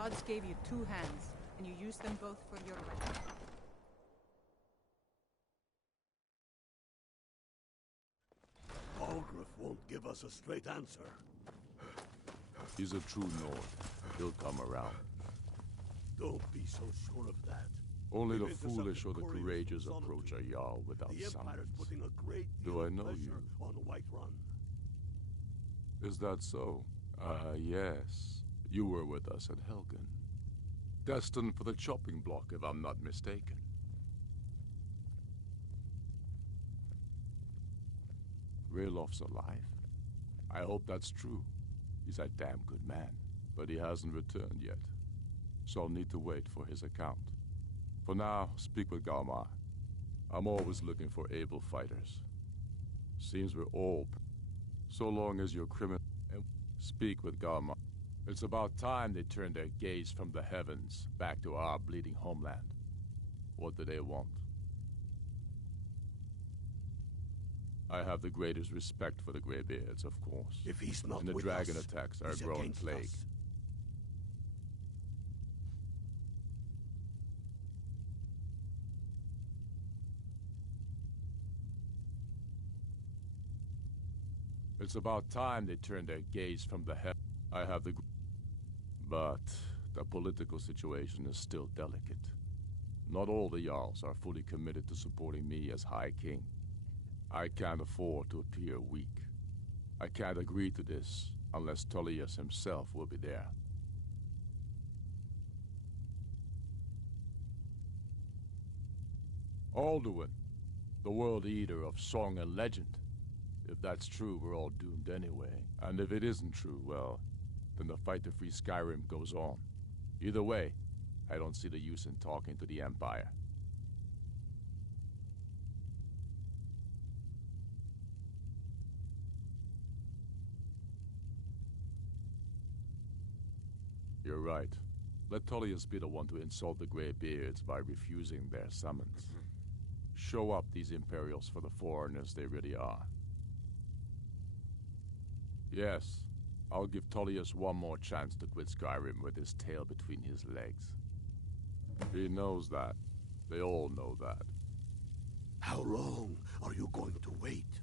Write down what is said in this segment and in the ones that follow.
gods gave you two hands, and you used them both for your weapon. Balgruuf won't give us a straight answer. He's a true Nord. He'll come around. Don't be so sure of that. Only the We've foolish or the intercepted courageous couriers from approach a Jarl without The Empire's summons. putting a great deal Do I of know pressure you? on Whiterun. Is that so? Yes. You were with us at Helgen. Destined for the chopping block, if I'm not mistaken. Raylof's alive? I hope that's true. He's a damn good man, but he hasn't returned yet. So I'll need to wait for his account. For now, speak with Galmar. I'm always looking for able fighters. Seems we're all... So long as you're criminal... Speak with Galmar. It's about time they turned their gaze from the heavens back to our bleeding homeland. What do they want? I have the greatest respect for the Greybeards, of course. If he's not And the with dragon us, attacks are a he's growing against plague. us. It's about time they turned their gaze from the heavens. I have the... But the political situation is still delicate. Not all the Jarls are fully committed to supporting me as High King. I can't afford to appear weak. I can't agree to this unless Tullius himself will be there. Alduin, the World Eater of song and legend. If that's true, we're all doomed anyway. And if it isn't true, well, then the fight to free Skyrim goes on. Either way, I don't see the use in talking to the Empire. You're right. Let Tullius be the one to insult the Greybeards by refusing their summons. Show up these Imperials for the foreigners they really are. Yes, I'll give Tullius one more chance to quit Skyrim with his tail between his legs. He knows that. They all know that. How long are you going to wait?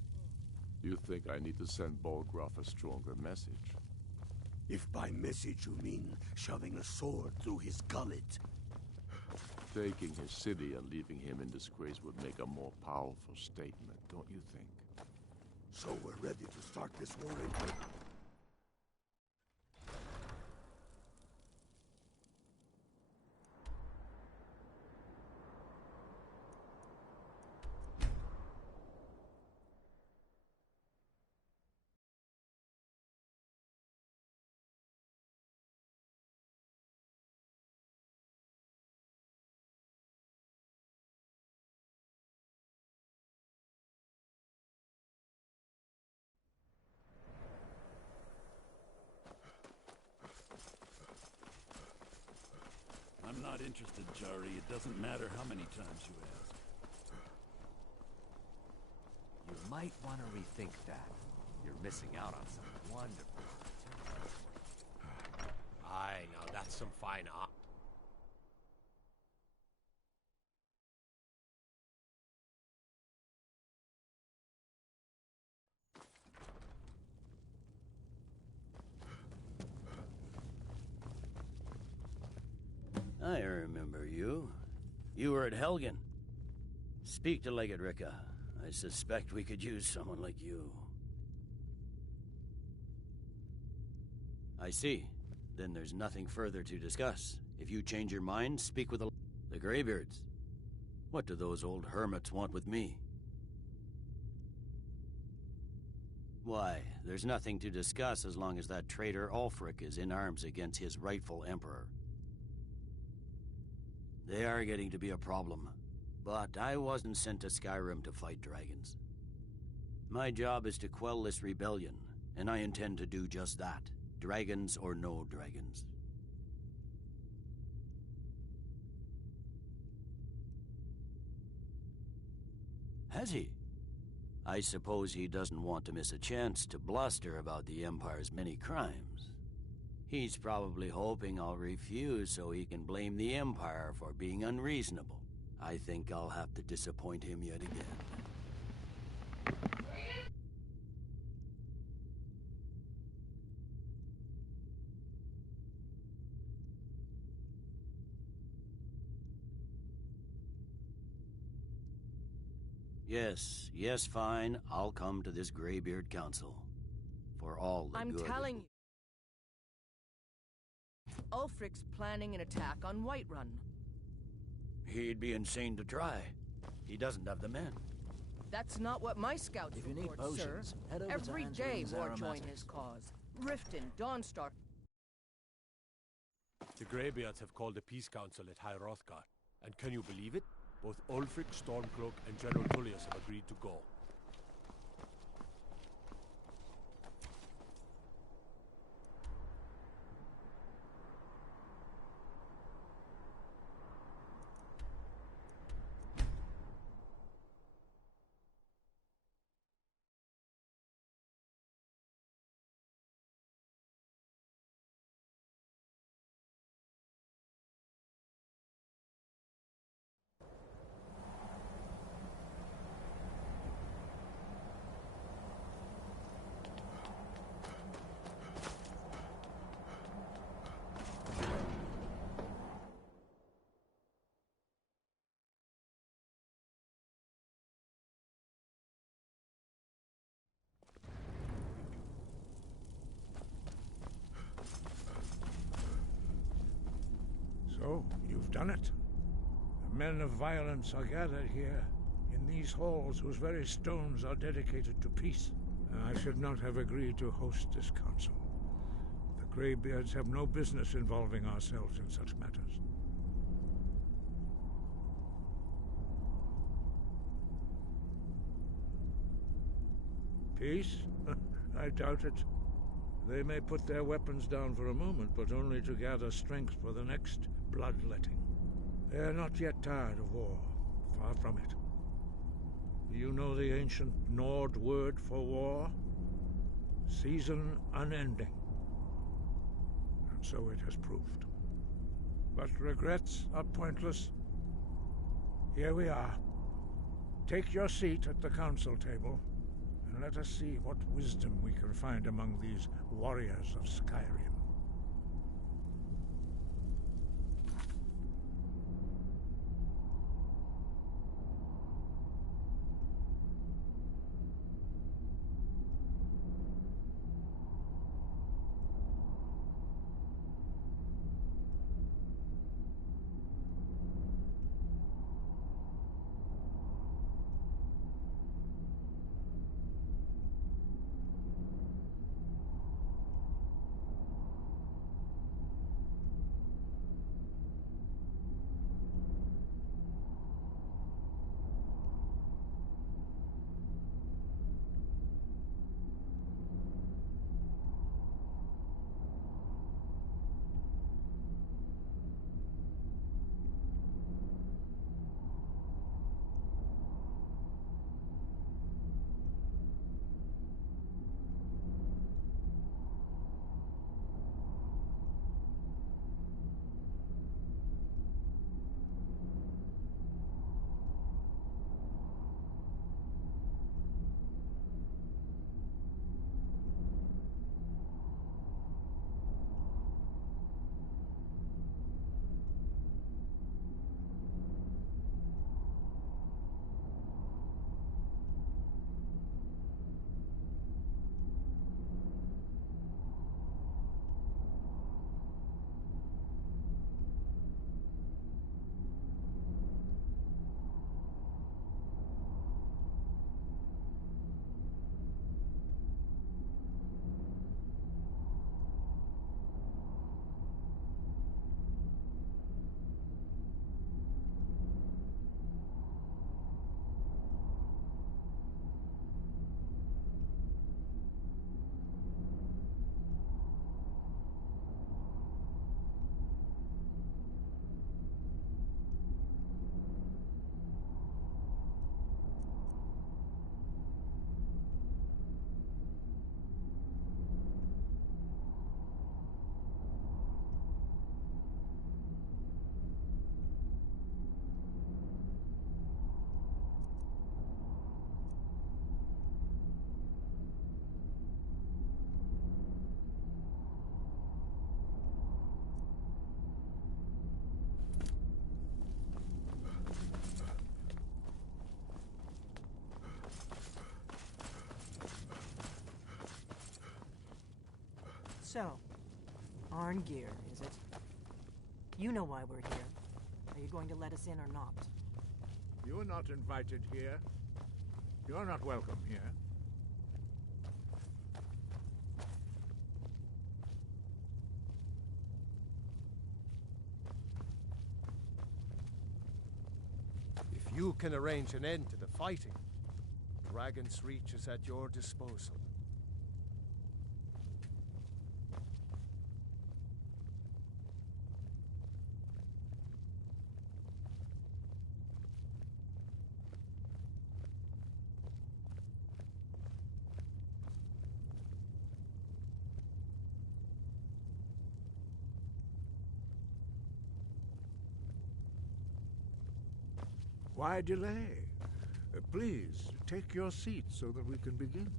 You think I need to send Balgruuf a stronger message? If by message you mean shoving a sword through his gullet. Taking his city and leaving him in disgrace would make a more powerful statement, don't you think? So we're ready to start this war in... I'm not interested, Jari. It doesn't matter how many times you ask. You might want to rethink that. You're missing out on some wonderful opportunities. I know, that's some fine art. I remember you. You were at Helgen. Speak to Legate Ricka. I suspect we could use someone like you. I see. Then there's nothing further to discuss. If you change your mind, speak with the Greybeards. What do those old hermits want with me? Why, there's nothing to discuss as long as that traitor Ulfric is in arms against his rightful emperor. They are getting to be a problem, but I wasn't sent to Skyrim to fight dragons. My job is to quell this rebellion, and I intend to do just that, dragons or no dragons. Has he? I suppose he doesn't want to miss a chance to bluster about the Empire's many crimes. He's probably hoping I'll refuse so he can blame the Empire for being unreasonable. I think I'll have to disappoint him yet again. Yes, fine. I'll come to this Greybeard Council. For all the I'm good. telling you. Ulfric's planning an attack on Whiterun. He'd be insane to try. He doesn't have the men. That's not what my scouts If you need report, potions, sir. head over Every to day Angelin's more join Aromatics. his cause. Riften, Dawnstar. The Greybeards have called a peace council at High Hrothgar. And can you believe it? Both Ulfric, Stormcloak, and General Tullius have agreed to go. So, you've done it. The men of violence are gathered here, in these halls whose very stones are dedicated to peace. I should not have agreed to host this council. The Greybeards have no business involving ourselves in such matters. Peace? I doubt it. They may put their weapons down for a moment, but only to gather strength for the next bloodletting. They are not yet tired of war. Far from it. Do you know the ancient Nord word for war? Season unending. And so it has proved. But regrets are pointless. Here we are. Take your seat at the council table, and let us see what wisdom we can find among these warriors of Skyrim. So, Arngeir, is it? You know why we're here. Are you going to let us in or not? You are not invited here. You're not welcome here. If you can arrange an end to the fighting, Dragon's Reach is at your disposal. Why delay? Please, take your seat so that we can begin.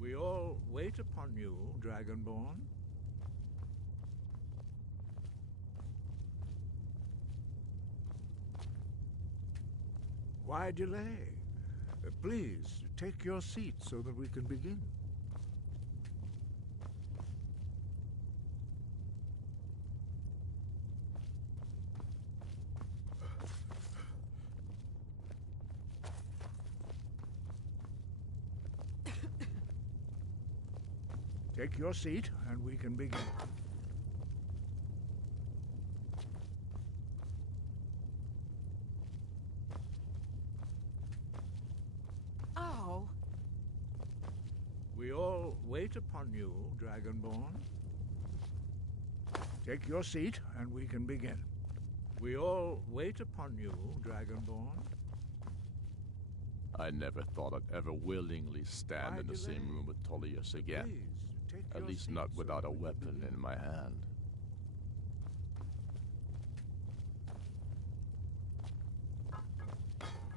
We all wait upon you, Dragonborn. Why delay? Please, take your seat so that we can begin. Take your seat, and we can begin. Oh. We all wait upon you, Dragonborn. Take your seat, and we can begin. We all wait upon you, Dragonborn. I never thought I'd ever willingly stand Why in the delay? same room with Tullius again. Please, take At your least seat not so without that a we can weapon begin. in my hand.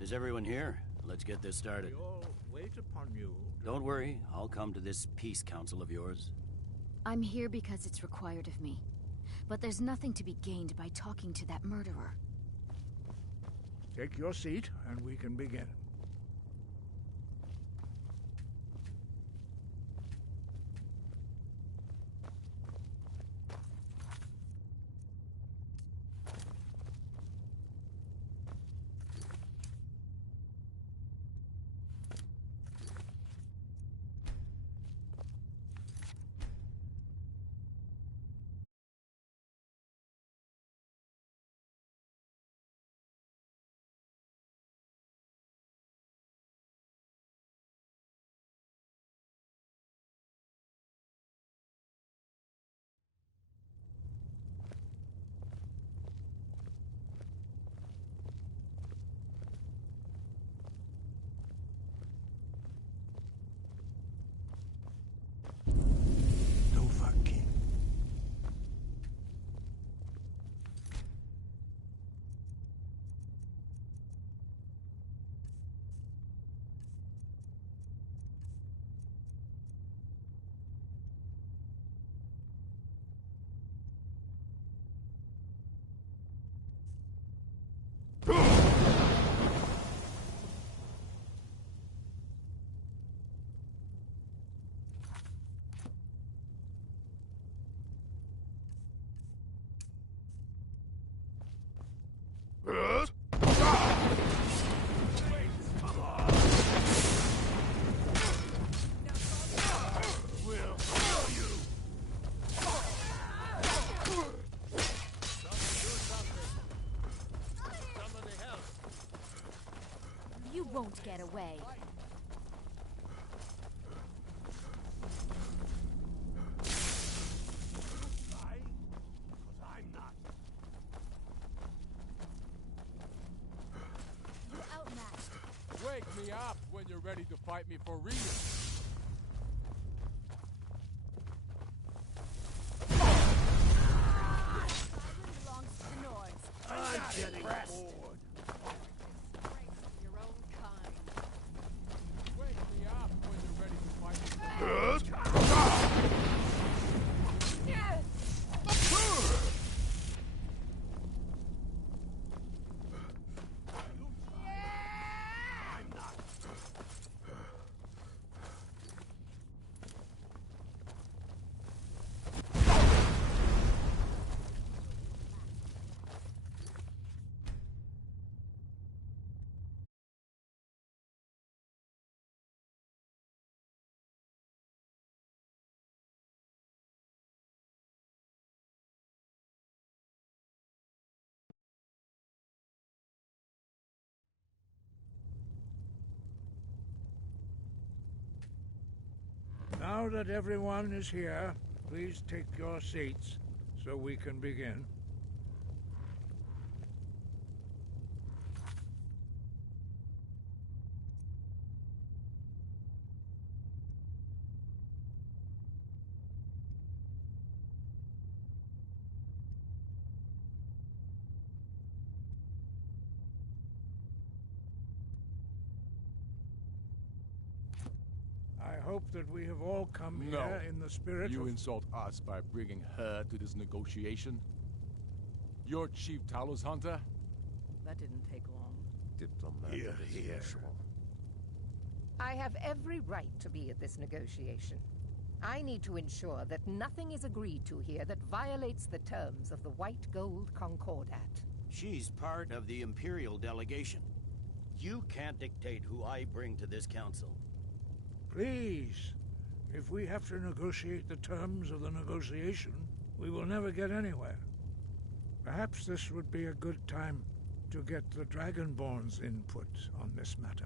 Is everyone here? Let's get this started. We all wait upon you. Don't worry, I'll come to this peace council of yours. I'm here because it's required of me. But there's nothing to be gained by talking to that murderer. Take your seat, and we can begin. Dovahkiin. You won't get away. You're outmatched. Wake me up when you're ready to fight me for real. Skyrim belongs to the Nords. I'm getting bored. Your own kind. Wake me up when you're ready to fight me for real. Now that everyone is here, please take your seats so we can begin. I hope that we have all come here in the spirit You of... insult us by bringing her to this negotiation? You're Chief Talos Hunter? That didn't take long. Here, here. I have every right to be at this negotiation. I need to ensure that nothing is agreed to here that violates the terms of the White Gold Concordat. She's part of the Imperial delegation. You can't dictate who I bring to this council. Please, if we have to negotiate the terms of the negotiation, we will never get anywhere. Perhaps this would be a good time to get the Dragonborn's input on this matter.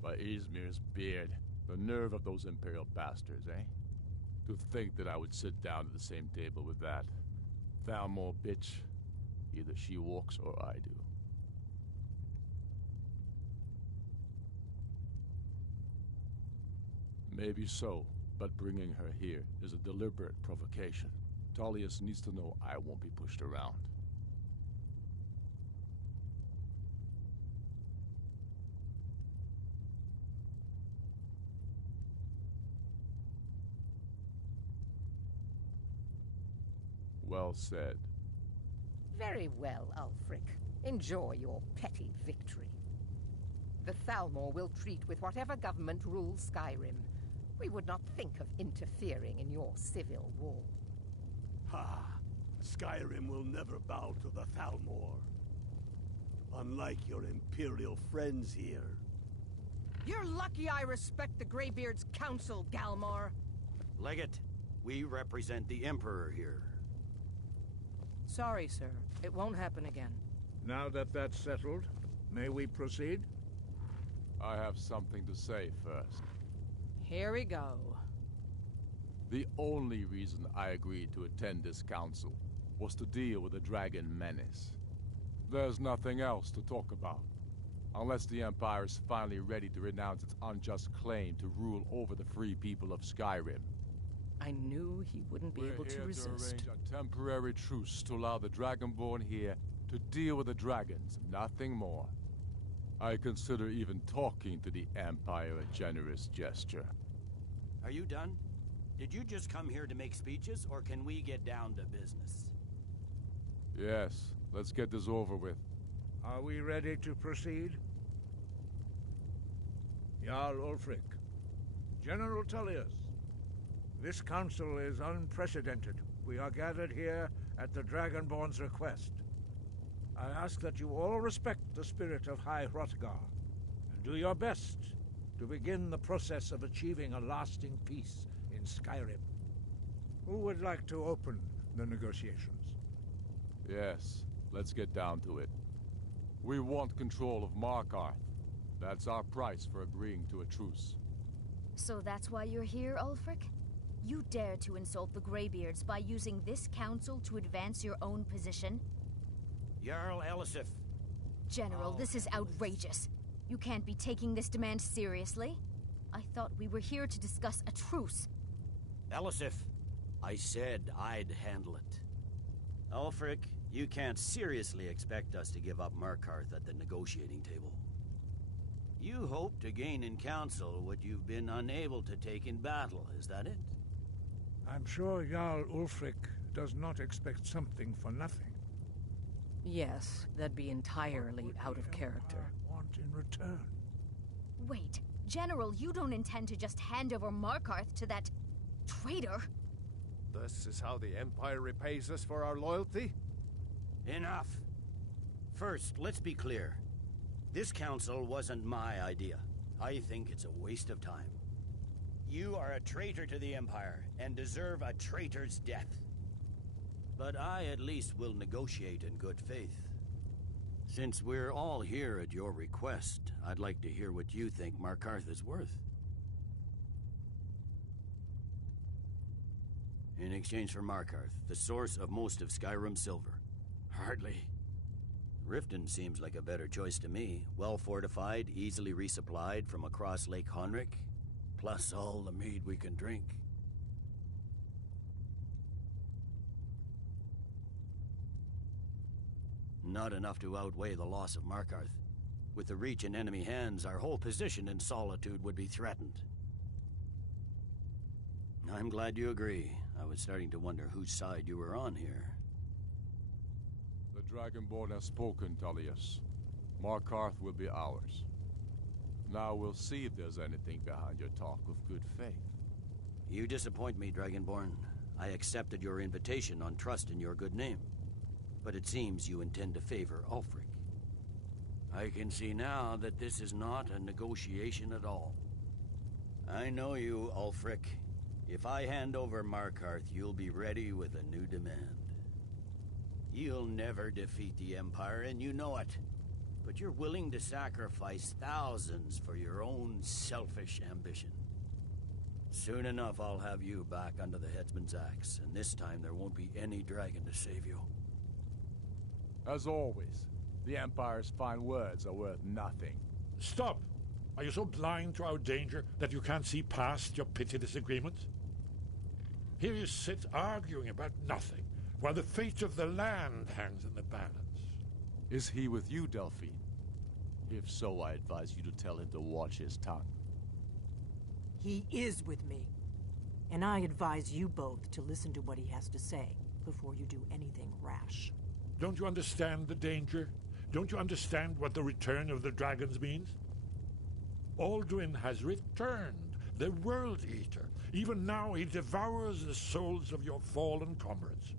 By Izmir's beard, the nerve of those Imperial bastards, eh? To think that I would sit down at the same table with that Thalmor bitch. Either she walks or I do. Maybe so, but bringing her here is a deliberate provocation. Tullius needs to know I won't be pushed around. Well said. Very well, Ulfric. Enjoy your petty victory. The Thalmor will treat with whatever government rules Skyrim. We would not think of interfering in your civil war. Ha! Skyrim will never bow to the Thalmor. Unlike your Imperial friends here. You're lucky I respect the Greybeard's counsel, Galmar. Legate, we represent the Emperor here. Sorry, sir. It won't happen again. Now that that's settled, may we proceed? I have something to say first. Here we go. The only reason I agreed to attend this council was to deal with the dragon menace. There's nothing else to talk about, unless the Empire is finally ready to renounce its unjust claim to rule over the free people of Skyrim. I knew he wouldn't be able to resist. We're here to arrange a temporary truce to allow the Dragonborn here to deal with the dragons, nothing more. I consider even talking to the Empire a generous gesture. Are you done? Did you just come here to make speeches, or can we get down to business? Yes, let's get this over with. Are we ready to proceed? Jarl Ulfric, General Tullius, this council is unprecedented. We are gathered here at the Dragonborn's request. I ask that you all respect the spirit of High Hrothgar, and do your best to begin the process of achieving a lasting peace in Skyrim. Who would like to open the negotiations? Yes, let's get down to it. We want control of Markarth. That's our price for agreeing to a truce. So that's why you're here, Ulfric? You dare to insult the Greybeards by using this council to advance your own position? Jarl Elisif. General, this is outrageous. You can't be taking this demand seriously. I thought we were here to discuss a truce. Elisif, I said I'd handle it. Ulfric, you can't seriously expect us to give up Markarth at the negotiating table. You hope to gain in council what you've been unable to take in battle, is that it? I'm sure Jarl Ulfric does not expect something for nothing. Yes, that'd be entirely out of character. Want in return? Wait, General, you don't intend to just hand over Markarth to that traitor? This is how the Empire repays us for our loyalty? Enough. First, let's be clear. This council wasn't my idea. I think it's a waste of time. You are a traitor to the Empire and deserve a traitor's death. But I at least will negotiate in good faith. Since we're all here at your request, I'd like to hear what you think Markarth is worth. In exchange for Markarth, the source of most of Skyrim's silver. Hardly. Riften seems like a better choice to me. Well fortified, easily resupplied from across Lake Honrick, plus all the mead we can drink. Not enough to outweigh the loss of Markarth. With the Reach in enemy hands, our whole position in Solitude would be threatened. I'm glad you agree. I was starting to wonder whose side you were on here. The Dragonborn has spoken, Tullius. Markarth will be ours. Now we'll see if there's anything behind your talk of good faith. You disappoint me, Dragonborn. I accepted your invitation on trust in your good name. But it seems you intend to favor Ulfric. I can see now that this is not a negotiation at all. I know you, Ulfric. If I hand over Markarth, you'll be ready with a new demand. You'll never defeat the Empire, and you know it. But you're willing to sacrifice thousands for your own selfish ambition. Soon enough, I'll have you back under the headsman's axe, and this time there won't be any dragon to save you. As always, the Empire's fine words are worth nothing. Stop! Are you so blind to our danger that you can't see past your petty disagreements? Here you sit arguing about nothing, while the fate of the land hangs in the balance. Is he with you, Delphine? If so, I advise you to tell him to watch his tongue. He is with me. And I advise you both to listen to what he has to say before you do anything rash. Don't you understand the danger? Don't you understand what the return of the dragons means? Alduin has returned, the World Eater. Even now he devours the souls of your fallen comrades.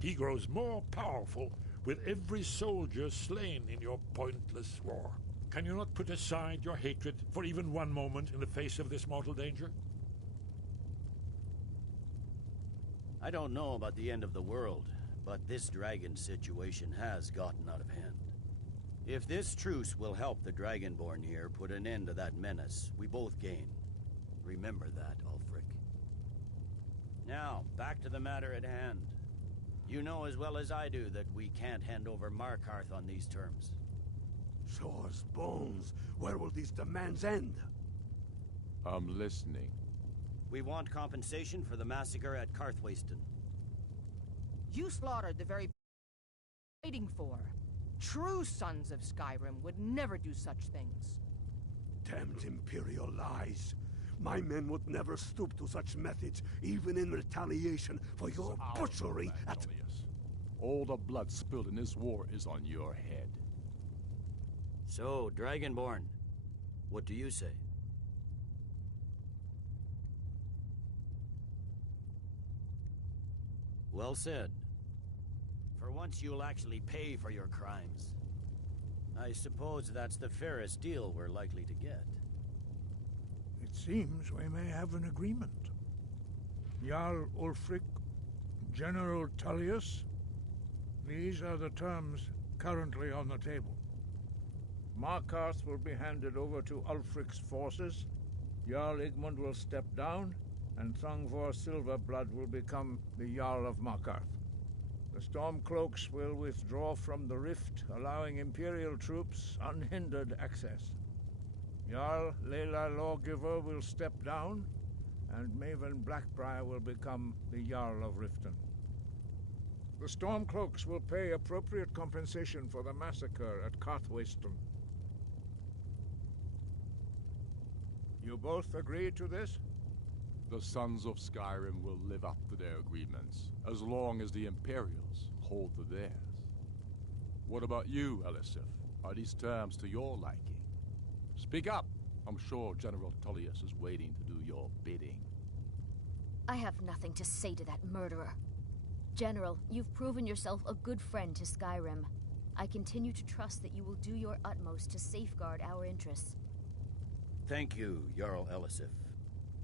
He grows more powerful with every soldier slain in your pointless war. Can you not put aside your hatred for even one moment in the face of this mortal danger? I don't know about the end of the world, but this dragon situation has gotten out of hand. If this truce will help the Dragonborn here put an end to that menace, we both gain. Remember that, Ulfric. Now, back to the matter at hand. You know as well as I do that we can't hand over Markarth on these terms. Shore's bones. Where will these demands end? I'm listening. We want compensation for the massacre at Karthwasten. You slaughtered the very fighting for. True sons of Skyrim would never do such things. Damned Imperial lies. My men would never stoop to such methods, even in retaliation for your butchery at... Tullius. All the blood spilled in this war is on your head. So, Dragonborn, what do you say? Well said. For once you'll actually pay for your crimes. I suppose that's the fairest deal we're likely to get. It seems we may have an agreement. Jarl Ulfric, General Tullius, these are the terms currently on the table. Markarth will be handed over to Ulfric's forces, Jarl Igmund will step down, and Thongvor Silverblood will become the Jarl of Markarth. The Stormcloaks will withdraw from the rift, allowing Imperial troops unhindered access. Jarl Layla Lawgiver will step down, and Maven Blackbriar will become the Jarl of Riften. The Stormcloaks will pay appropriate compensation for the massacre at Karthwasten. You both agree to this? The Sons of Skyrim will live up to their agreements, as long as the Imperials hold to theirs. What about you, Elisif? Are these terms to your liking? Speak up! I'm sure General Tullius is waiting to do your bidding. I have nothing to say to that murderer. General, you've proven yourself a good friend to Skyrim. I continue to trust that you will do your utmost to safeguard our interests. Thank you, Jarl Elisif.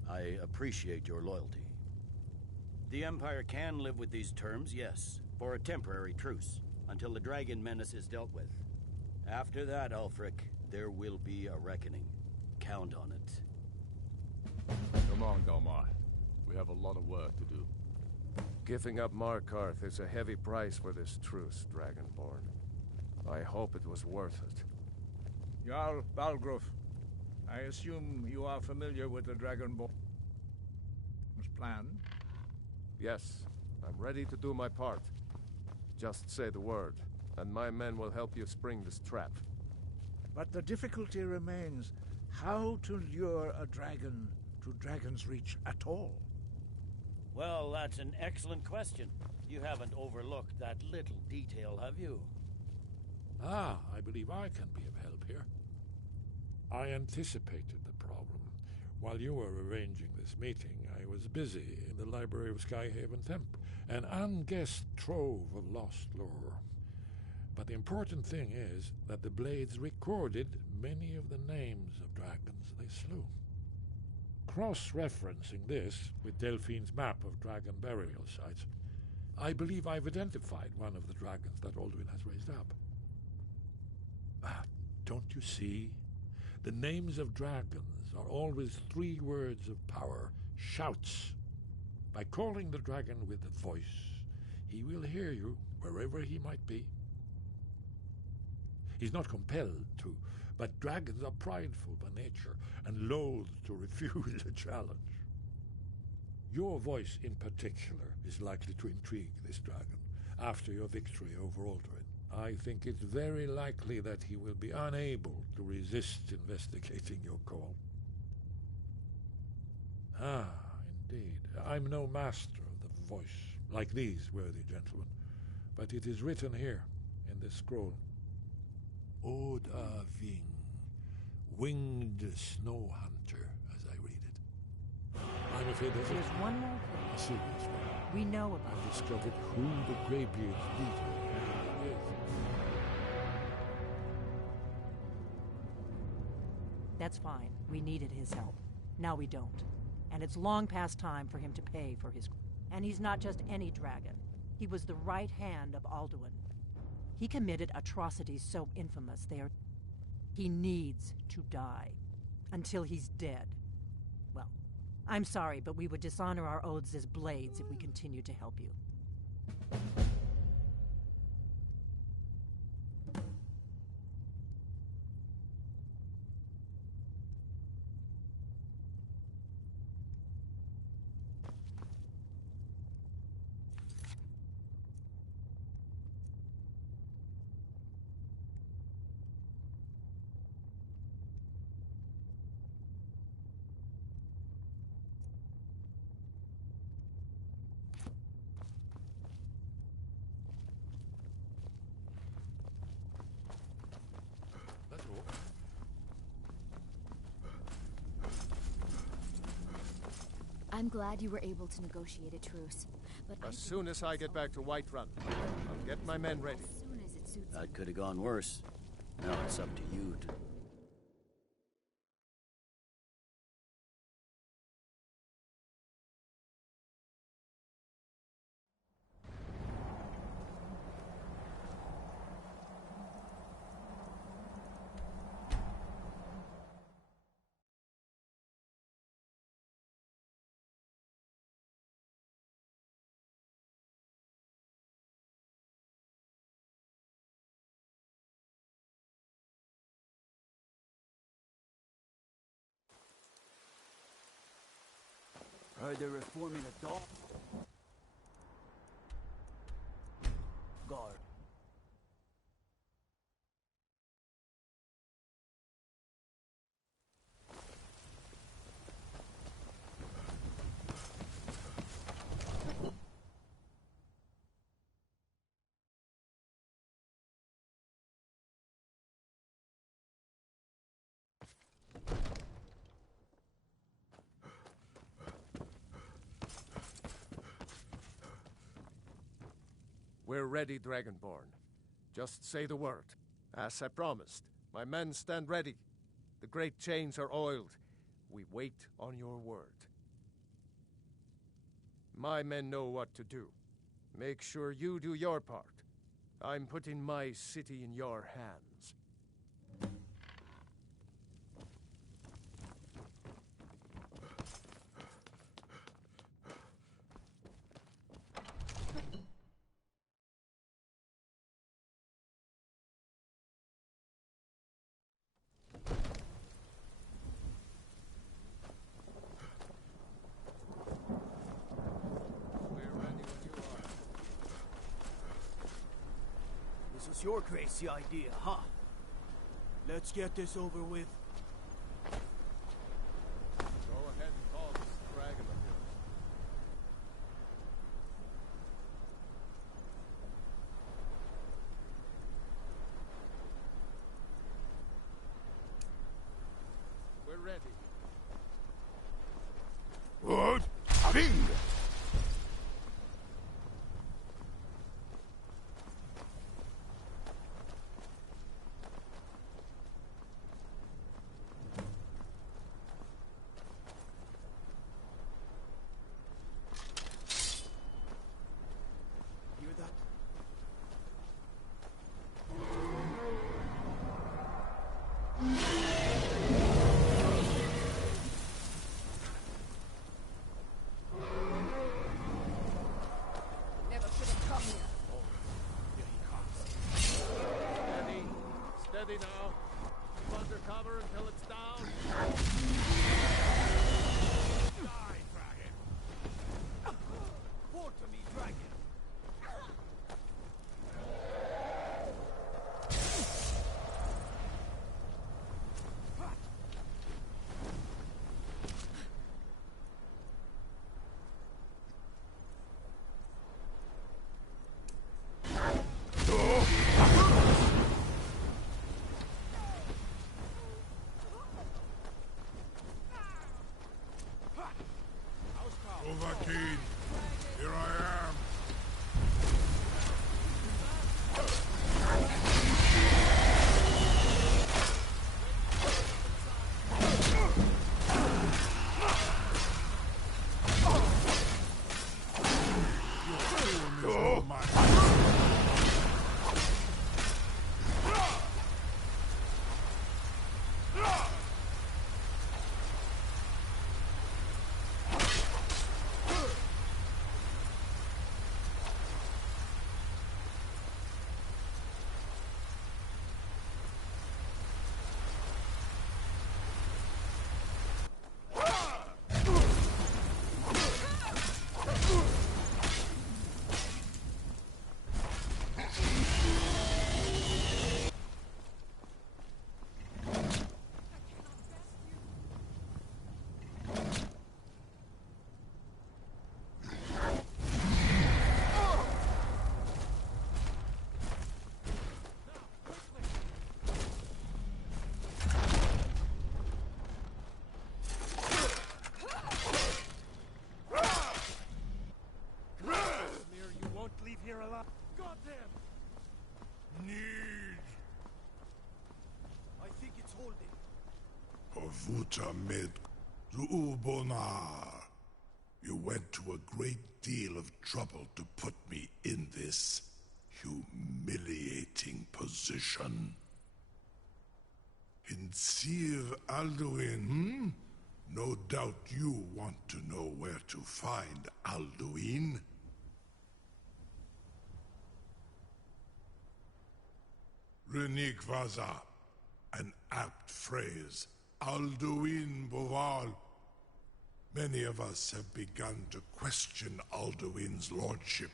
I appreciate your loyalty. The Empire can live with these terms, yes, for a temporary truce, until the dragon menace is dealt with. After that, Ulfric, there will be a reckoning. Count on it. Come on, Dalmar. We have a lot of work to do. Giving up Markarth is a heavy price for this truce, Dragonborn. I hope it was worth it. Jarl Balgruf, I assume you are familiar with the Dragonborn's plan? Yes, I'm ready to do my part. Just say the word, and my men will help you spring this trap. But the difficulty remains how to lure a dragon to Dragon's Reach at all. Well, that's an excellent question. You haven't overlooked that little detail, have you? Ah, I believe I can be of help here. I anticipated the problem. While you were arranging this meeting, I was busy in the library of Skyhaven Temple, an unguessed trove of lost lore. But the important thing is that the Blades recorded many of the names of dragons they slew. Cross-referencing this with Delphine's map of dragon burial sites, I believe I've identified one of the dragons that Alduin has raised up. Don't you see? The names of dragons are always 3 words of power, shouts. By calling the dragon with the voice, he will hear you wherever he might be. He's not compelled to, but dragons are prideful by nature and loath to refuse a challenge. Your voice in particular is likely to intrigue this dragon after your victory over Alduin. I think it's very likely that he will be unable to resist investigating your call. Ah, indeed. I'm no master of the voice, like these worthy gentlemen, but it is written here in this scroll. Oda Ving, winged snow hunter, as I read it. I'm afraid there's one more a thing. serious one. We know about I've discovered who the Greybeard's leader is. That's fine. We needed his help. Now we don't. And it's long past time for him to pay for his... And he's not just any dragon. He was the right hand of Alduin. He committed atrocities so infamous they are... He needs to die. Until he's dead. Well, I'm sorry, but we would dishonor our oaths as Blades if we continued to help you. I'm glad you were able to negotiate a truce, but As soon as I get back to Whiterun, I'll get my men ready. as soon as it suits That could have gone worse. Now it's up to you to... Heard they're reforming a dog guard. We're ready, Dragonborn. Just say the word. As I promised, my men stand ready. The great chains are oiled. We wait on your word. My men know what to do. Make sure you do your part. I'm putting my city in your hands. was your crazy idea, huh? Let's get this over with. Go ahead and call this dragon of yours. We're ready. What? Bing! Hear that? Never should have come here. Steady. Steady now. Keep under cover until it's down. Die, dragon! Fall to me, dragon! Overkeen, here I am. Vuta med Zuubonar. You went to a great deal of trouble to put me in this humiliating position. Hinsir Alduin, No doubt you want to know where to find Alduin. Renik Vaza, an apt phrase. Alduin Boval. Many of us have begun to question Alduin's lordship,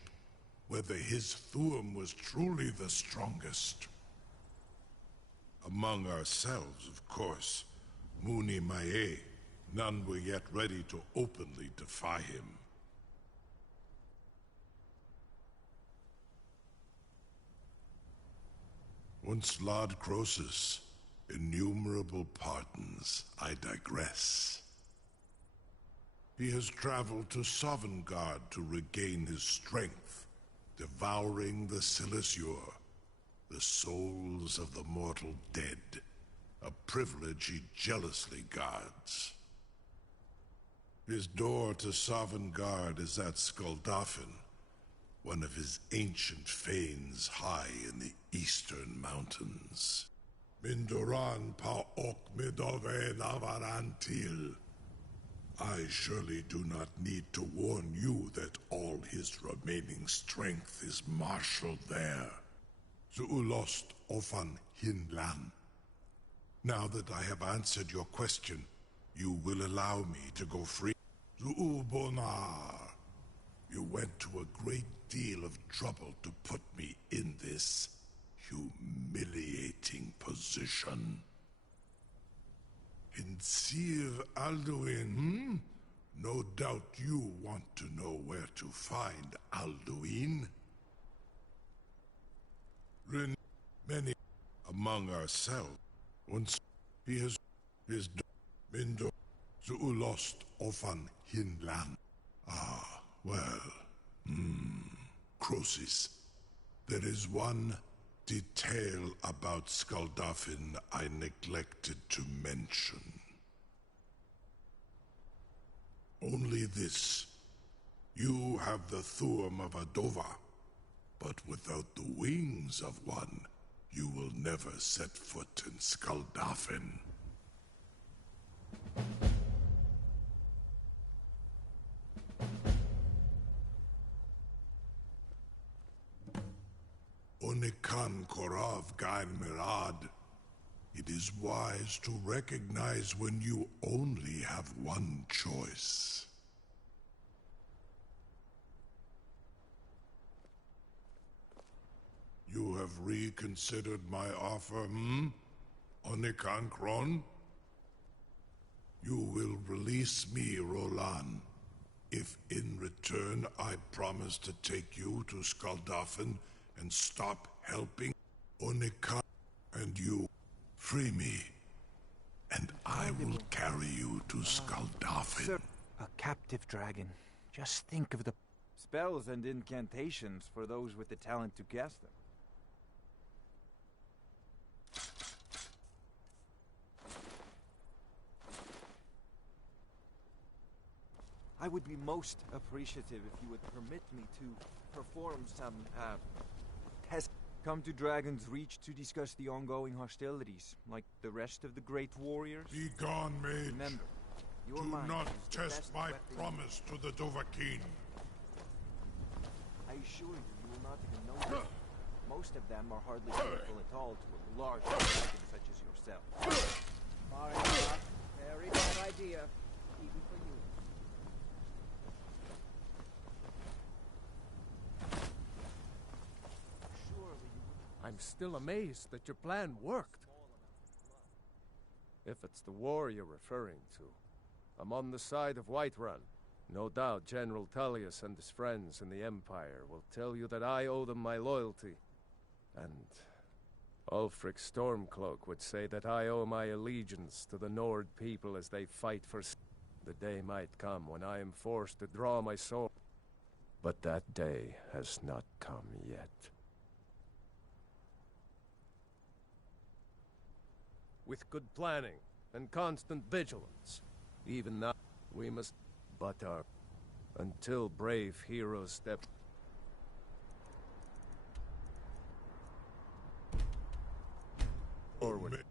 whether his Thuum was truly the strongest. Among ourselves, of course, Muni Mae, none were yet ready to openly defy him. Once Lord Croesus, innumerable pardons, I digress. He has traveled to Sovngarde to regain his strength, devouring the Silesur, the souls of the mortal dead, a privilege he jealously guards. His door to Sovngarde is at Skuldafn, one of his ancient fanes high in the eastern mountains. Mindoran pa ok midove navarantil. I surely do not need to warn you that all his remaining strength is marshaled there. Zuulost ofan hinlan. Now that I have answered your question, you will allow me to go free. Zuubonar, you went to a great deal of trouble to put me in this humiliating position. In Sir Alduin, No doubt you want to know where to find Alduin. Many among ourselves, once he has his Mindo Zuulost ofan Hinland. Ah, well, Croesus. There is one detail about Skaldafin I neglected to mention. Only this. You have the Thuum of Adova, but without the wings of one, you will never set foot in Skaldafin. Onikan Korav Gair Mirad. It is wise to recognize when you only have one choice. You have reconsidered my offer, Onikan Kron? You will release me, Roland, if in return I promise to take you to Skaldafin and stop helping Onikan, and you free me, and I will carry you to Skaldafin. A captive dragon. Just think of the spells and incantations for those with the talent to cast them. I would be most appreciative if you would permit me to perform some, tests. Come to Dragon's Reach to discuss the ongoing hostilities, like the rest of the great warriors. Be gone, mage. Remember, your do mind not is the test best my weapon. promise to the Dovahkiin. I assure you will not even notice. Most of them are hardly faithful at all to a large dragon such as yourself. Far enough. Very bad idea, even for you. I'm still amazed that your plan worked. If it's the war you're referring to, I'm on the side of Whiterun. No doubt General Tullius and his friends in the Empire will tell you that I owe them my loyalty. And Ulfric Stormcloak would say that I owe my allegiance to the Nord people as they fight for... The day might come when I am forced to draw my sword. But that day has not come yet. With good planning and constant vigilance, even now we must but our until brave heroes step forward.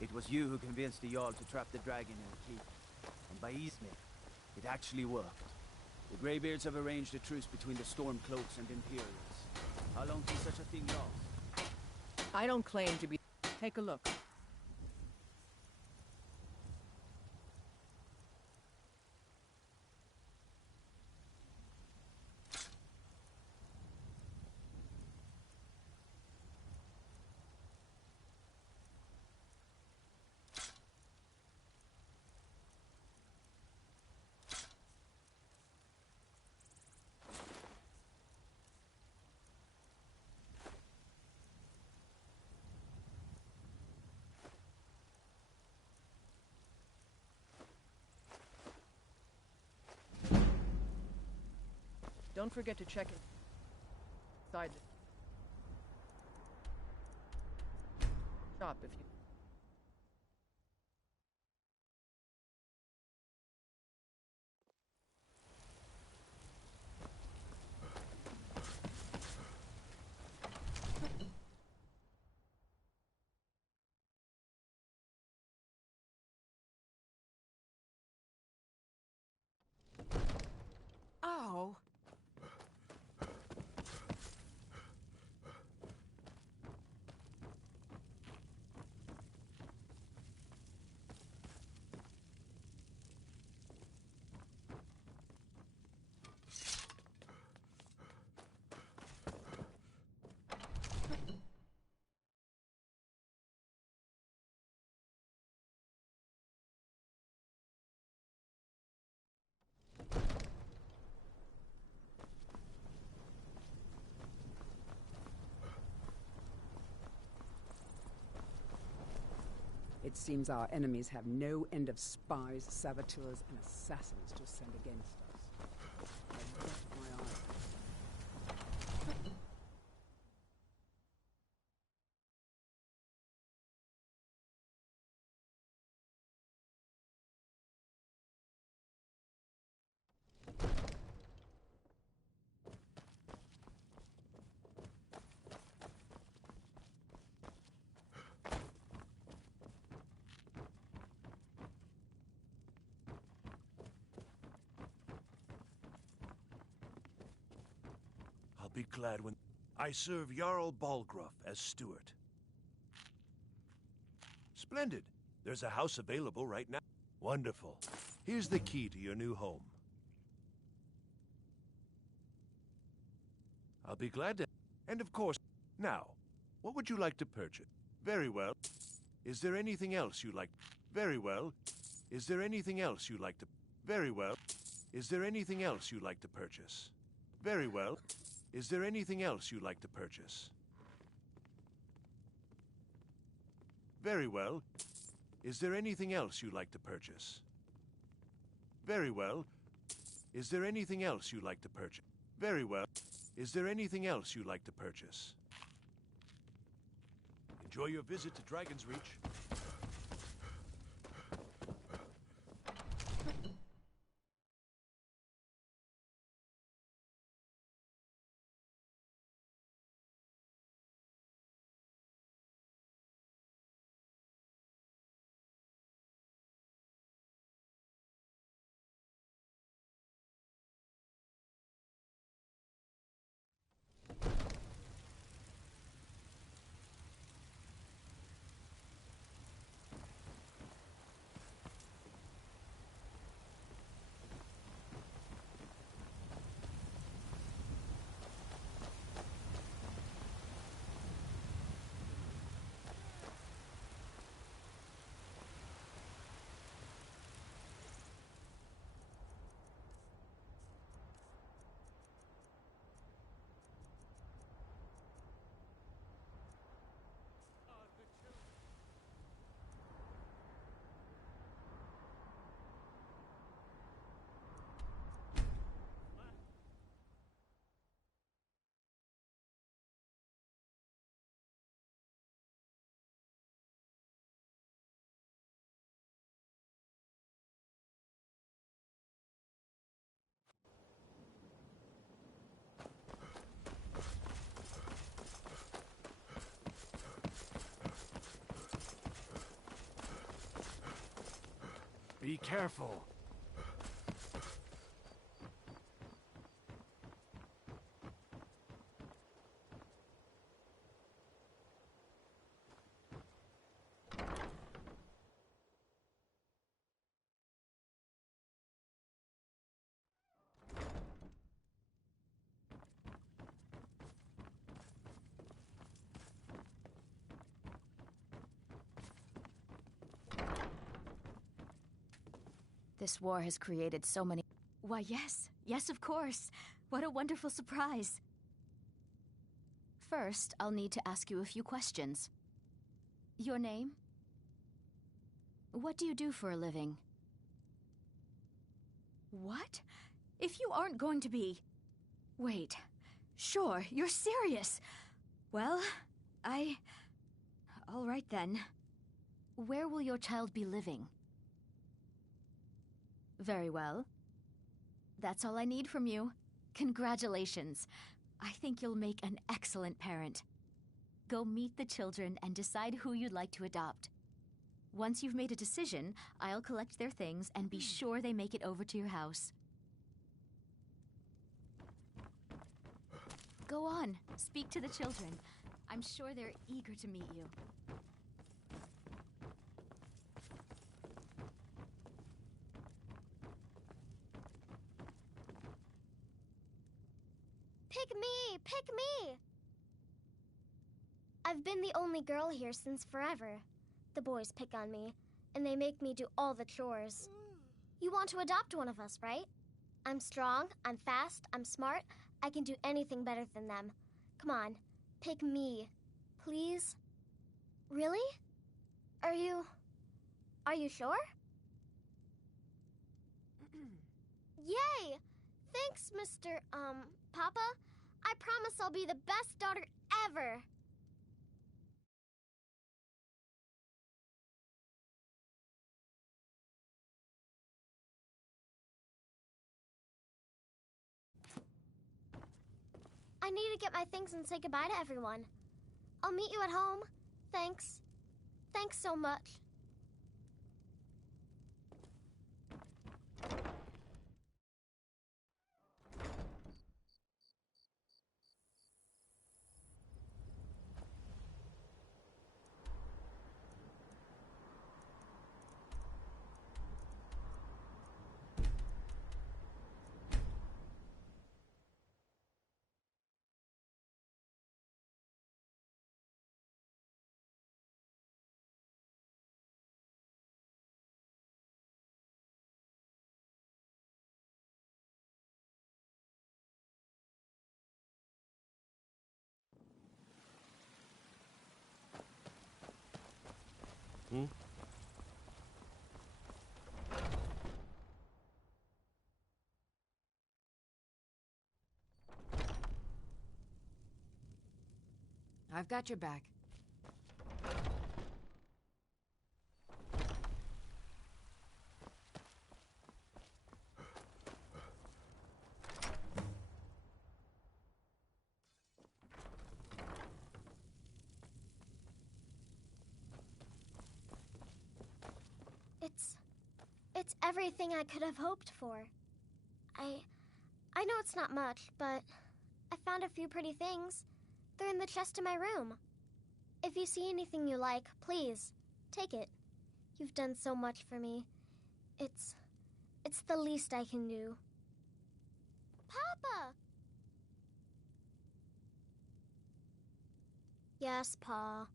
It was you who convinced the Jarl to trap the dragon in the keep. And by Eastmith, it actually worked. The Greybeards have arranged a truce between the Stormcloaks and Imperials. How long can such a thing last? I don't claim to be... Take a look. Don't forget to check inside the shop if you... Ow! It seems our enemies have no end of spies, saboteurs, and assassins to send against us. I rest my eyes. I'll be glad when I serve Jarl Balgruuf as steward. Splendid. There's a house available right now. Wonderful. Here's the key to your new home. I'll be glad to... And of course, now, what would you like to purchase? Very well. Is there anything else you like? Very well. Is there anything else you like to... Very well. Is there anything else you like to purchase? Very well. Is there anything else you like to purchase? Very well. Is there anything else you like to purchase? Very well. Is there anything else you like to purchase? Very well. Is there anything else you like to purchase? Enjoy your visit to Dragon's Reach. Be careful. This war has created so many... Why, yes. Yes, of course. What a wonderful surprise. First, I'll need to ask you a few questions. Your name? What do you do for a living? What? If you aren't going to be... Wait. Sure, you're serious. Well, all right then. Where will your child be living? Very well. That's all I need from you. Congratulations. I think you'll make an excellent parent. Go meet the children and decide who you'd like to adopt. Once you've made a decision, I'll collect their things and be sure they make it over to your house. Go on, speak to the children. I'm sure they're eager to meet you. Pick me! Pick me! I've been the only girl here since forever. The boys pick on me, and they make me do all the chores. You want to adopt one of us, right? I'm strong, I'm fast, I'm smart. I can do anything better than them. Come on, pick me. Please? Really? Are you sure? Yay! Thanks, Mr. Papa. I promise I'll be the best daughter ever. I need to get my things and say goodbye to everyone. I'll meet you at home. Thanks. Thanks so much. I've got your back. It's everything I could have hoped for. I know it's not much, but I found a few pretty things. They're in the chest in my room. If you see anything you like, please, take it. You've done so much for me. It's the least I can do. Papa! Yes, Pa.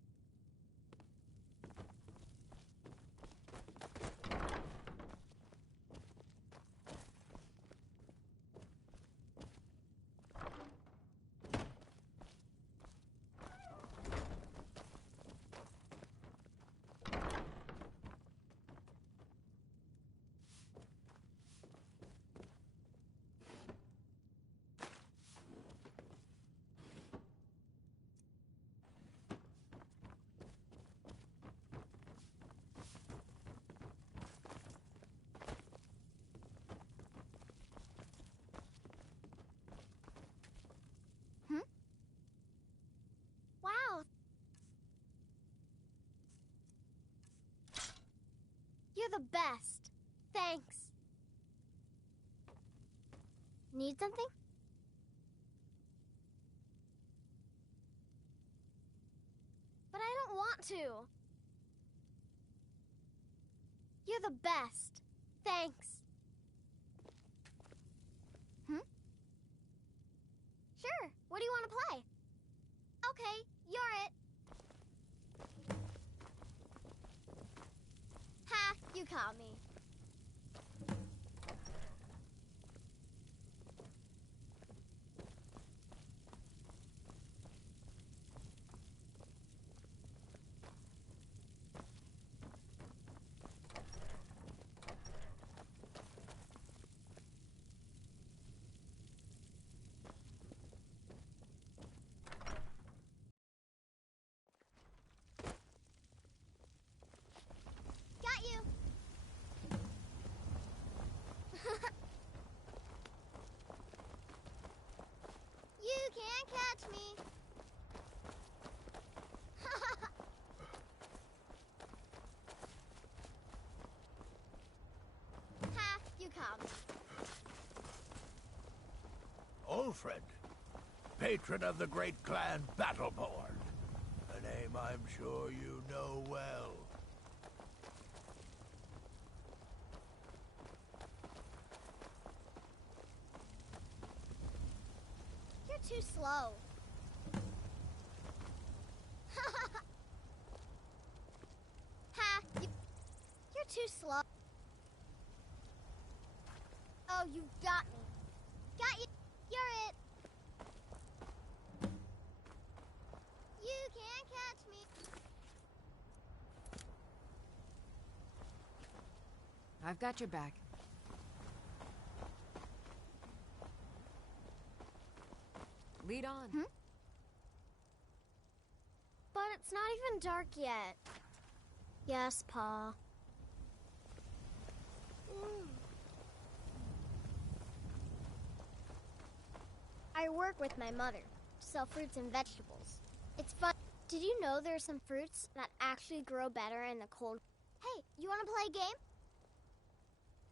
Wow. You're the best. Thanks. Need something? But I don't want to. You're the best. Thanks. Sure. What do you want to play? Okay, you're it. Ha, you caught me. Got you. You can't catch me. Ha, you caught me. Ulfred, patron of the great clan Battleborn. A name I'm sure you know well. You're too slow. Ha, you're too slow. Oh, you got me. Got you. You're it. You can't catch me. I've got your back. Lead on. But it's not even dark yet. Yes, Pa. I work with my mother to sell fruits and vegetables. It's fun. Did you know there are some fruits that actually grow better in the cold? Hey, you want to play a game?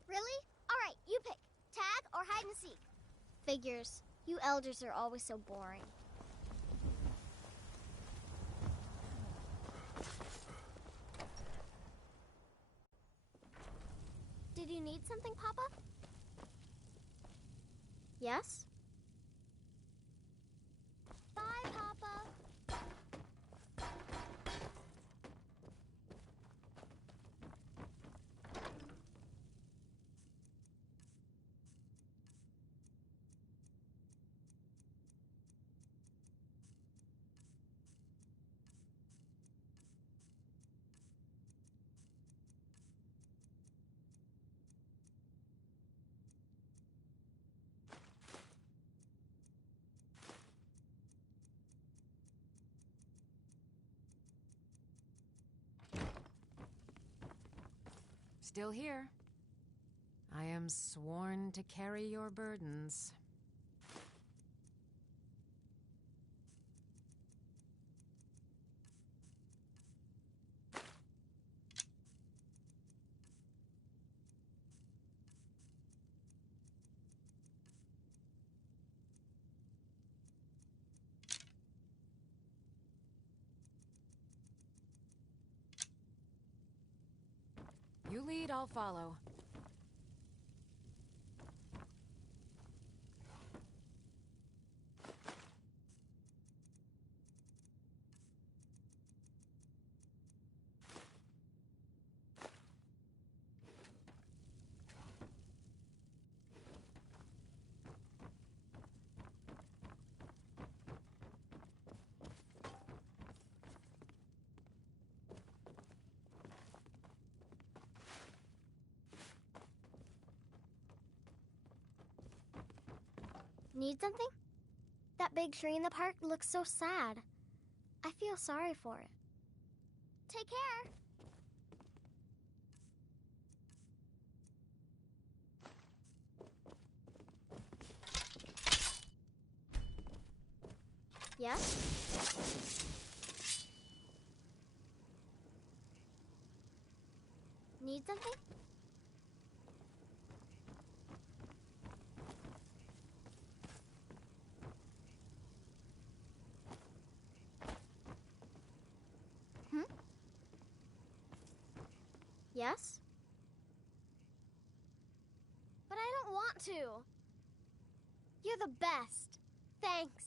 Really? All right, you pick. Tag or hide and seek? Figures. You elders are always so boring. Did you need something, Papa? Yes? Bye, Papa. Still here. I am sworn to carry your burdens. You lead, I'll follow. Need something? That big tree in the park looks so sad. I feel sorry for it. Take care. Yes? Need something? Yes? But I don't want to. You're the best. Thanks.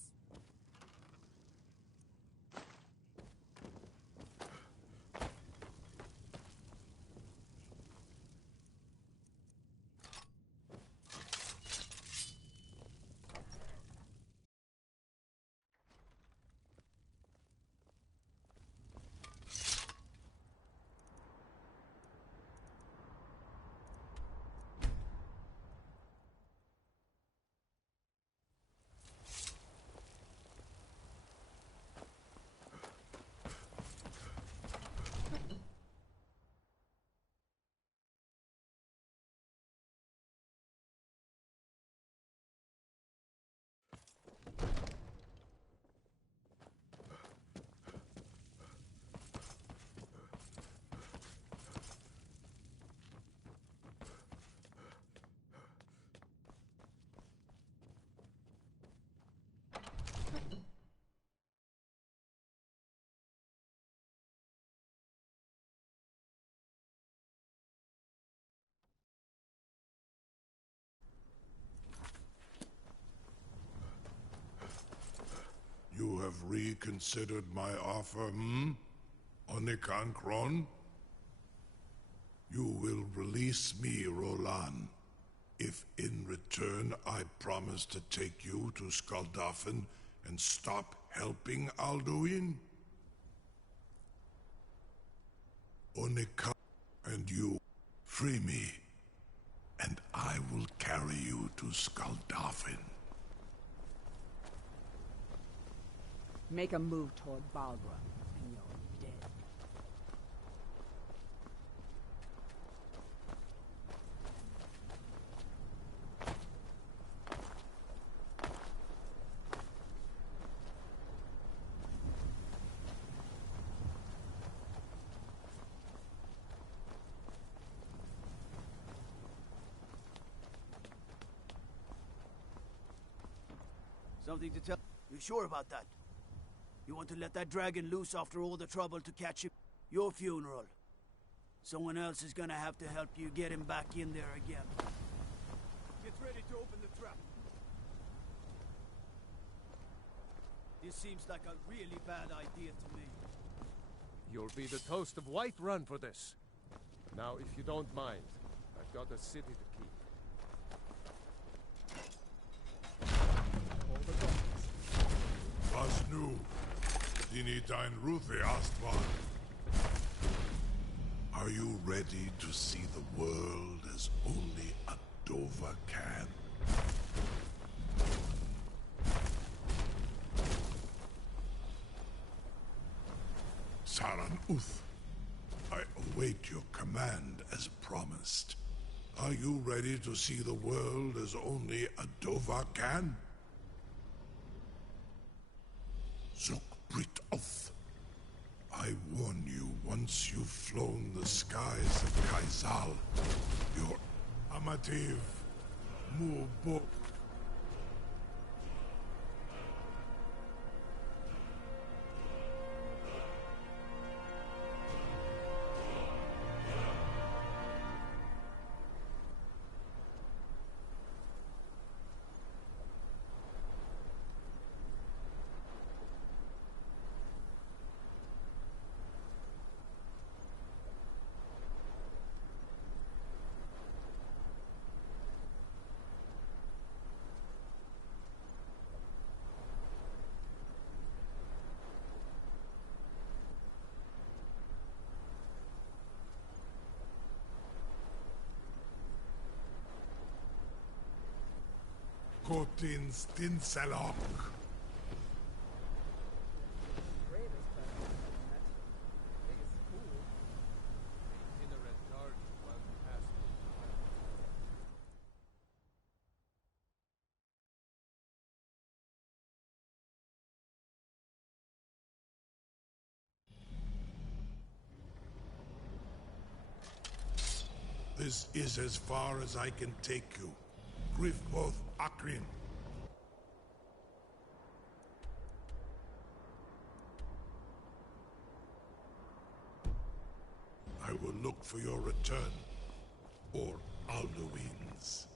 You have reconsidered my offer, hmm? Onikan Kron? You will release me, Roland, if in return I promise to take you to Skaldafen and stop helping Alduin? Onikan and you, free me, and I will carry you to Skaldafen. Make a move toward Balgra, and you're dead. Something to tell? You sure about that? You want to let that dragon loose after all the trouble to catch him? Your funeral. Someone else is gonna have to help you get him back in there again. Get ready to open the trap. This seems like a really bad idea to me. You'll be the toast of Whiterun for this. Now, if you don't mind, I've got a city to keep. Was nu, dini dein Ruthi Astvan. Are you ready to see the world as only a Dova can? Saran Uth, I await your command as promised. Are you ready to see the world as only a Dova can? Zukbrit Oth. I warn you, once you've flown the skies of Kaisal, your Amativ Mubok. Kotin Stinselok. This is as far as I can take you. Grifboth Akrin. I will look for your return. Or Alduin's.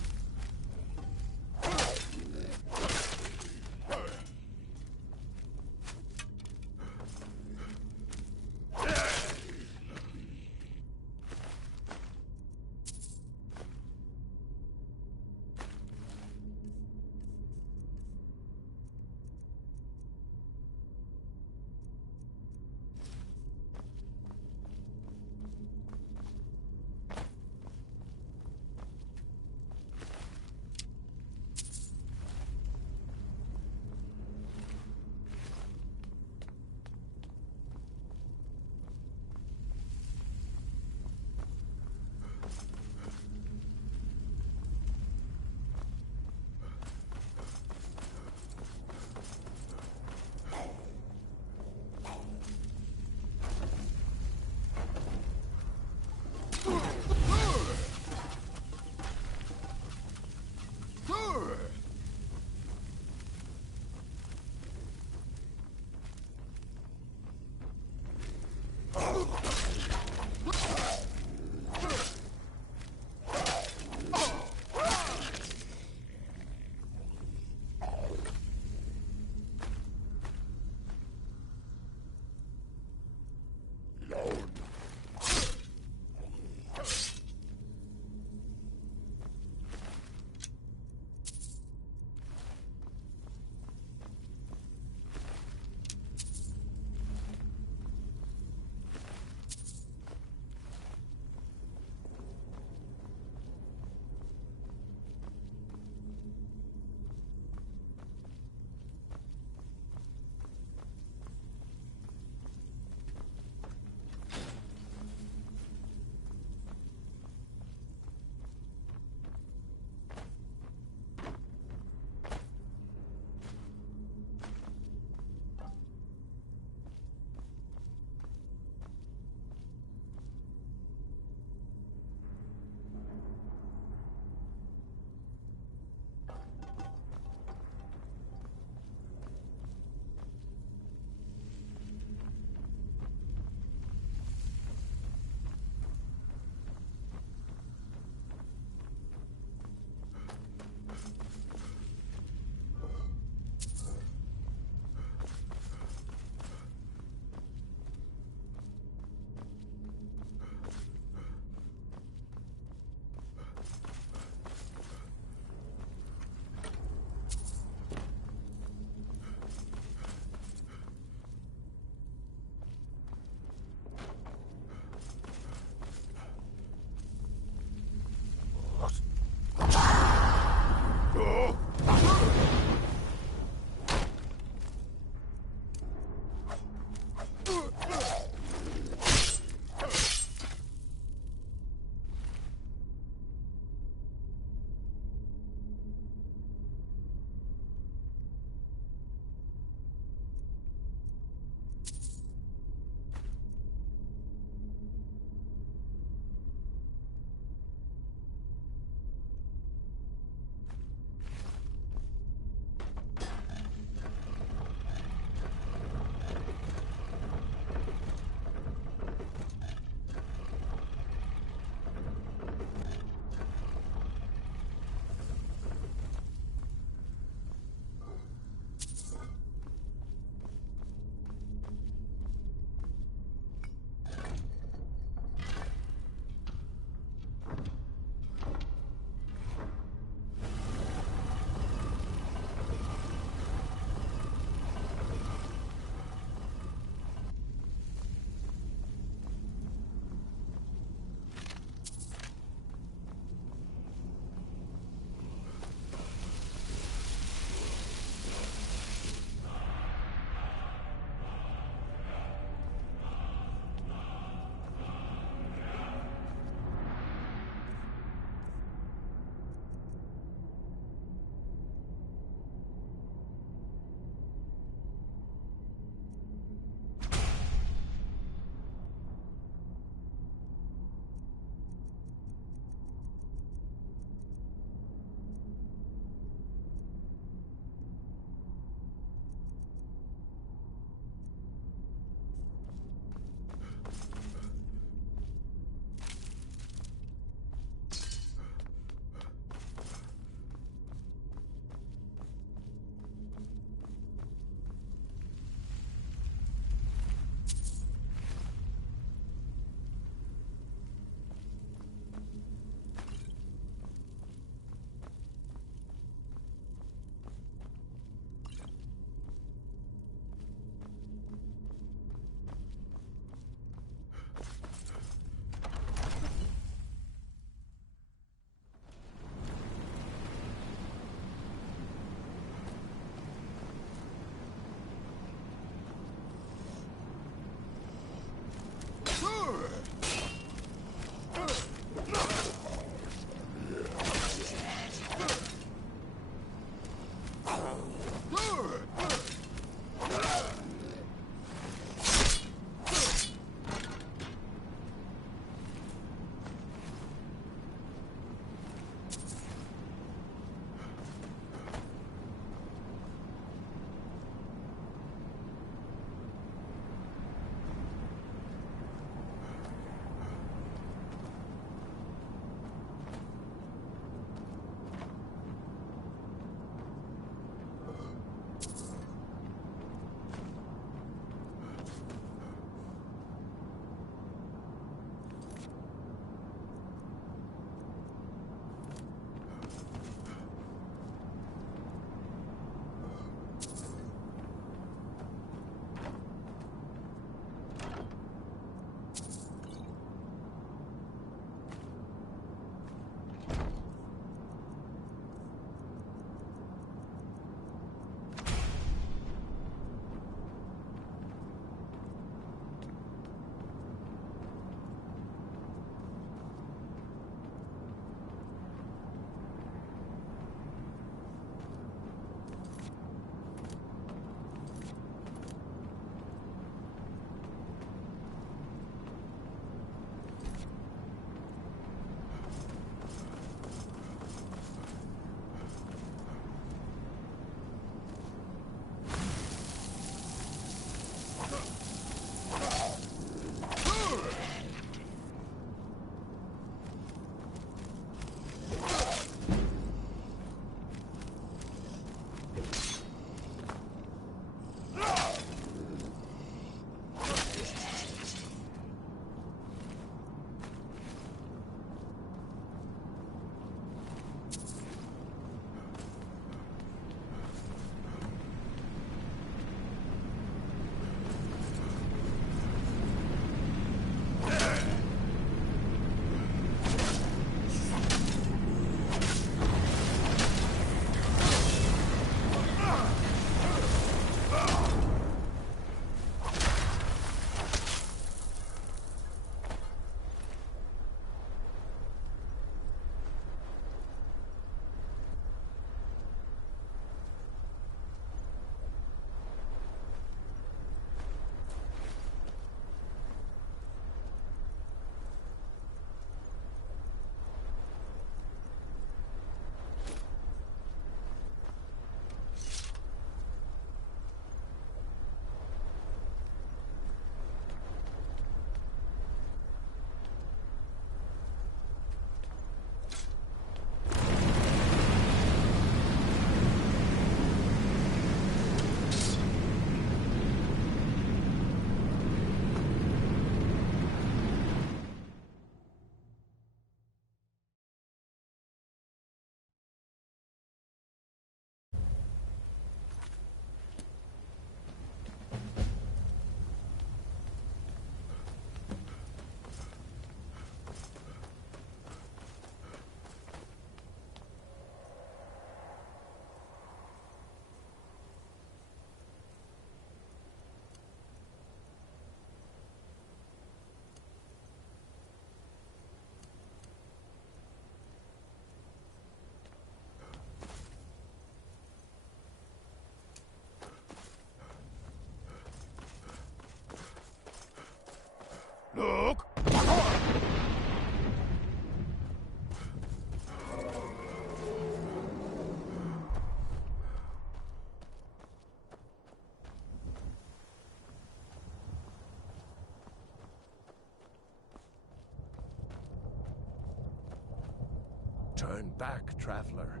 Turn back, traveler.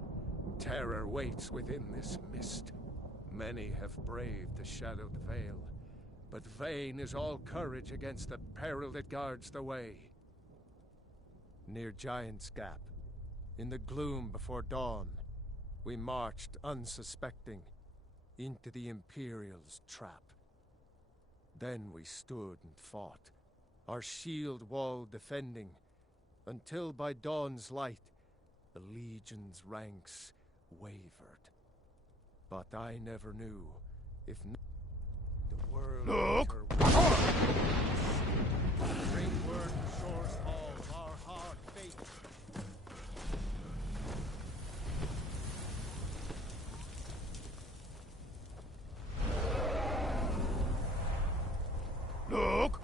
Terror waits within this mist. Many have braved the shadowed veil, but vain is all courage against the peril that guards the way. Near Giant's Gap, in the gloom before dawn, we marched unsuspecting into the Imperial's trap. Then we stood and fought, our shield wall defending, until by dawn's light the Legion's ranks wavered. But I never knew if the world... Look! Great word shores all of our hard fate. Look!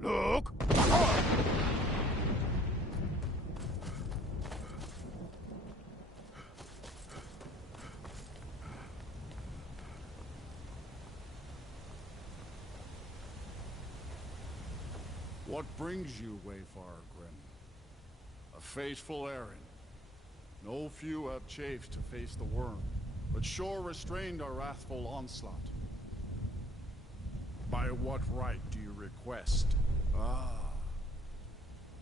Look! What brings you, Wayfarer Grim? A fateful errand. No few have chafed to face the worm, but sure restrained our wrathful onslaught. By what right do you request? Ah.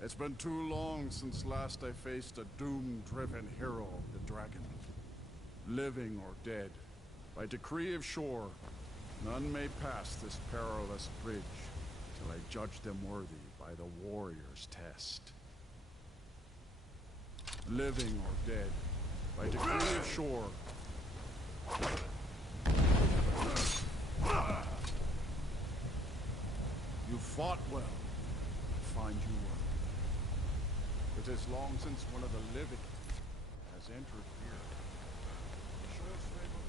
It's been too long since last I faced a doom-driven hero of the dragon. Living or dead, by decree of shore, none may pass this perilous bridge till I judge them worthy by the warrior's test. Living or dead, by decree of shore. You fought well. I find you well. It is long since one of the living has entered here. The shore's favor.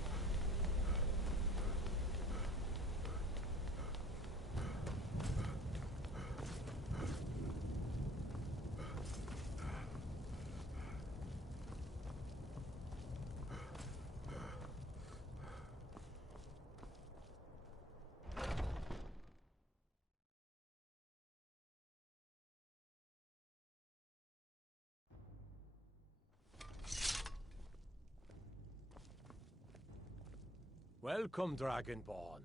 Welcome, Dragonborn.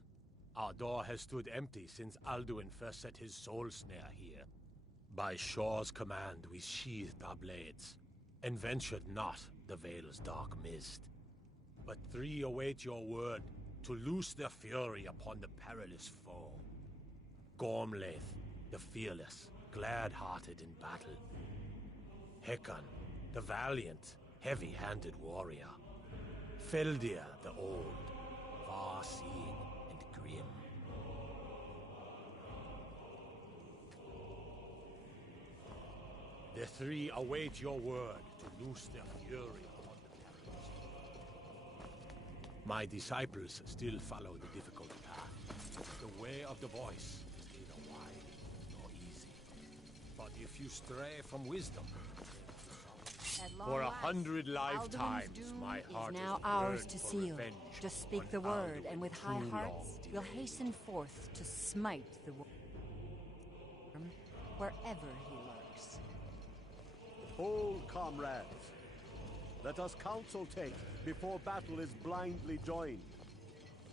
Our door has stood empty since Alduin first set his soul snare here. By Shor's command, we sheathed our blades, and ventured not the Vale's dark mist. But three await your word to loose their fury upon the perilous foe. Gormlaith, the fearless, glad-hearted in battle. Hekon, the valiant, heavy-handed warrior. Feldir, the old, far-seeing and grim. The three await your word to loose their fury upon the perilous foe. My disciples still follow the difficult path. The way of the voice is neither wide nor easy. But if you stray from wisdom, for 100 lifetimes, my heart is now is ours burned to for seal. revenge Just speak on the word, Alduin and with high too hearts, long we'll delayed. hasten forth to smite the worm wherever he lurks. Hold, comrades. Let us counsel take before battle is blindly joined.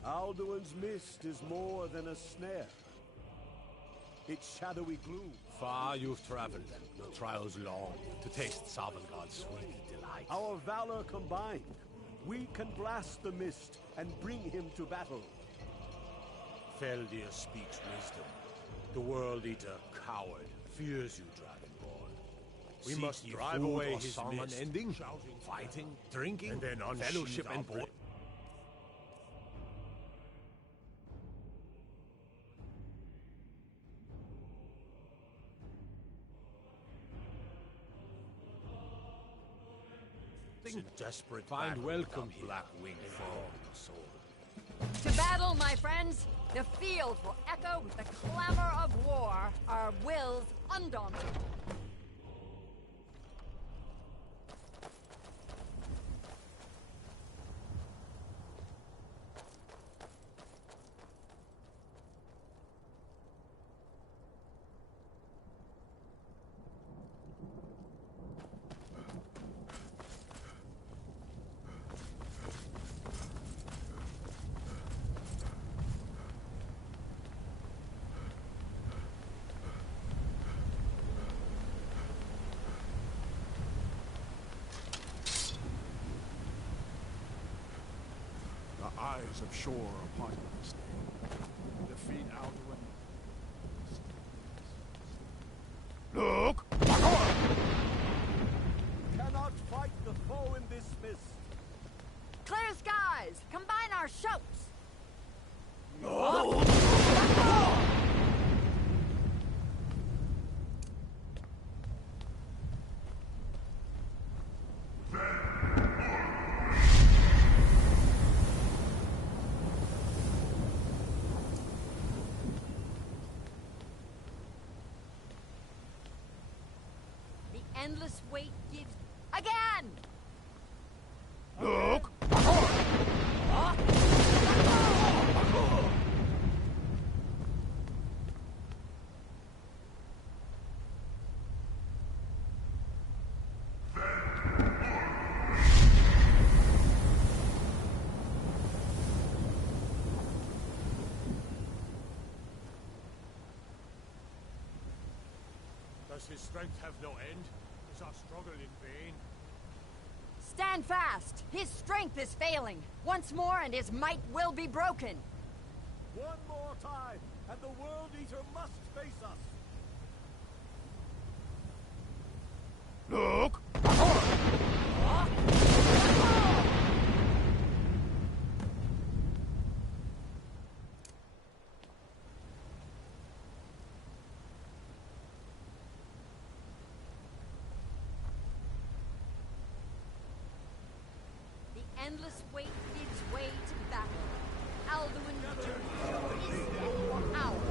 Alduin's mist is more than a snare. Its shadowy gloom. Far you've traveled, your trials long, to taste Sovngarde's sweet delight. Our valor combined, we can blast the mist and bring him to battle. Feldir speaks wisdom. The World Eater, coward, fears you, Dragonborn. We must drive away his mist, unending, fighting, drinking, and then fellowship and board. in desperate Find battle welcome without here, black-winged foe your soul. To battle, my friends! The field will echo with the clamor of war, our wills undaunted. The eyes of Shore are upon you this day. Defeat Alduin. Look! Cannot fight the foe in this mist. Clear skies! Combine our shouts! The endless wait gives... Again! Look! Does his strength have no end? Is our struggle in vain? Stand fast! His strength is failing. Once more and his might will be broken. One more time, and the World Eater must face us. Look! The endless wait gives way to battle. Alduin returns. His death for ours.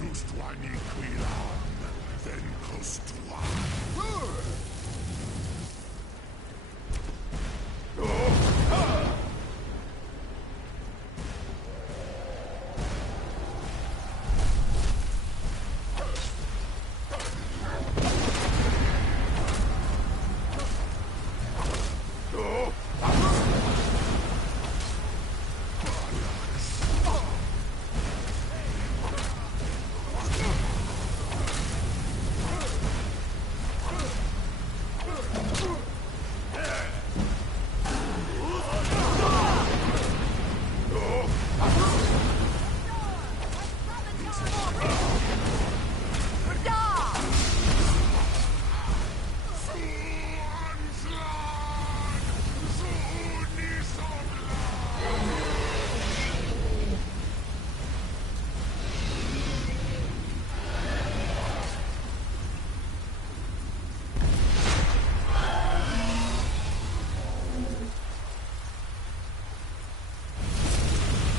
Lustwani Quilan, then Kostua. This was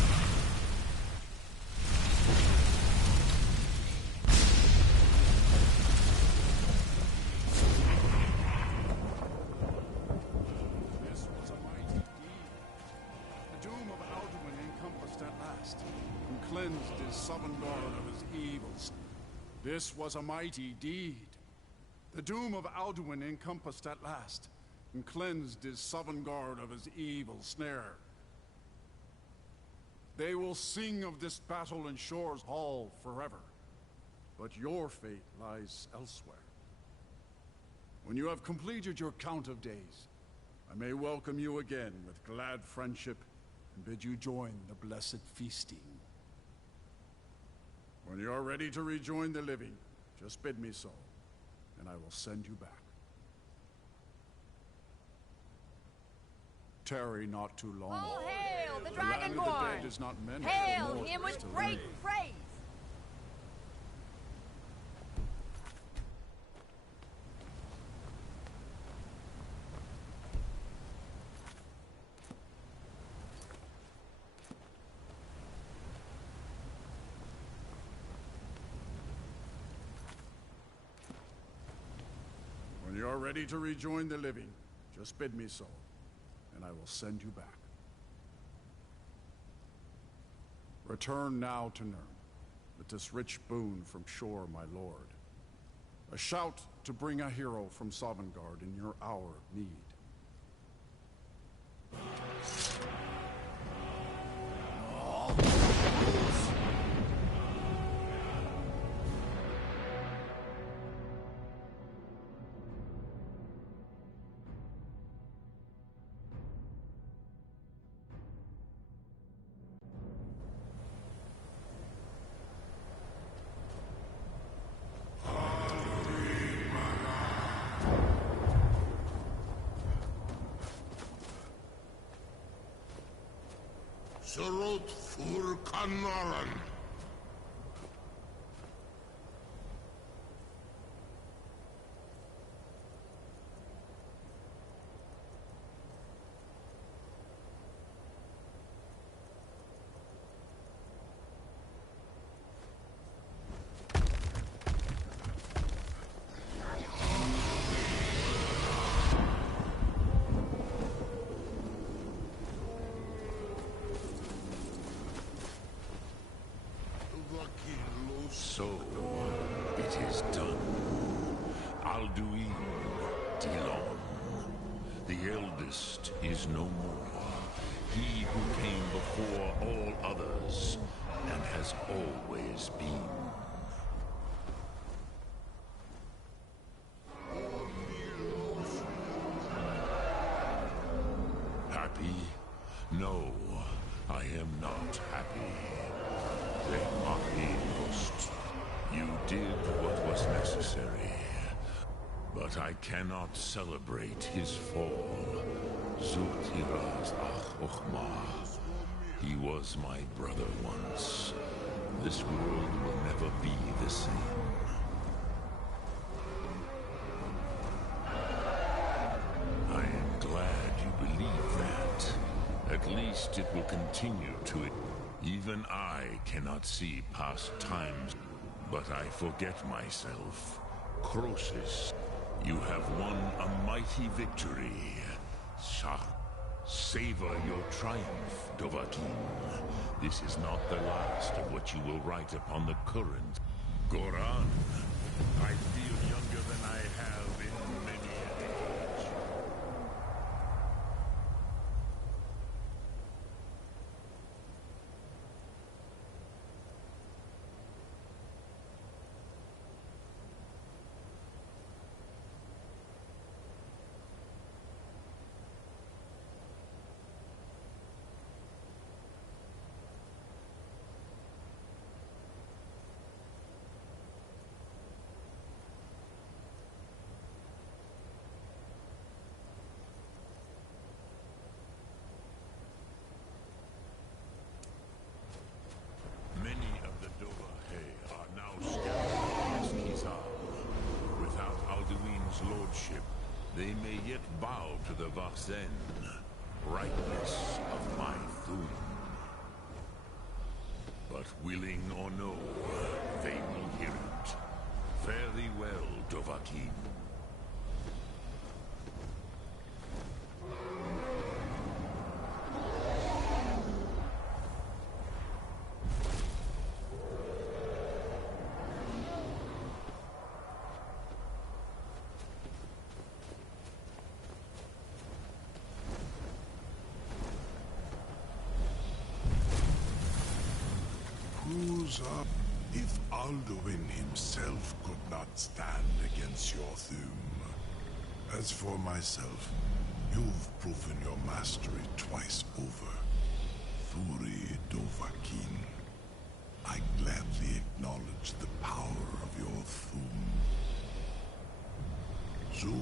a mighty deed. The doom of Alduin encompassed at last, and cleansed his Sovngarde of his evils. This was a mighty deed. The doom of Alduin encompassed at last, and cleansed his Sovngarde of his evil snare. They will sing of this battle in Shore's Hall forever, but your fate lies elsewhere. When you have completed your count of days, I may welcome you again with glad friendship and bid you join the blessed feasting. When you are ready to rejoin the living, just bid me so, and I will send you back. Tarry not too long. All hail Hail the The land of the Dragonborn! dead is not meant for Hail mortals him with to great live. praise! When you're ready to rejoin the living, just bid me so, and I will send you back. Return now to Nurn, with this rich boon from shore, my lord. A shout to bring a hero from Sovngarde in your hour of need. Surut fur Kanaran. So, it is done. Alduin, Dilon, the eldest is no more. He who came before all others, and has always been. Happy? No, I am not happy. You did what was necessary, but I cannot celebrate his fall. Zultiraz Ach Ochmah. He was my brother once. This world will never be the same. I am glad you believe that. At least it will continue to it. Even I cannot see past times, but I forget myself. Croesus, you have won a mighty victory. Shah, savor your triumph, Dovahkiin. This is not the last of what you will write upon the current. Goran, I feel younger than I have in many an age. Lordship, they may yet bow to the Vaxen, brightness of my Thum. But willing or no, they will hear it. Fare thee well, Dovahkiin. If Alduin himself could not stand against your Thum. As for myself, you've proven your mastery twice over. Thuri Dovahkiin, I gladly acknowledge the power of your Thum. Zu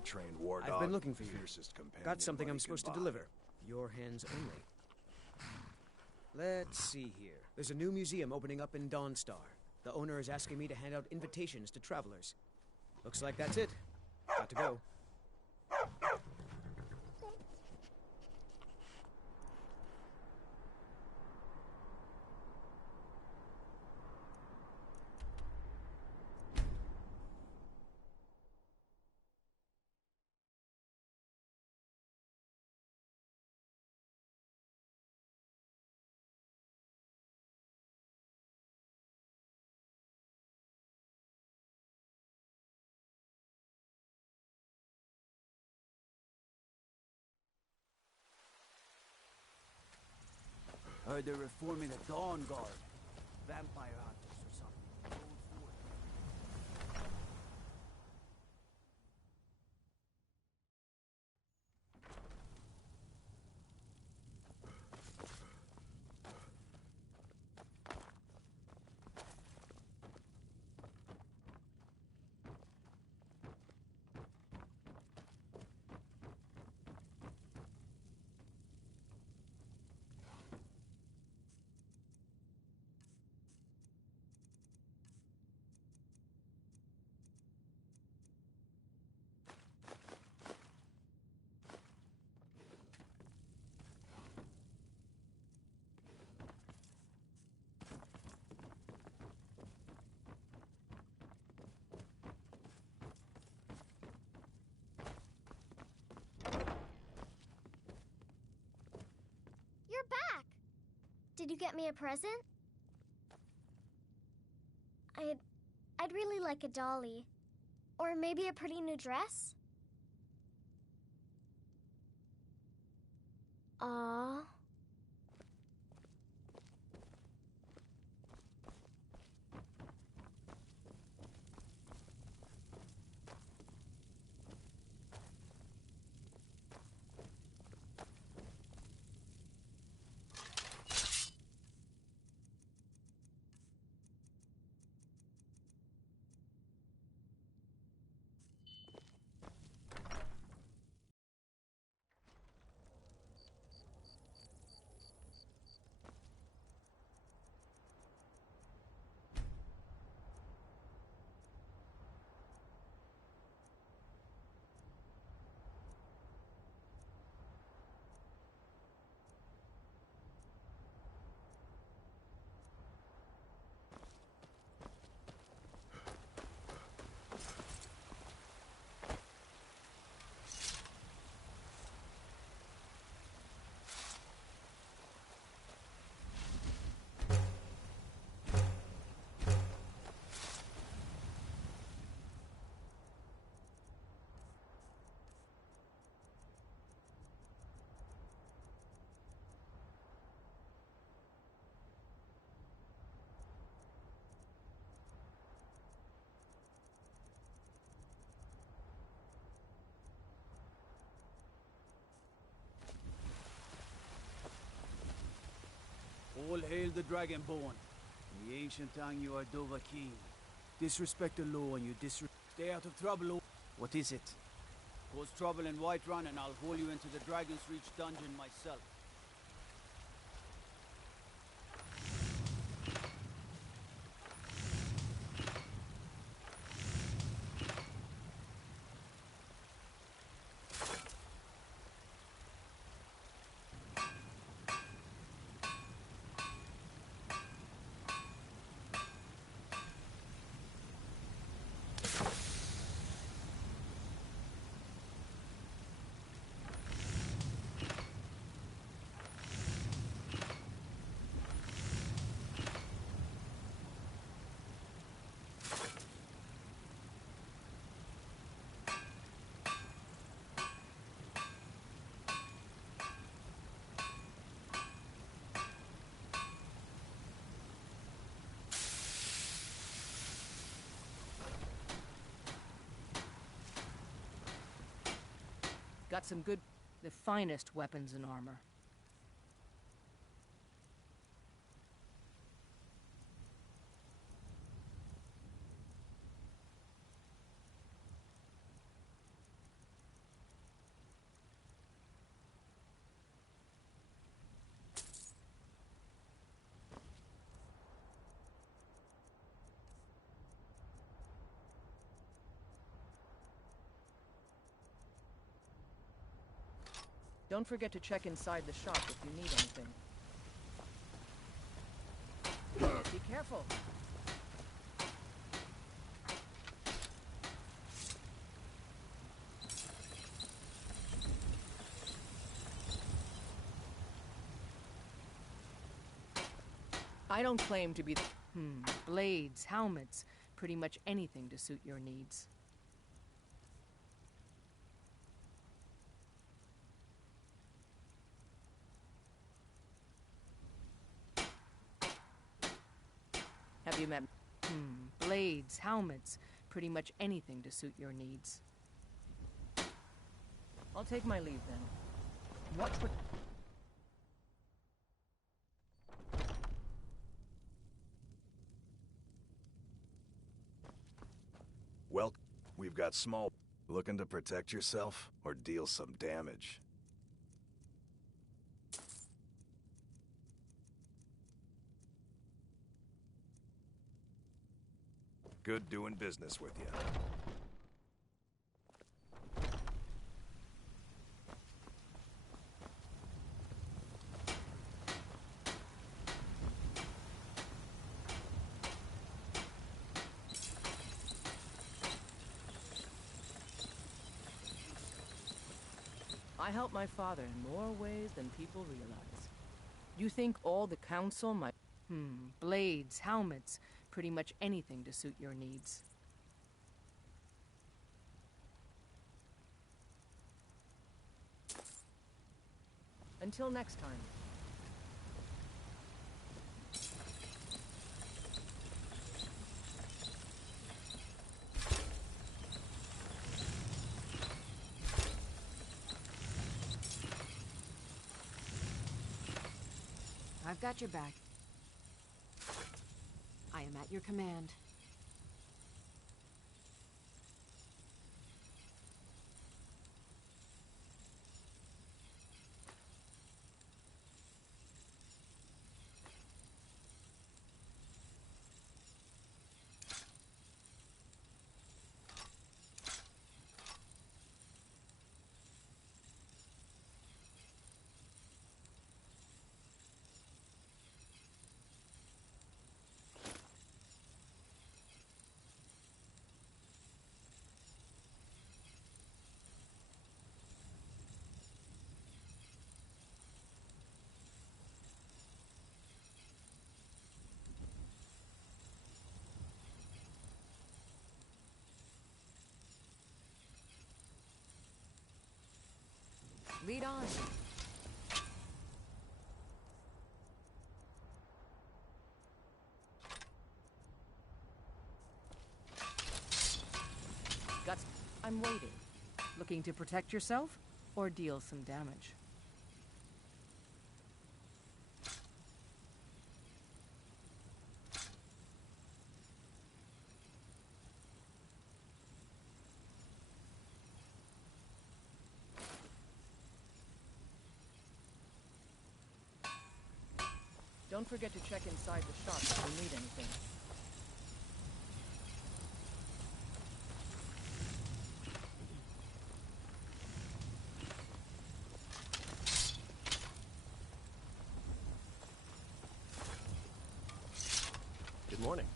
a trained war dog. I've been looking for you. Fiercest companion Got something money I'm can supposed to buy. deliver. Your hands only. Let's see here. There's a new museum opening up in Dawnstar. The owner is asking me to hand out invitations to travelers. Looks like that's it. Got to go. Heard they're reforming the Dawn Guard. Vampire hunters or something. Old fort. You're back! Did you get me a present? I'd really like a dolly. Or maybe a pretty new dress? Aww. All hail the Dragonborn. In the ancient tongue you are Dovahkiin. Disrespect the law and you stay out of trouble. What is it? Cause trouble in Whiterun and I'll haul you into the Dragon's Reach dungeon myself. Got some good, the finest weapons and armor. Don't forget to check inside the shop if you need anything. Be careful. I don't claim to be blades, helmets, pretty much anything to suit your needs. Have you met blades, helmets, pretty much anything to suit your needs? I'll take my leave then. Watch what... Well, we've got small... Looking to protect yourself or deal some damage? Good doing business with you. I help my father in more ways than people realize. You think all the council might... blades, helmets, pretty much anything to suit your needs. Until next time. I've got your back. I am at your command. Lead on. Guts, I'm waiting. Looking to protect yourself or deal some damage? Don't forget to check inside the shop if you need anything. Good morning.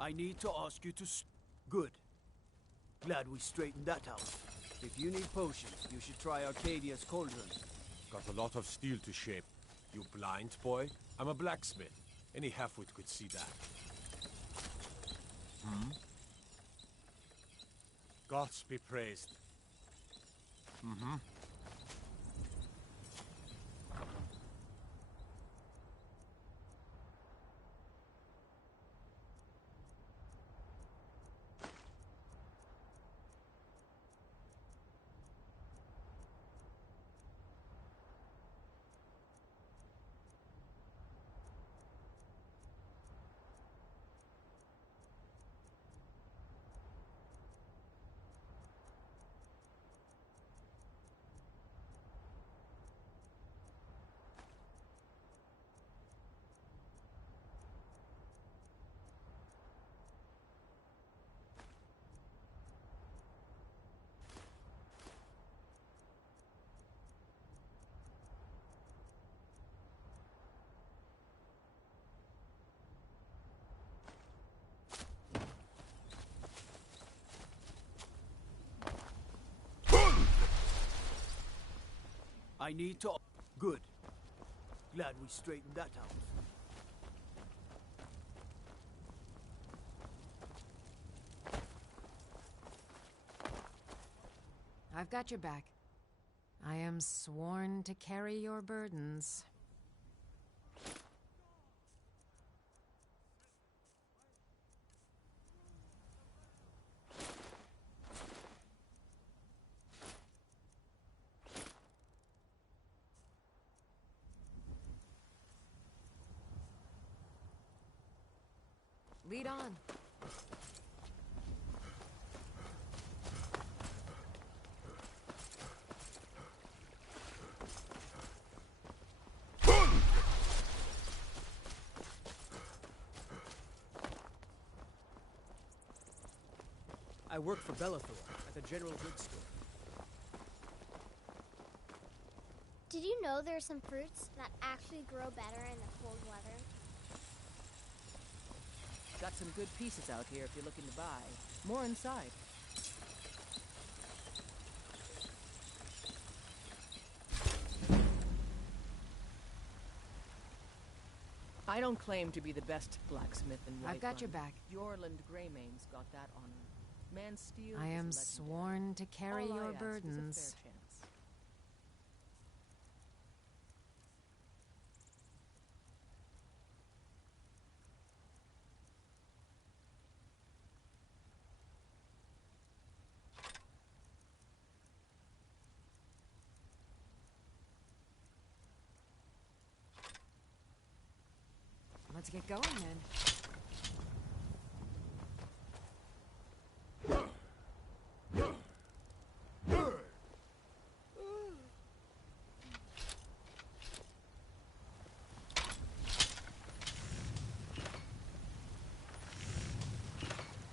I need to ask you to Good. Glad we straightened that out. If you need potions, you should try Arcadia's cauldron. Got a lot of steel to shape. You blind, boy? I'm a blacksmith. Any halfwit could see that. Hmm? Gods be praised. Mm-hmm. I need to... Good. Glad we straightened that out. I've got your back. I am sworn to carry your burdens. Lead on. I work for Bellathor at the general goods store. Did you know there are some fruits that actually grow better in the cold weather? Got some good pieces out here if you're looking to buy. More inside. I don't claim to be the best blacksmith in Whiterun. I've got your back. Yorland Greymane's got that honor. Man steel I am is sworn to carry All I your ask is a fair burdens. chance. Let's get going then.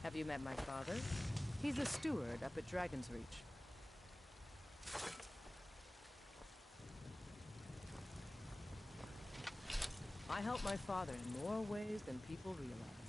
Have you met my father? He's the steward up at Dragon's Reach. I help my father in more ways than people realize.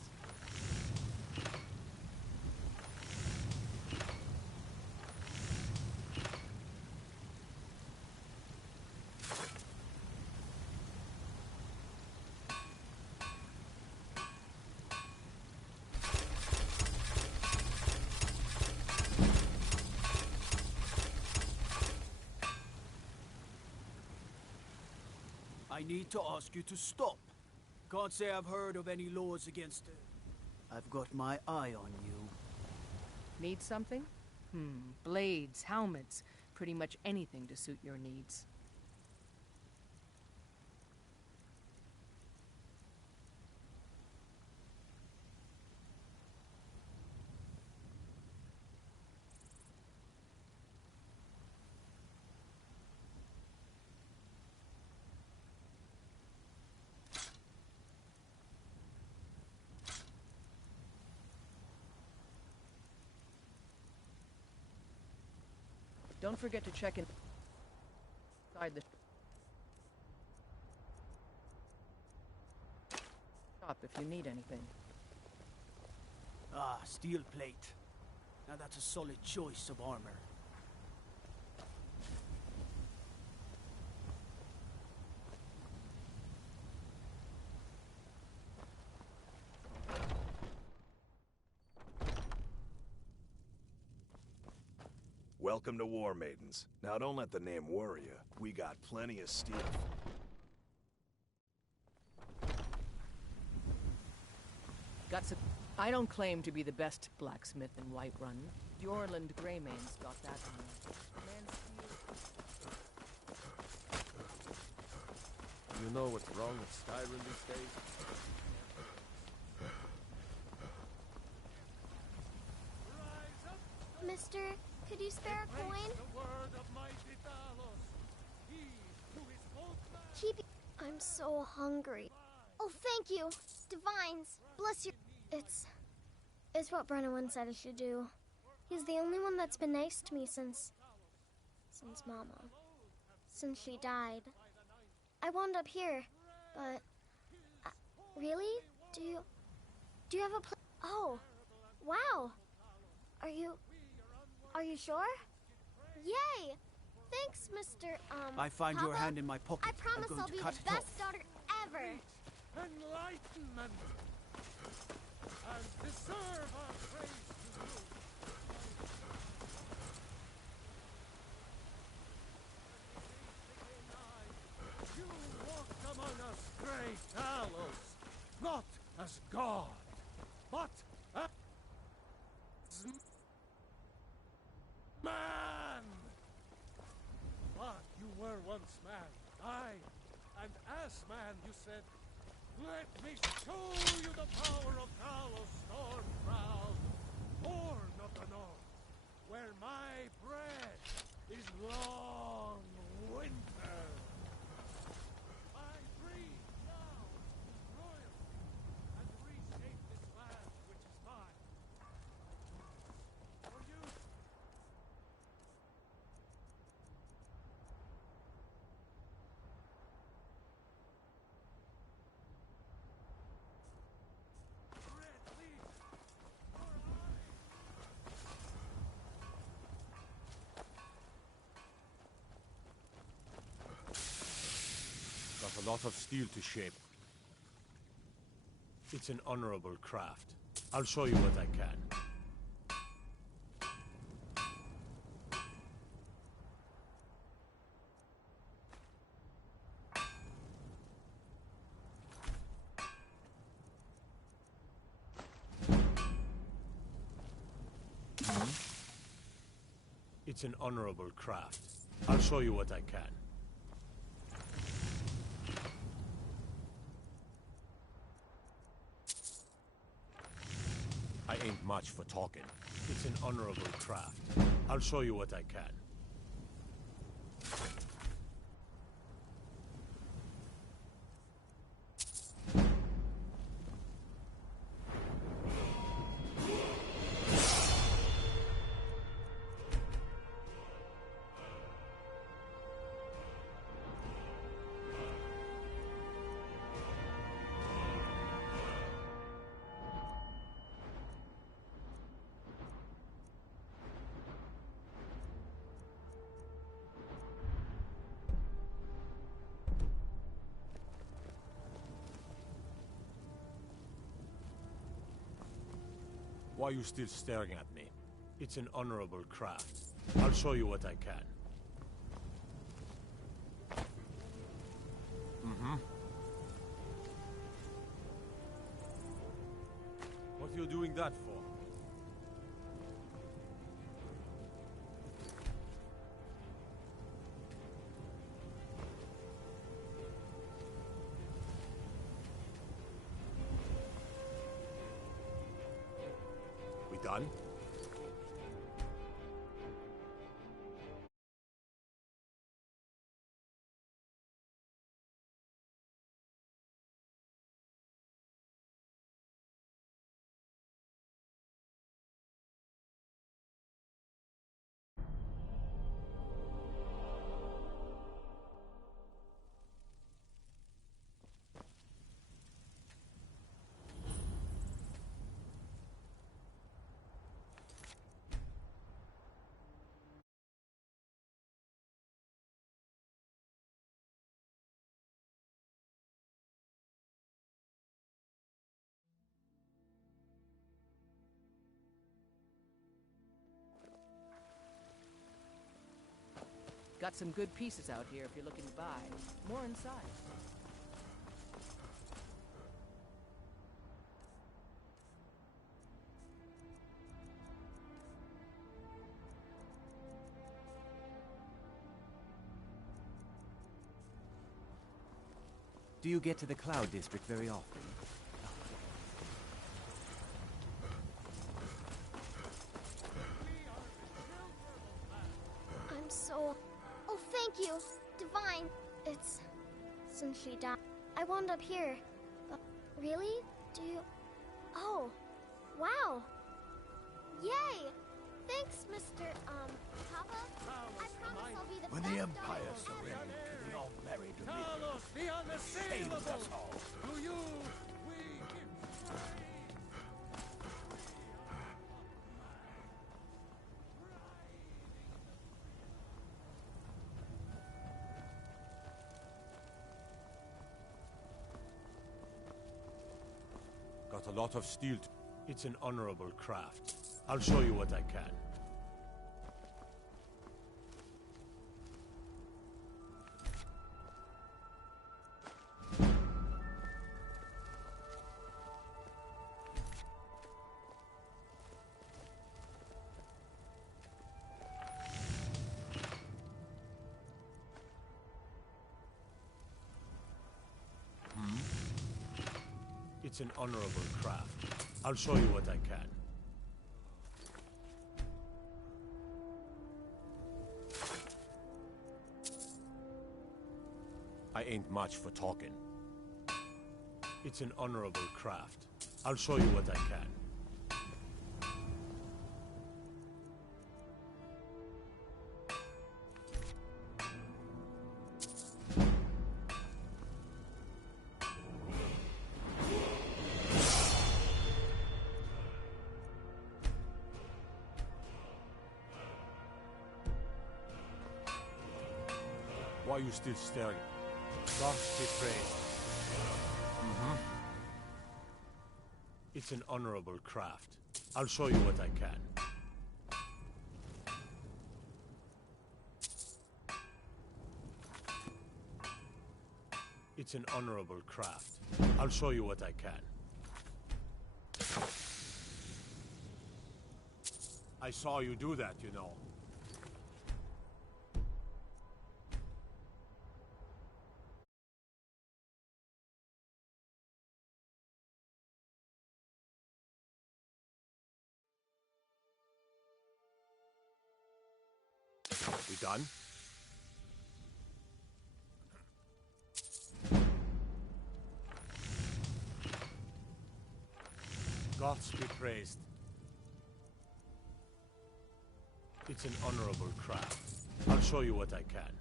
I need to ask you to stop. Can't say I've heard of any laws against it. I've got my eye on you. Need something? Blades, helmets, pretty much anything to suit your needs. Don't forget to check inside the shop if you need anything. Ah, steel plate. Now that's a solid choice of armor. Welcome to War Maidens. Now don't let the name worry you. We got plenty of steel. I don't claim to be the best blacksmith in Whiterun. Jorland Greymane's got that one. You know what's wrong with Skyrim these days? Mister, could you spare a coin? Keep. I'm so hungry. Oh, thank you. Divines, bless you. It's what Brennan said I should do. He's the only one that's been nice to me since Mama. Since she died. I wound up here, but... really? Do you have a plan? Oh, wow. Are you sure? Yay! Thanks, Mr. I find Papa. your hand in my pocket. I promise I'm going I'll to be cut the it best off. daughter ever. Enlightenment! And deserve our praise to you! You walked among us, great Talos, not as God, but as man! But you were once man, aye, and as man you said, let me show you the power of Talos Stormproud, born of the north, where my bread is long winter. I breathe now royalty and reshape this land which is mine. For you. Got a lot of steel to shape. It's an honorable craft. I'll show you what I can. It's an honorable craft. I'll show you what I can. I ain't much for talking. It's an honorable craft. I'll show you what I can. Why are you still staring at me? It's an honorable craft. I'll show you what I can. What are you doing that for? We done? Got some good pieces out here if you're looking to buy. More inside. Do you get to the Cloud District very often? I'm so... Oh, thank you, Divine. It's... since she died. I wound up here. But really? Do you... Oh, wow. Yay! Thanks, Mr. Papa. I promise I'll be the When best the dog Empire you'll ever surrendered to the unmarried Carlos, the unassailable! Saved us all. To you, we Got a lot of steel. It's an honorable craft. I'll show you what I can. It's an honorable craft. I'll show you what I can. I ain't much for talking. It's an honorable craft. I'll show you what I can. Why are you still staring? God be praised. It's an honorable craft. I'll show you what I can. It's an honorable craft. I'll show you what I can. I saw you do that, you know. We done? Gods be praised. It's an honorable craft. I'll show you what I can.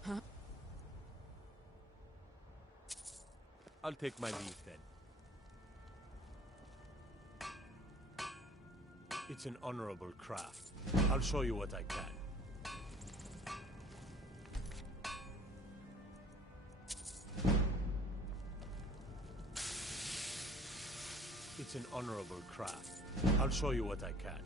Huh? I'll take my leave then. It's an honorable craft. I'll show you what I can. It's an honorable craft. I'll show you what I can.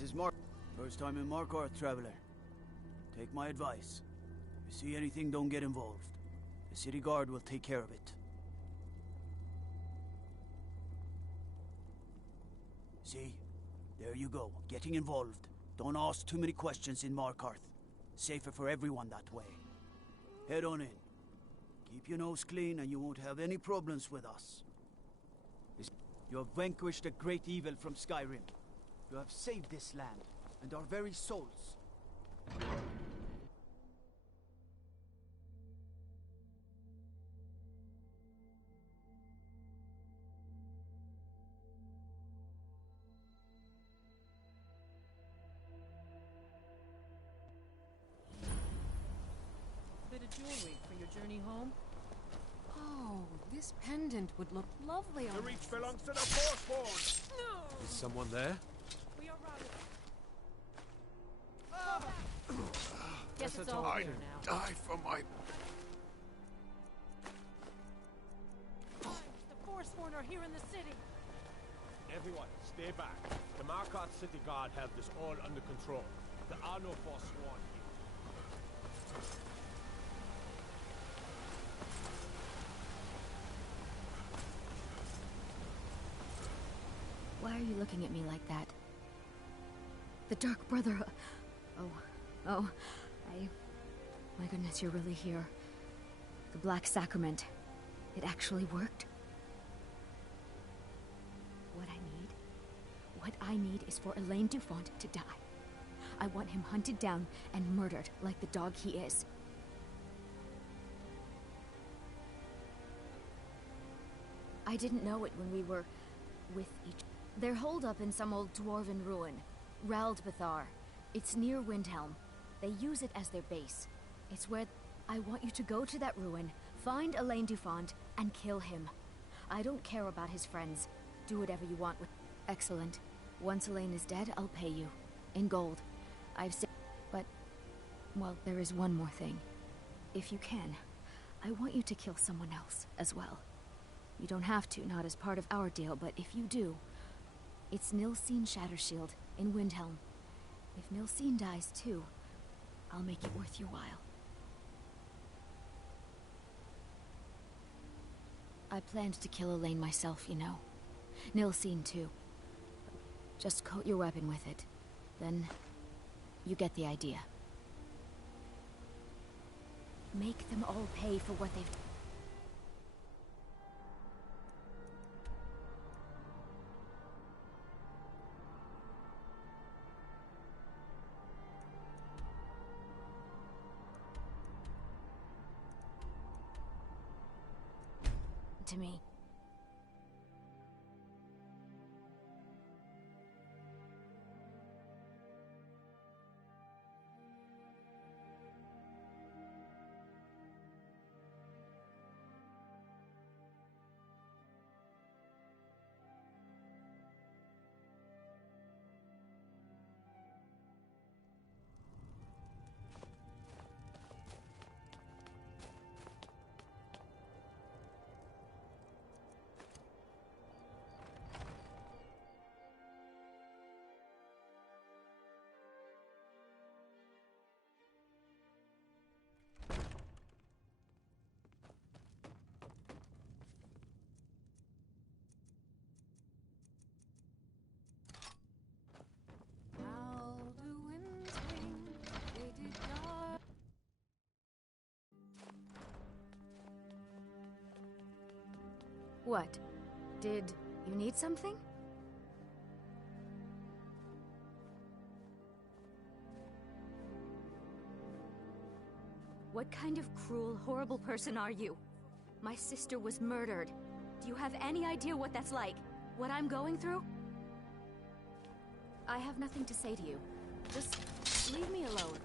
This is Mark. First time in Markarth, traveler. Take my advice. If you see anything, don't get involved. The city guard will take care of it. See? There you go. Getting involved. Don't ask too many questions in Markarth. Safer for everyone that way. Head on in. Keep your nose clean and you won't have any problems with us. You have vanquished a great evil from Skyrim. You have saved this land and our very souls. Bit of jewelry for your journey home? Oh, this pendant would look lovely on The reach belongs to the Forsworn! No! Is someone there? We are routed. Guess it's all clear now. Die for my... The Forsworn are here in the city. Everyone, stay back. The Markarth City Guard have this all under control. There are no Forsworn here. Why are you looking at me like that? The Dark Brother... Oh, my goodness, you're really here. The Black Sacrament. It actually worked? What I need is for Elaine Dufont to die. I want him hunted down and murdered like the dog he is. I didn't know it when we were with each... They're holed up in some old dwarven ruin. Raldbathar. It's near Windhelm. They use it as their base. It's where... I want you to go to that ruin, find Elaine Dufont, and kill him. I don't care about his friends. Do whatever you want with... Excellent. Once Elaine is dead, I'll pay you. In gold. I've said... But... Well, there is one more thing. If you can, I want you to kill someone else as well. You don't have to, not as part of our deal, but if you do... It's Nilsine Shattershield in Windhelm. If Nilsine dies too, I'll make it worth your while. I planned to kill Elaine myself, you know. Nilsine too. Just coat your weapon with it. Then... you get the idea. Make them all pay for what they've... to me. What? Did you need something? What kind of cruel, horrible person are you? My sister was murdered. Do you have any idea what that's like? What I'm going through? I have nothing to say to you. Just leave me alone.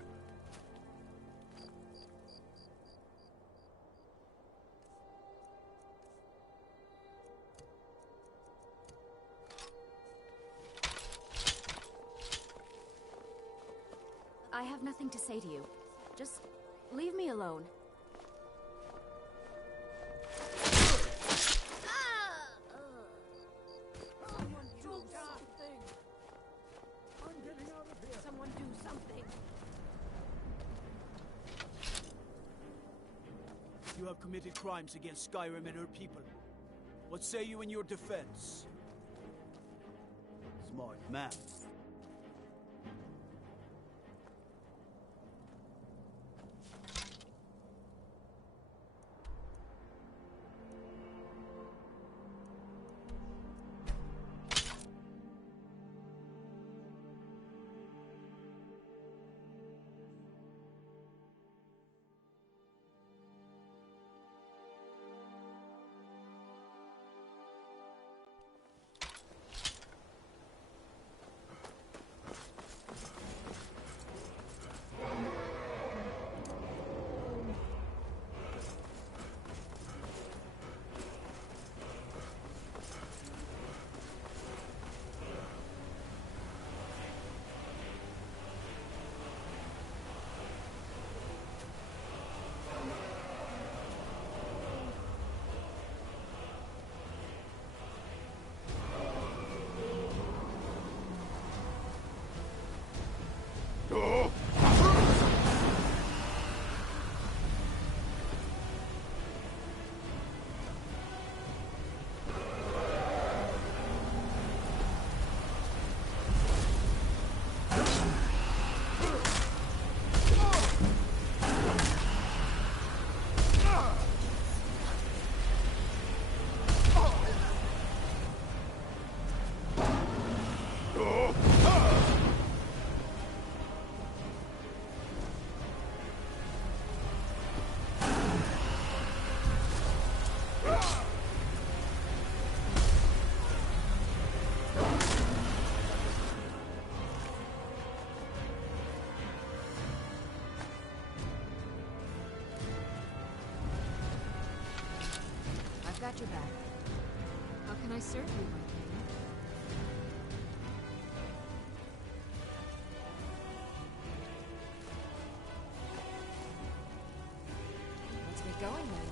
I have nothing to say to you. Just leave me alone. Someone do something! I'm getting Someone do something. You have committed crimes against Skyrim and her people. What say you in your defense? Smart man. Got your back. How can I serve you, my king? Let's get going then.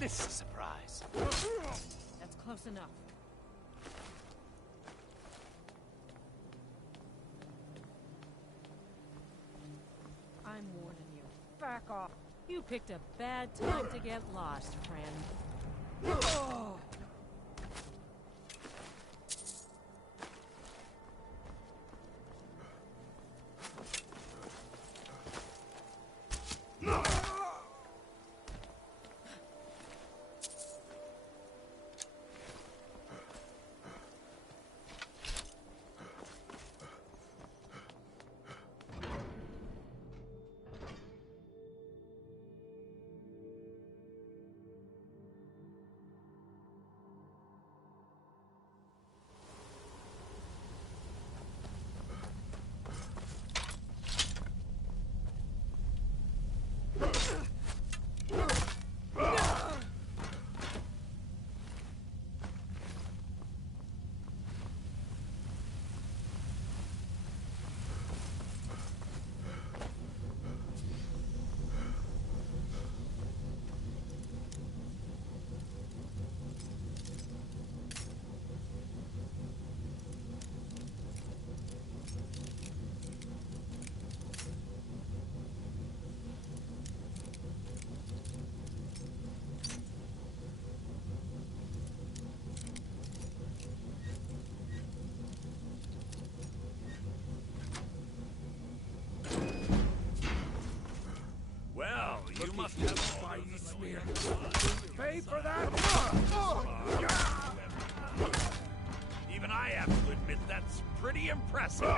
This is a surprise. That's Close enough. I'm warning you. Back off. You picked a bad time to get lost, friend. Oh. You must have spidey smear. Pay for that! Even I have to admit that's pretty impressive.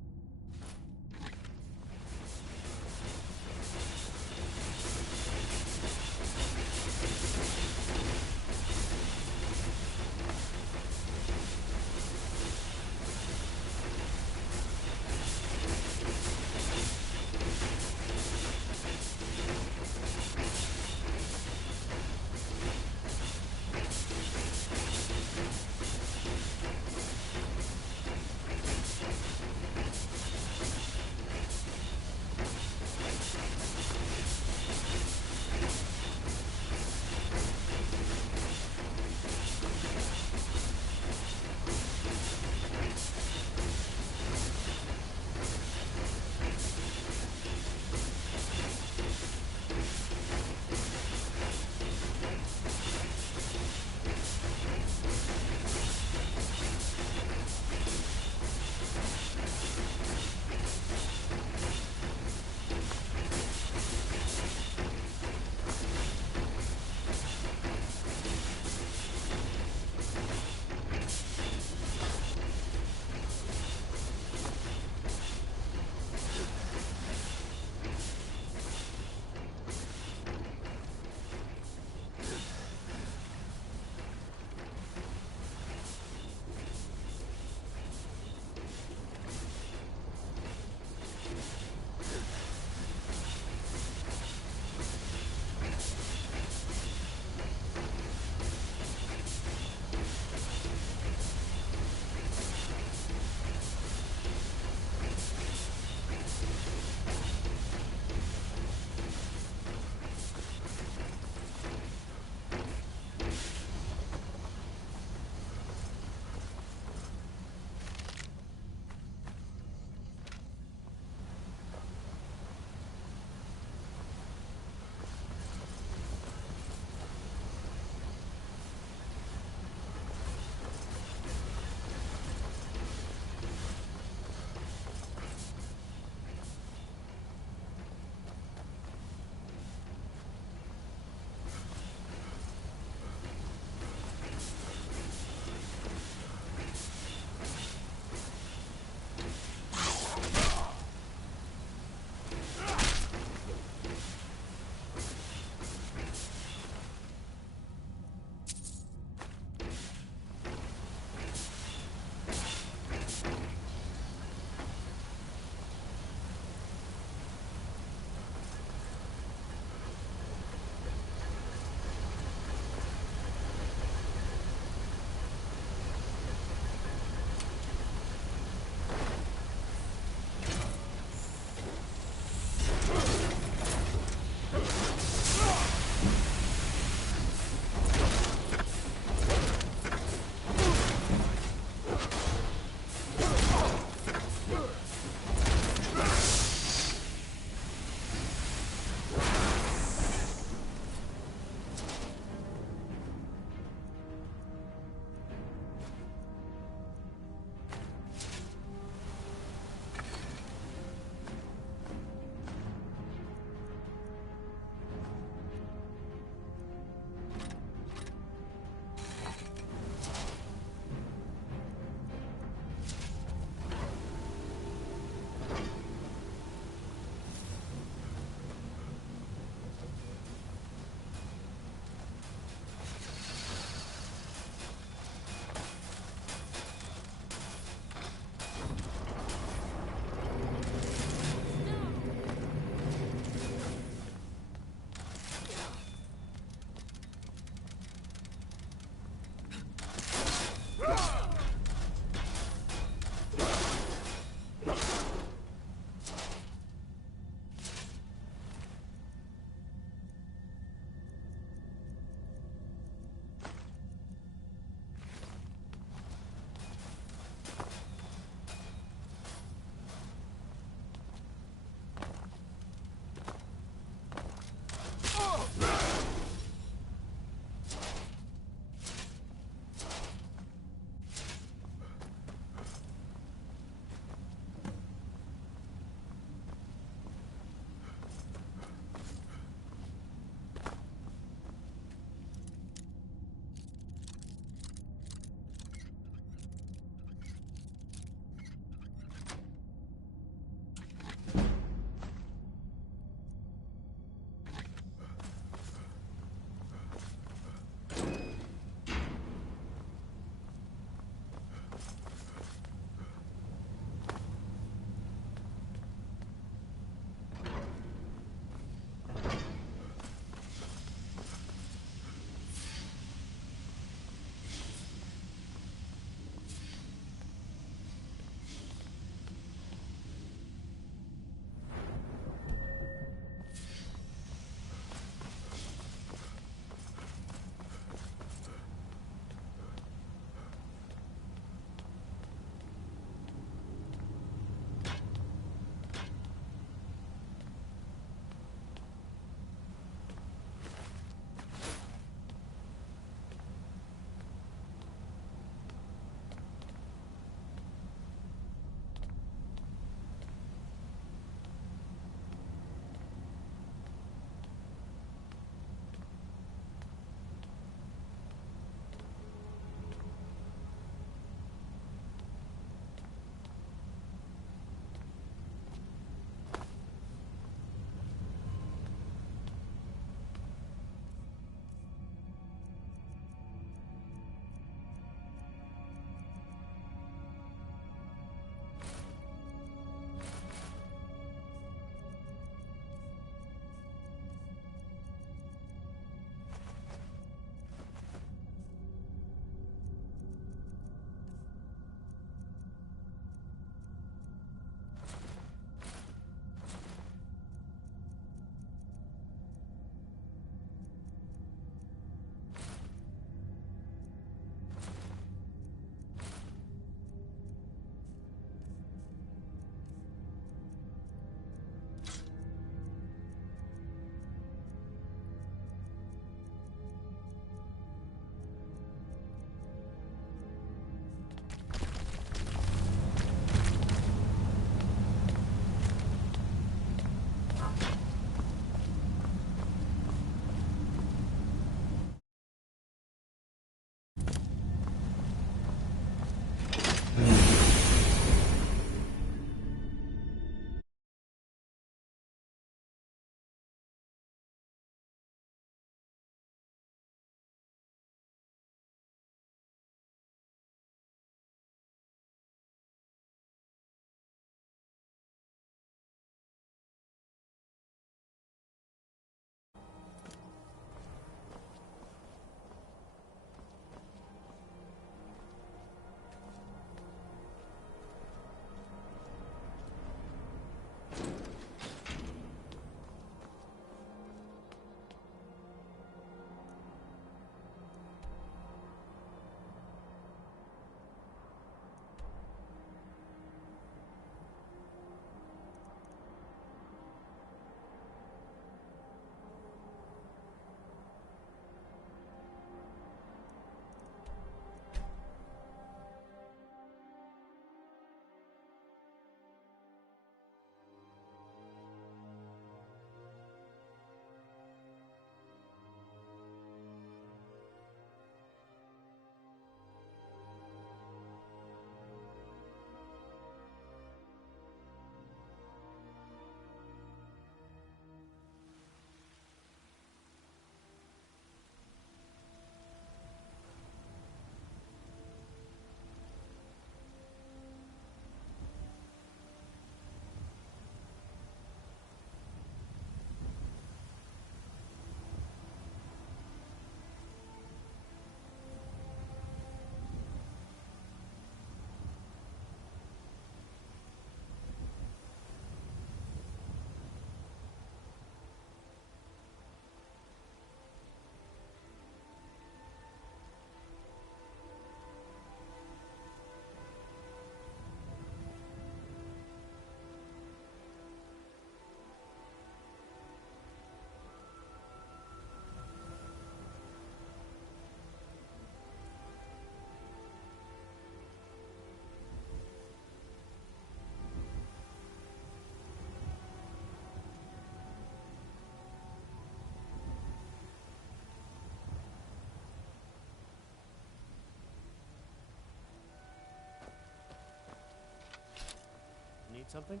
Need something?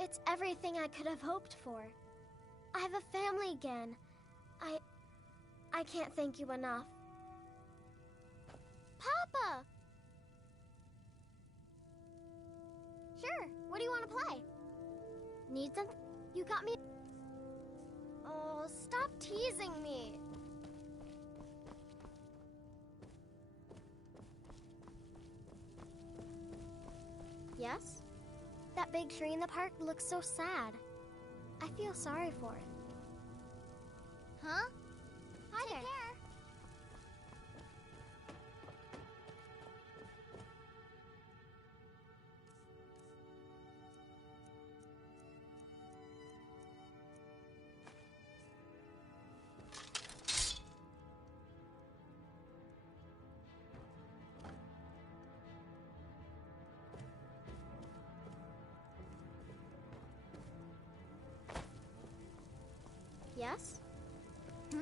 It's everything I could have hoped for. I have a family again. I can't thank you enough. Papa! Sure, what do you want to play? Need something? You got me? Oh, stop teasing me. Yes? That big tree in the park looks so sad. I feel sorry for it. Huh? Hi there. Yes? Hmm?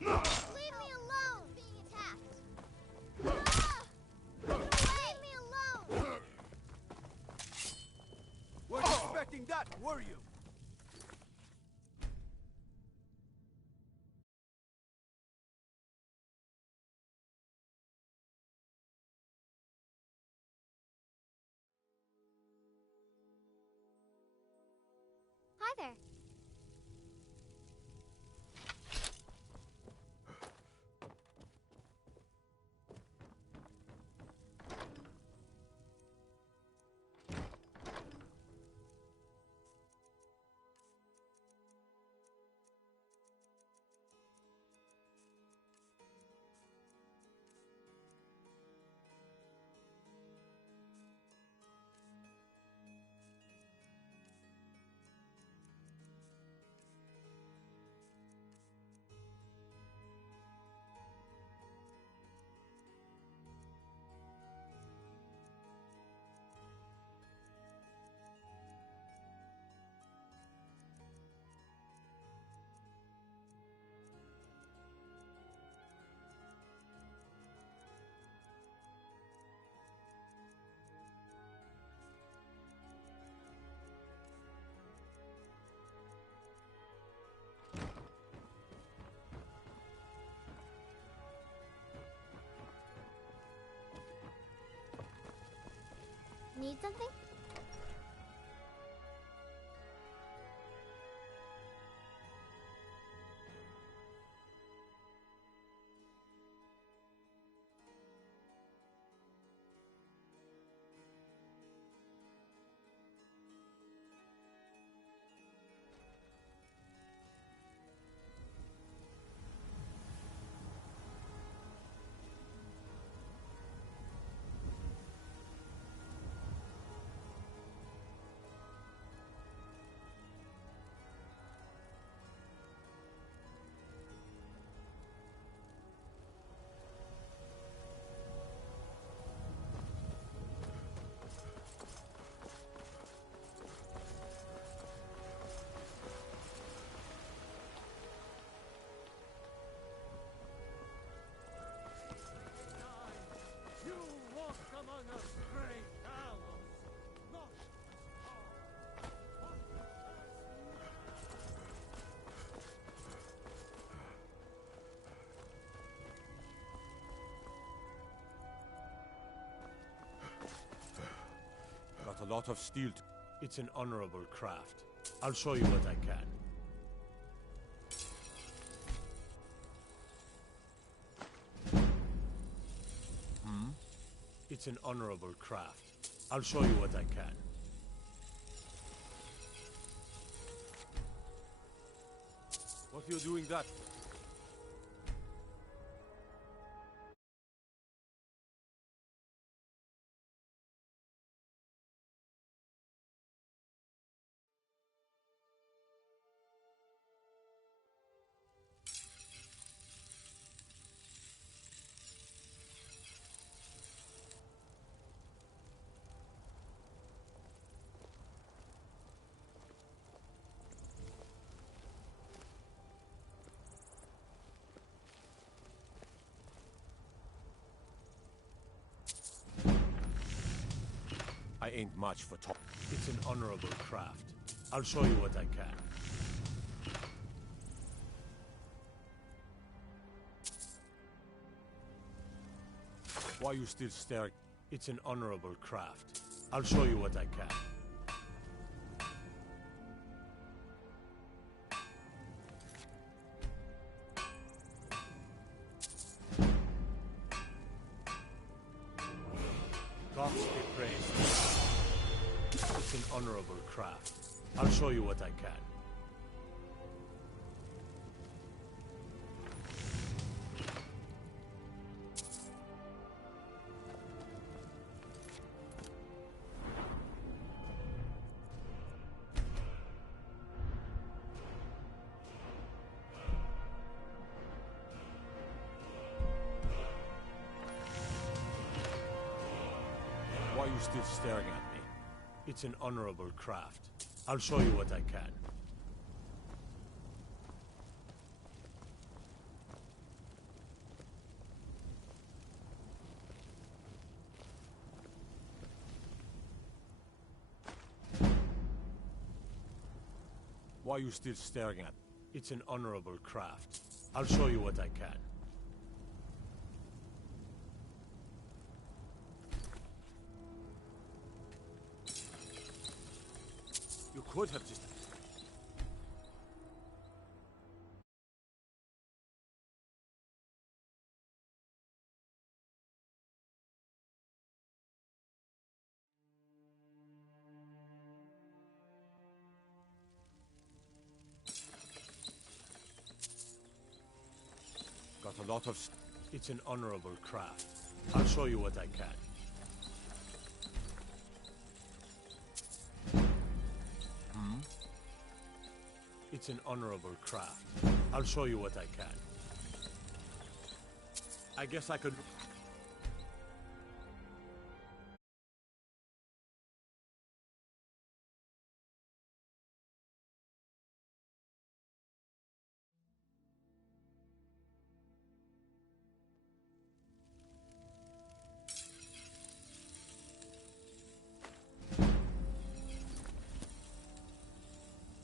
Leave me alone! Being attacked. Leave me alone! Weren't expecting that, were you? Hi there. Need something? You walk among us, great owls. Not got a lot of steel. It's an honorable craft. I'll show you what I can. It's an honorable craft. I'll show you what I can. What are you doing that? ain't much for talk. It's an honorable craft. I'll show you what I can. Why you still staring? It's an honorable craft. I'll show you what I can. Gods be praised. It's an honorable craft. I'll show you what I can. Why are you still staring at me? It's an honorable craft. I'll show you what I can. Why are you still staring at me? It's an honorable craft. I'll show you what I can. You could have just... Got a lot of... It's an honorable craft. I'll show you what I can. It's an honorable craft. I'll show you what I can. I guess I could...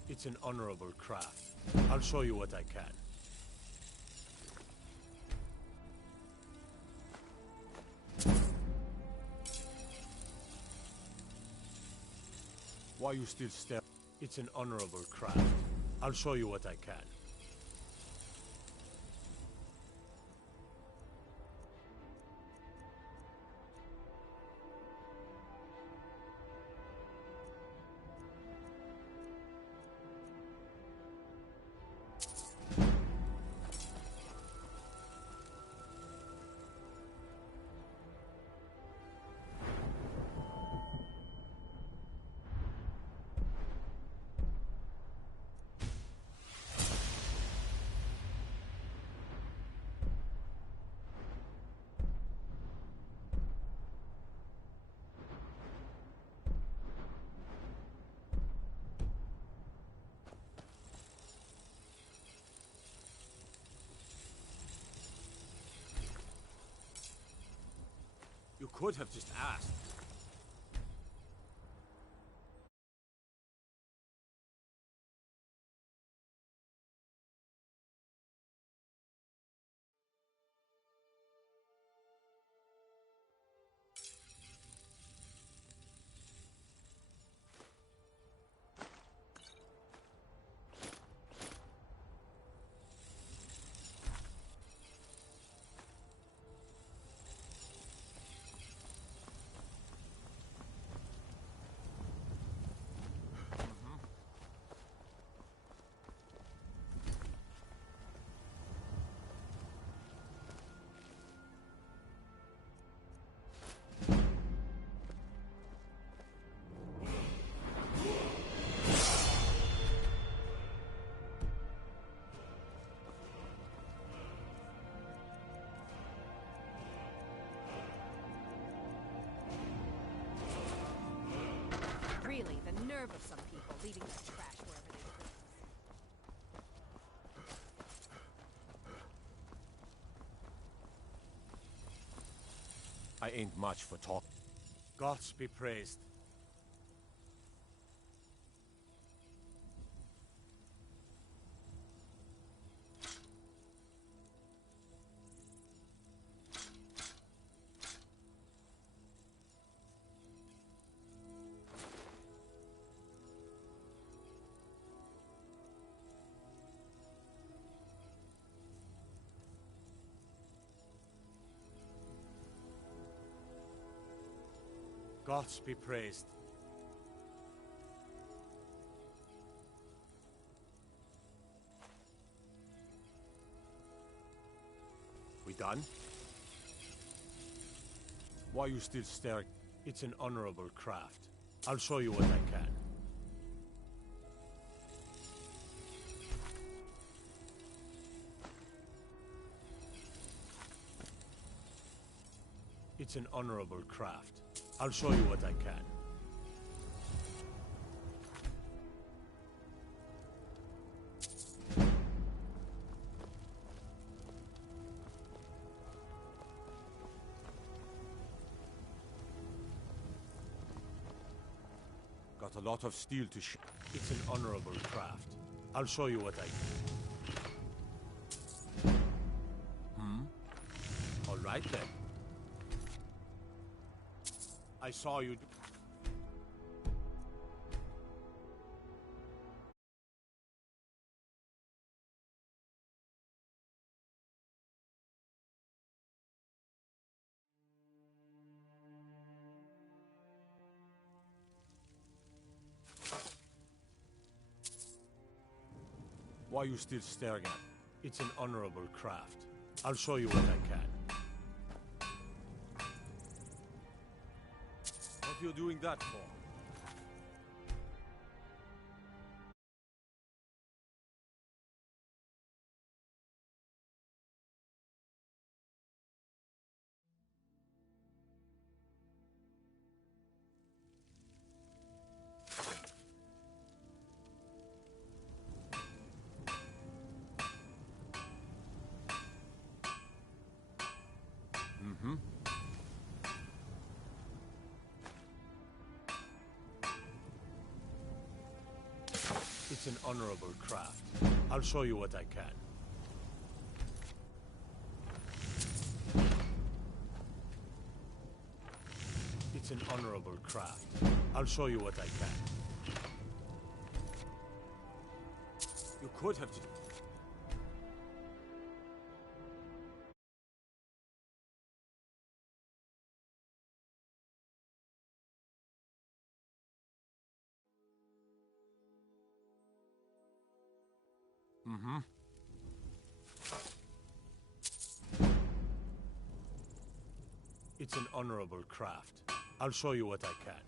It's an honorable craft. I'll show you what I can. Why are you still staring? It's an honorable craft. I'll show you what I can. You could have just asked. Really, the nerve of some people leaving their trash wherever they please. I ain't much for talk. Gods be praised. Gods be praised. We done? Why are you still staring? It's an honorable craft. I'll show you what I can. It's an honorable craft. I'll show you what I can. Got a lot of steel to It's an honorable craft. I'll show you what I can. All right then. I saw you. Why are you still staring at? It's an honorable craft. I'll show you what I can. What are you doing that for? It's an honorable craft. I'll show you what I can. It's an honorable craft. I'll show you what I can. You could have... It's an honorable craft. I'll show you what I can.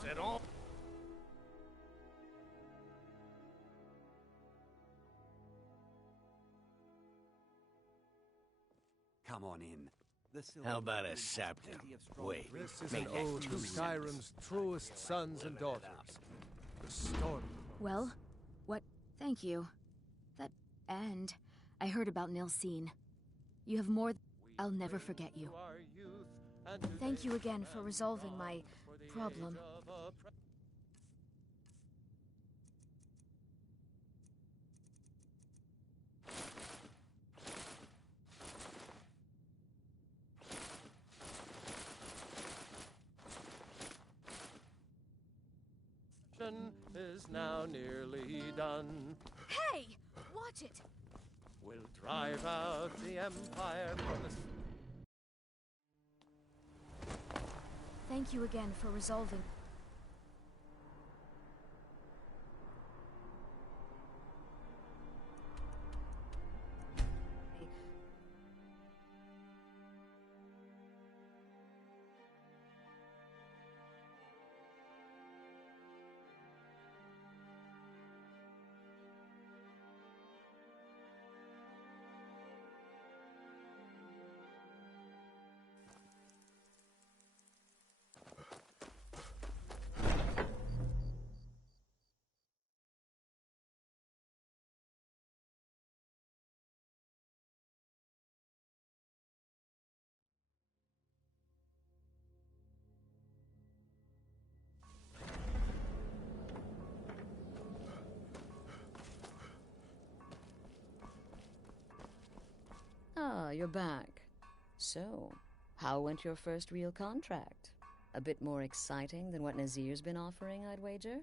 said all. Come on in. How about a sapling? Wait, This is make an that ode to 2 Skyrim's truest sons and daughters. The storm. Well, what? Thank you. And I heard about Nilsine. You have more. I'll never forget you. Thank you again for resolving my problem. Is now nearly done. Hey! Watch it! We'll drive out the Empire from the... Thank you again for resolving. Ah, you're back. So, how went your first real contract? A bit more exciting than what Nazir's been offering, I'd wager?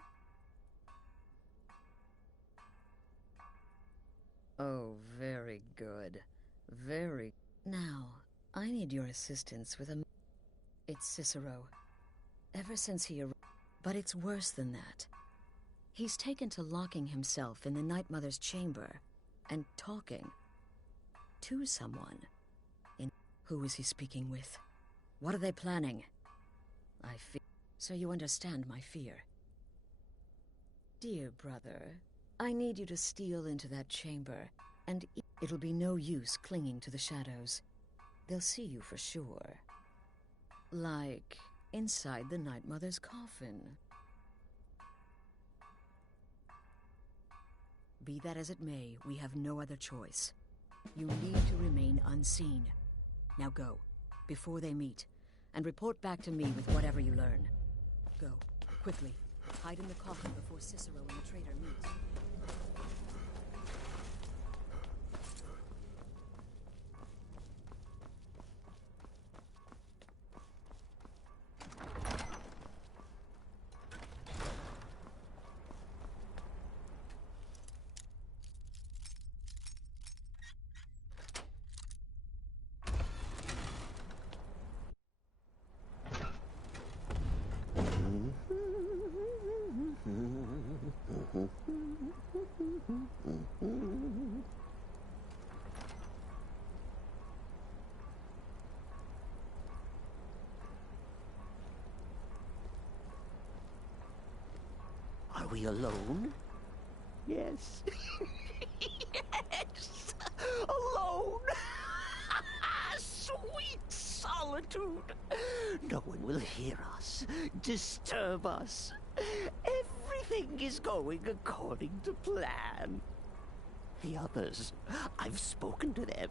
Oh, very good. Very... Now, I need your assistance with a... It's Cicero. Ever since he arrived... But it's worse than that. He's taken to locking himself in the Night Mother's chamber and talking to someone. Who is he speaking with? What are they planning? I fear... So you understand my fear. Dear brother, I need you to steal into that chamber, and it'll be no use clinging to the shadows. They'll see you for sure. Like inside the Night Mother's coffin. Be that as it may, we have no other choice. You need to remain unseen. Now go, before they meet, and report back to me with whatever you learn. Go, quickly. Hide in the coffin before Cicero and the traitor meet. Are we alone? Yes. Yes! Alone! Sweet solitude! No one will hear us, disturb us. Everything is going according to plan. The others, I've spoken to them,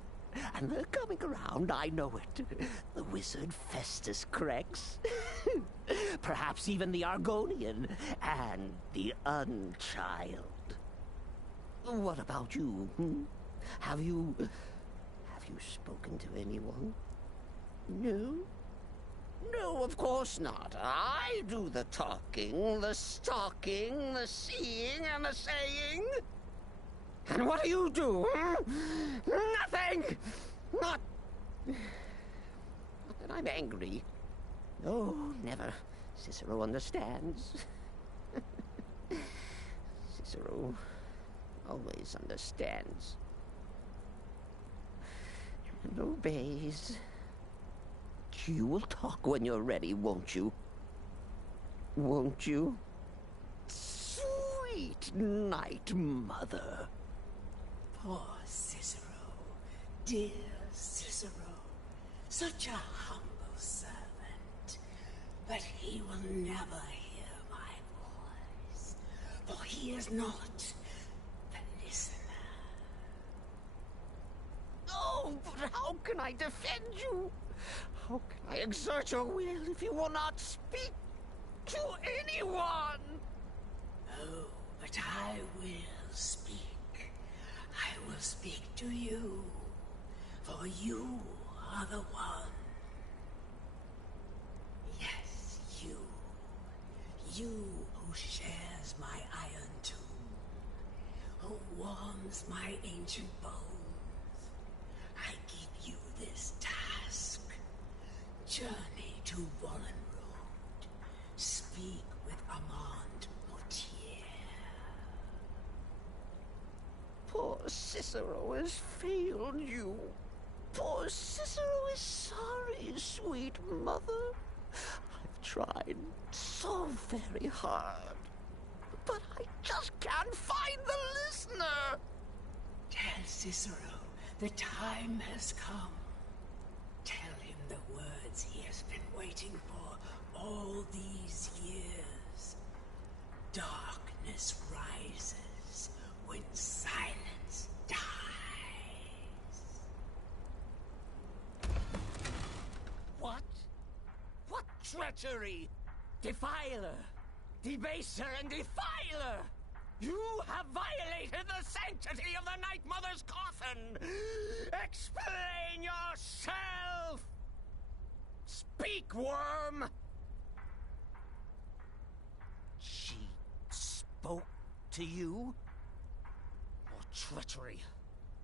and they're coming around, I know it. The wizard Festus Crex. Perhaps even the Argonian, and the Unchild. What about you, Have you spoken to anyone? No? No, of course not. I do the talking, the stalking, the seeing, and the saying. And what do you do, Nothing! Not that I'm angry. No, never. Cicero understands. Cicero always understands. And obeys. You will talk when you're ready, won't you? won't you? Sweet Night Mother. Poor Cicero. Dear Cicero. Such a humble servant. But he will never hear my voice. For he is not the listener. Oh, but how can I defend you? How can I exert your will if you will not speak to anyone? Oh, but I will speak. I will speak to you. For you are the one. Yes, you. You who shares my iron tomb. Who warms my ancient bones. I give you this task. Journey to Wallenroad. Speak with Armand Mortier. Poor Cicero has failed you. Poor Cicero is sorry, sweet mother. I've tried so very hard, but I just can't find the listener. Tell Cicero the time has come. Tell him the words he has been waiting for all these years. Darkness rises when silence dies. What? What treachery? Defiler! Debaser and defiler! You have violated the sanctity of the Night Mother's coffin! Explain yourself! Speak, worm! She spoke to you? More treachery.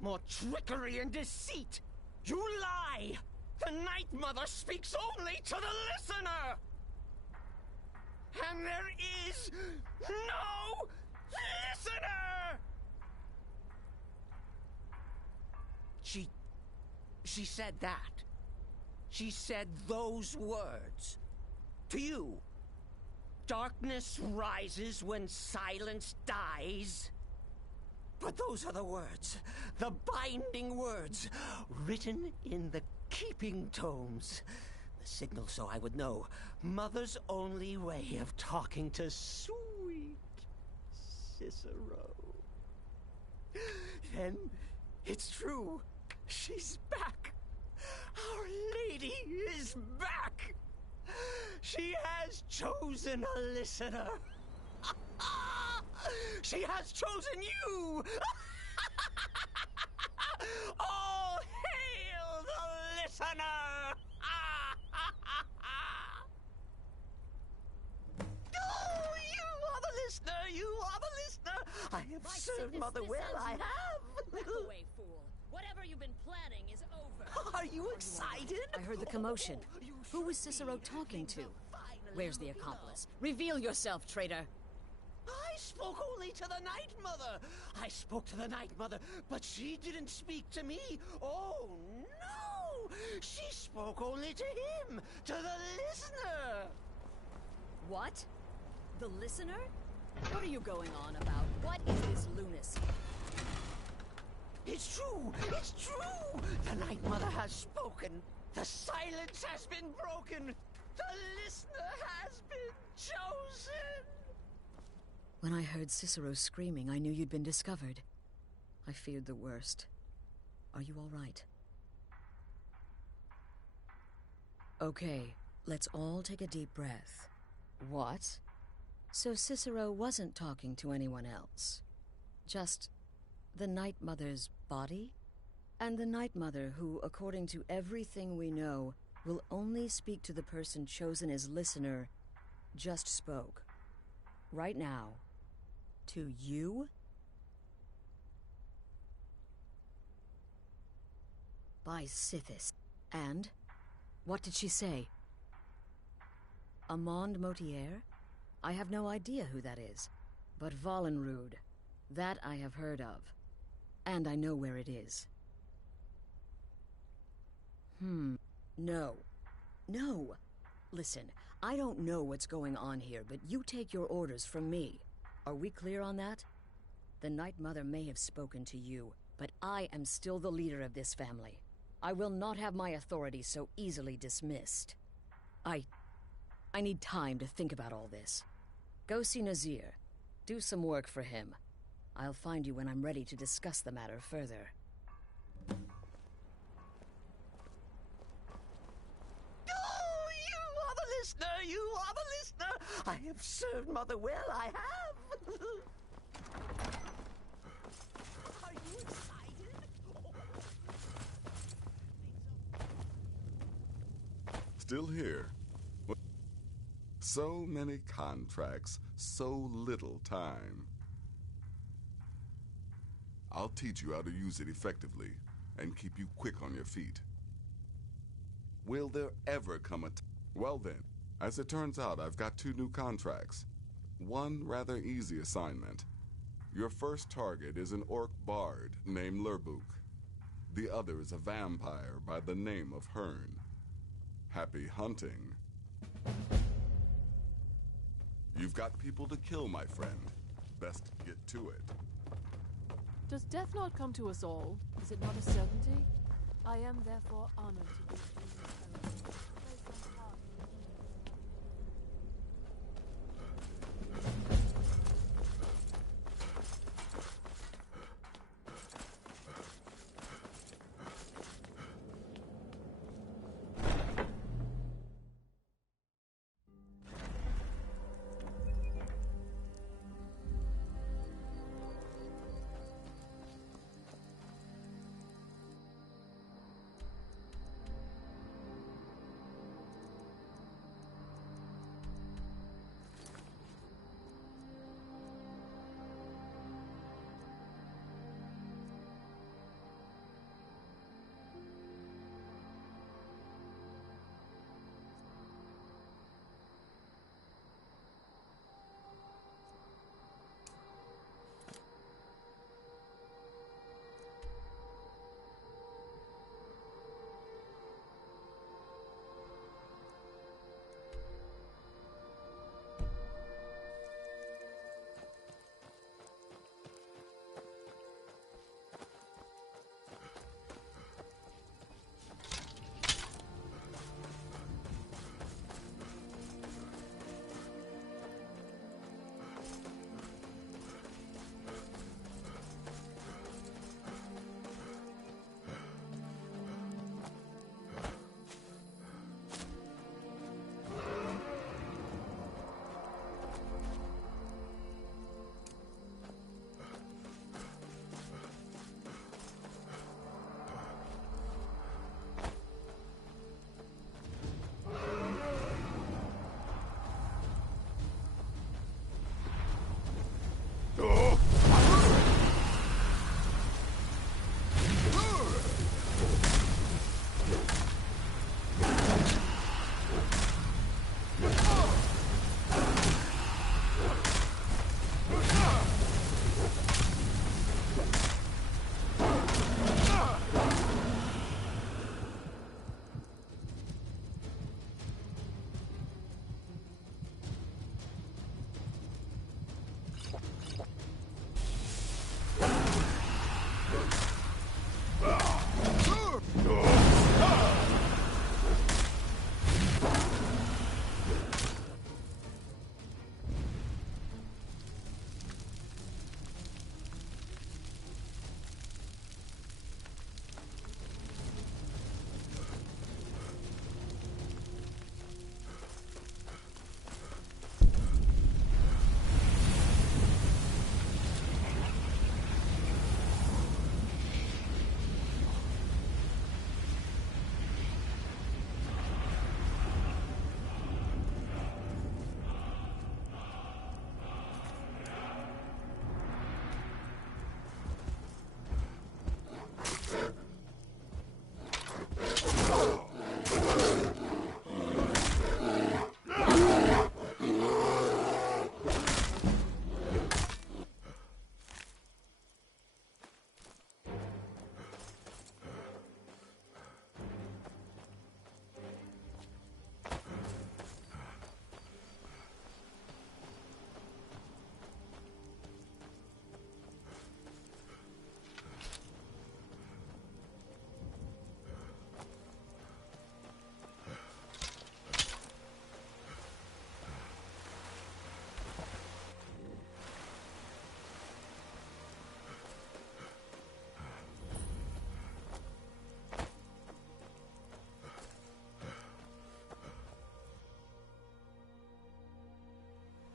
More trickery and deceit! You lie! The Night Mother speaks only to the listener! And there is no listener! She said that. She said those words. To you. Darkness rises when silence dies. But those are the words, the binding words, written in the keeping tomes. The signal so I would know. Mother's only way of talking to sweet Cicero. Then it's true. She's back. Our Lady is back. She has chosen a listener. She has chosen you. All hail the listener. Oh, you are the listener. You are the listener. I have served Mother well. I have. Back away, fool. Whatever you've been planning is over. Are you excited? I heard the commotion. Who was Cicero talking to? Where's the accomplice? Reveal yourself, traitor. I spoke only to the Night Mother. I spoke to the Night Mother, but she didn't speak to me. Oh, no! She spoke only to him, to the listener. What? The listener? What are you going on about? What is this lunacy? It's true! It's true! The Night Mother has spoken. The silence has been broken. The listener has been chosen. When I heard Cicero screaming, I knew you'd been discovered. I feared the worst. Are you all right? Okay, let's all take a deep breath. What? So Cicero wasn't talking to anyone else. Just the Night Mother's body? And the Night Mother who, according to everything we know, will only speak to the person chosen as listener, just spoke. Right now. To you? By Sithis. And? What did she say? Armand Mortier? I have no idea who that is. But Wallenrood. That I have heard of. And I know where it is. No. No. Listen, I don't know what's going on here, but you take your orders from me. Are we clear on that? The Night Mother may have spoken to you, but I am still the leader of this family. I will not have my authority so easily dismissed. I need time to think about all this. Go see Nazir. Do some work for him. I'll find you when I'm ready to discuss the matter further. Oh, you are the listener! You are the listener! I have served Mother well, I have! Are you excited? Still here. So many contracts, so little time. I'll teach you how to use it effectively and keep you quick on your feet. Will there ever come a Well then, as it turns out, I've got 2 new contracts. One rather easy assignment. Your first target is an orc bard named Lurbuk. The other is a vampire by the name of Hearn. Happy hunting. You've got people to kill, my friend. Best get to it. Does death not come to us all? Is it not a certainty? I am therefore honored to be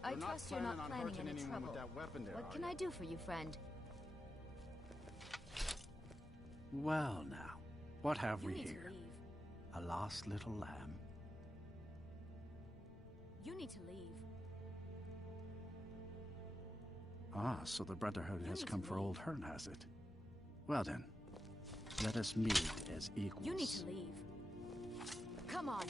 I trust you're not planning any trouble. With that weapon there, What can I do for you, friend? Well, now, what have You we need to here? leave. A lost little lamb. You need to leave. Ah, so the Brotherhood has need come to for leave. old Hearn, has it? Well then, let us meet as equals. You need to leave. Come on.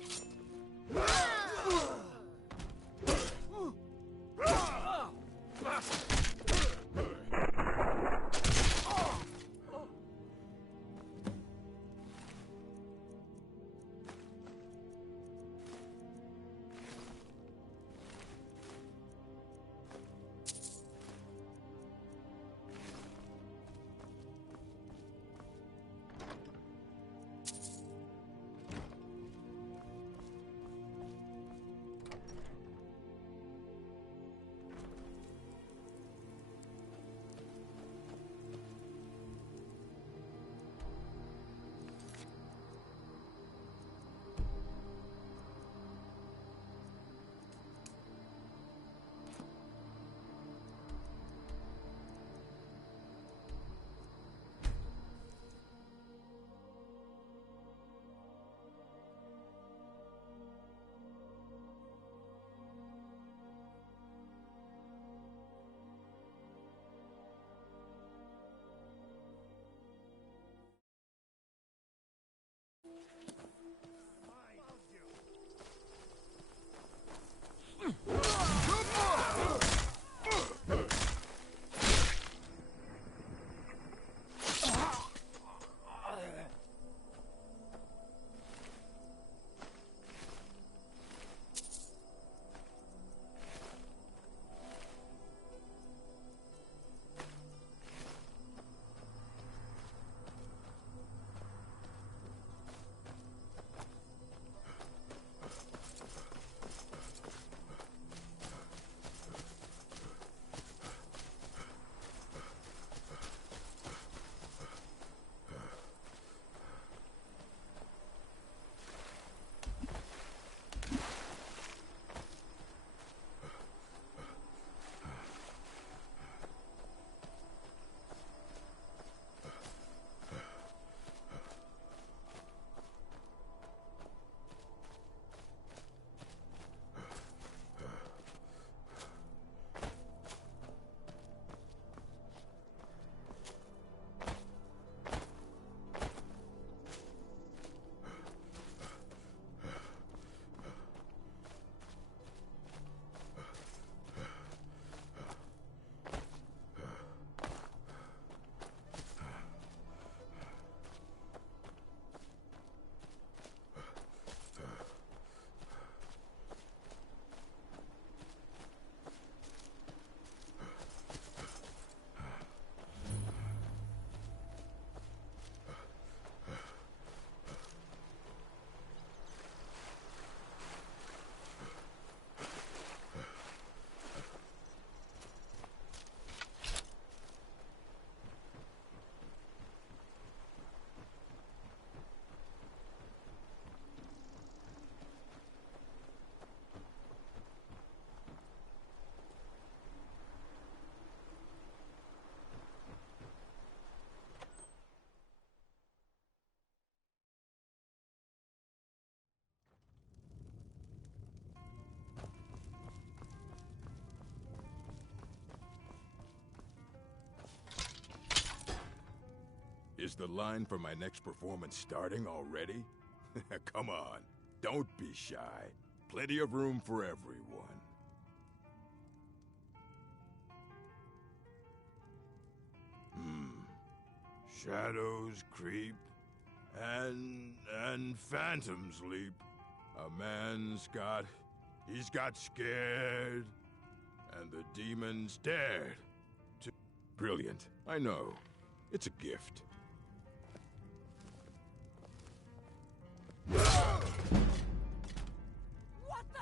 Is the line for my next performance starting already? Come on, don't be shy. Plenty of room for everyone. Shadows creep, and phantoms leap. He's got scared, and the demons dared to... Brilliant, I know. It's a gift. What the?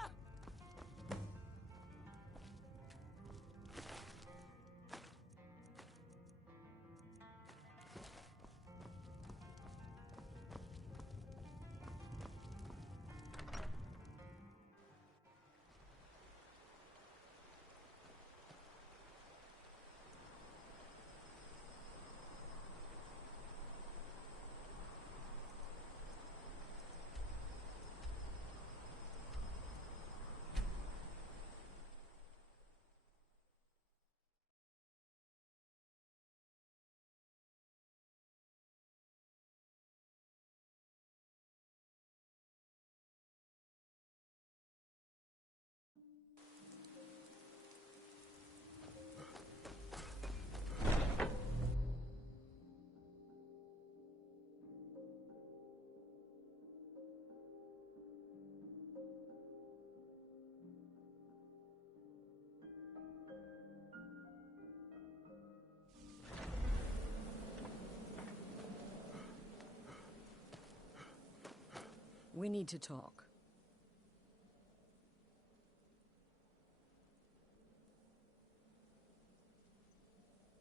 We need to talk.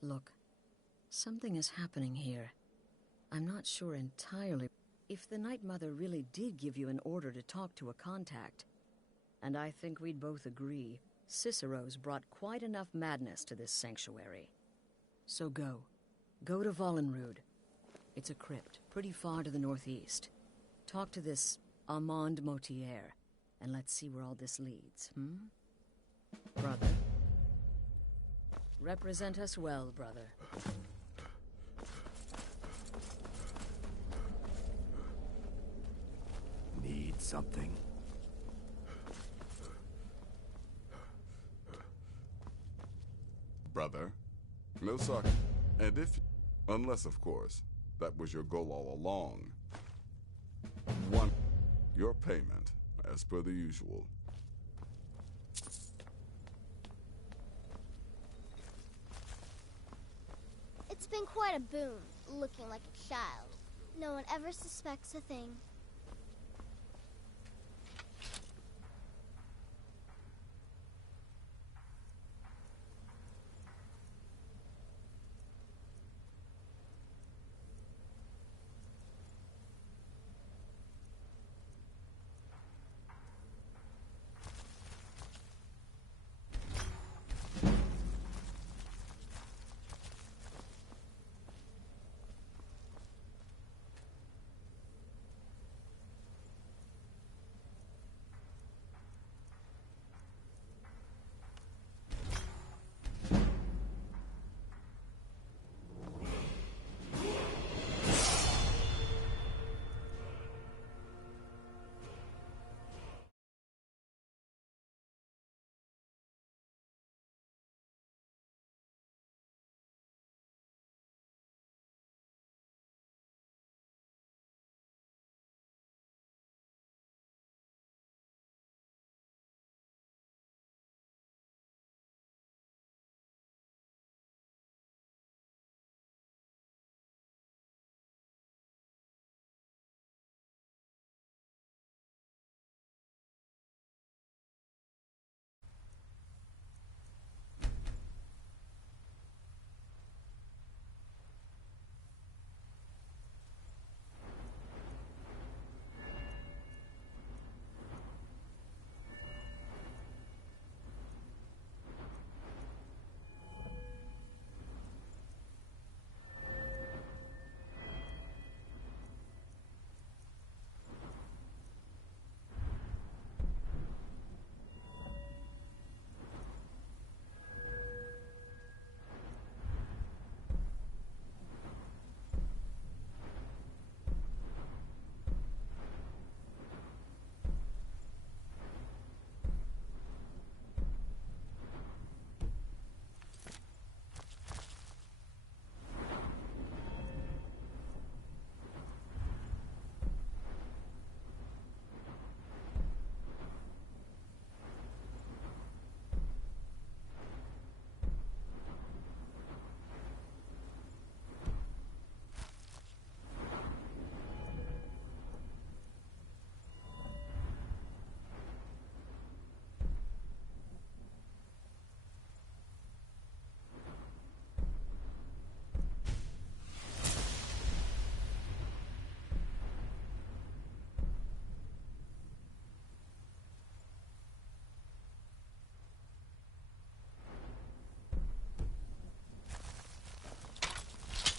Look, something is happening here. I'm not sure entirely. If the Night Mother really did give you an order to talk to a contact, and I think we'd both agree, Cicero's brought quite enough madness to this sanctuary. So go. Go to Vollenrude. It's a crypt, pretty far to the northeast. Talk to this Armand Motier, and let's see where all this leads, Brother? Represent us well, brother. Need something? Brother. No suck. And if... Unless, of course, that was your goal all along. One... Your payment, as per the usual. It's been quite a boon, looking like a child. No one ever suspects a thing.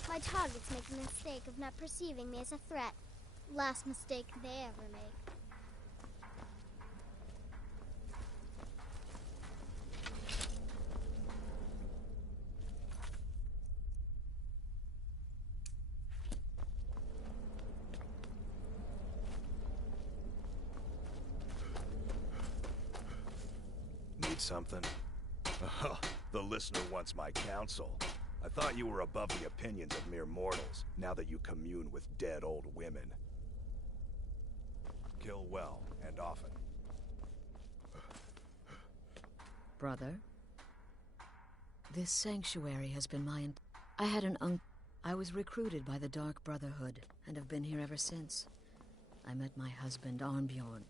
My targets make the mistake of not perceiving me as a threat. Last mistake they ever make. Need something? The listener wants my counsel. I thought you were above the opinions of mere mortals, now that you commune with dead old women. Kill well, and often. Brother, this sanctuary has been I had an I was recruited by the Dark Brotherhood, and have been here ever since. I met my husband Arnbjorn,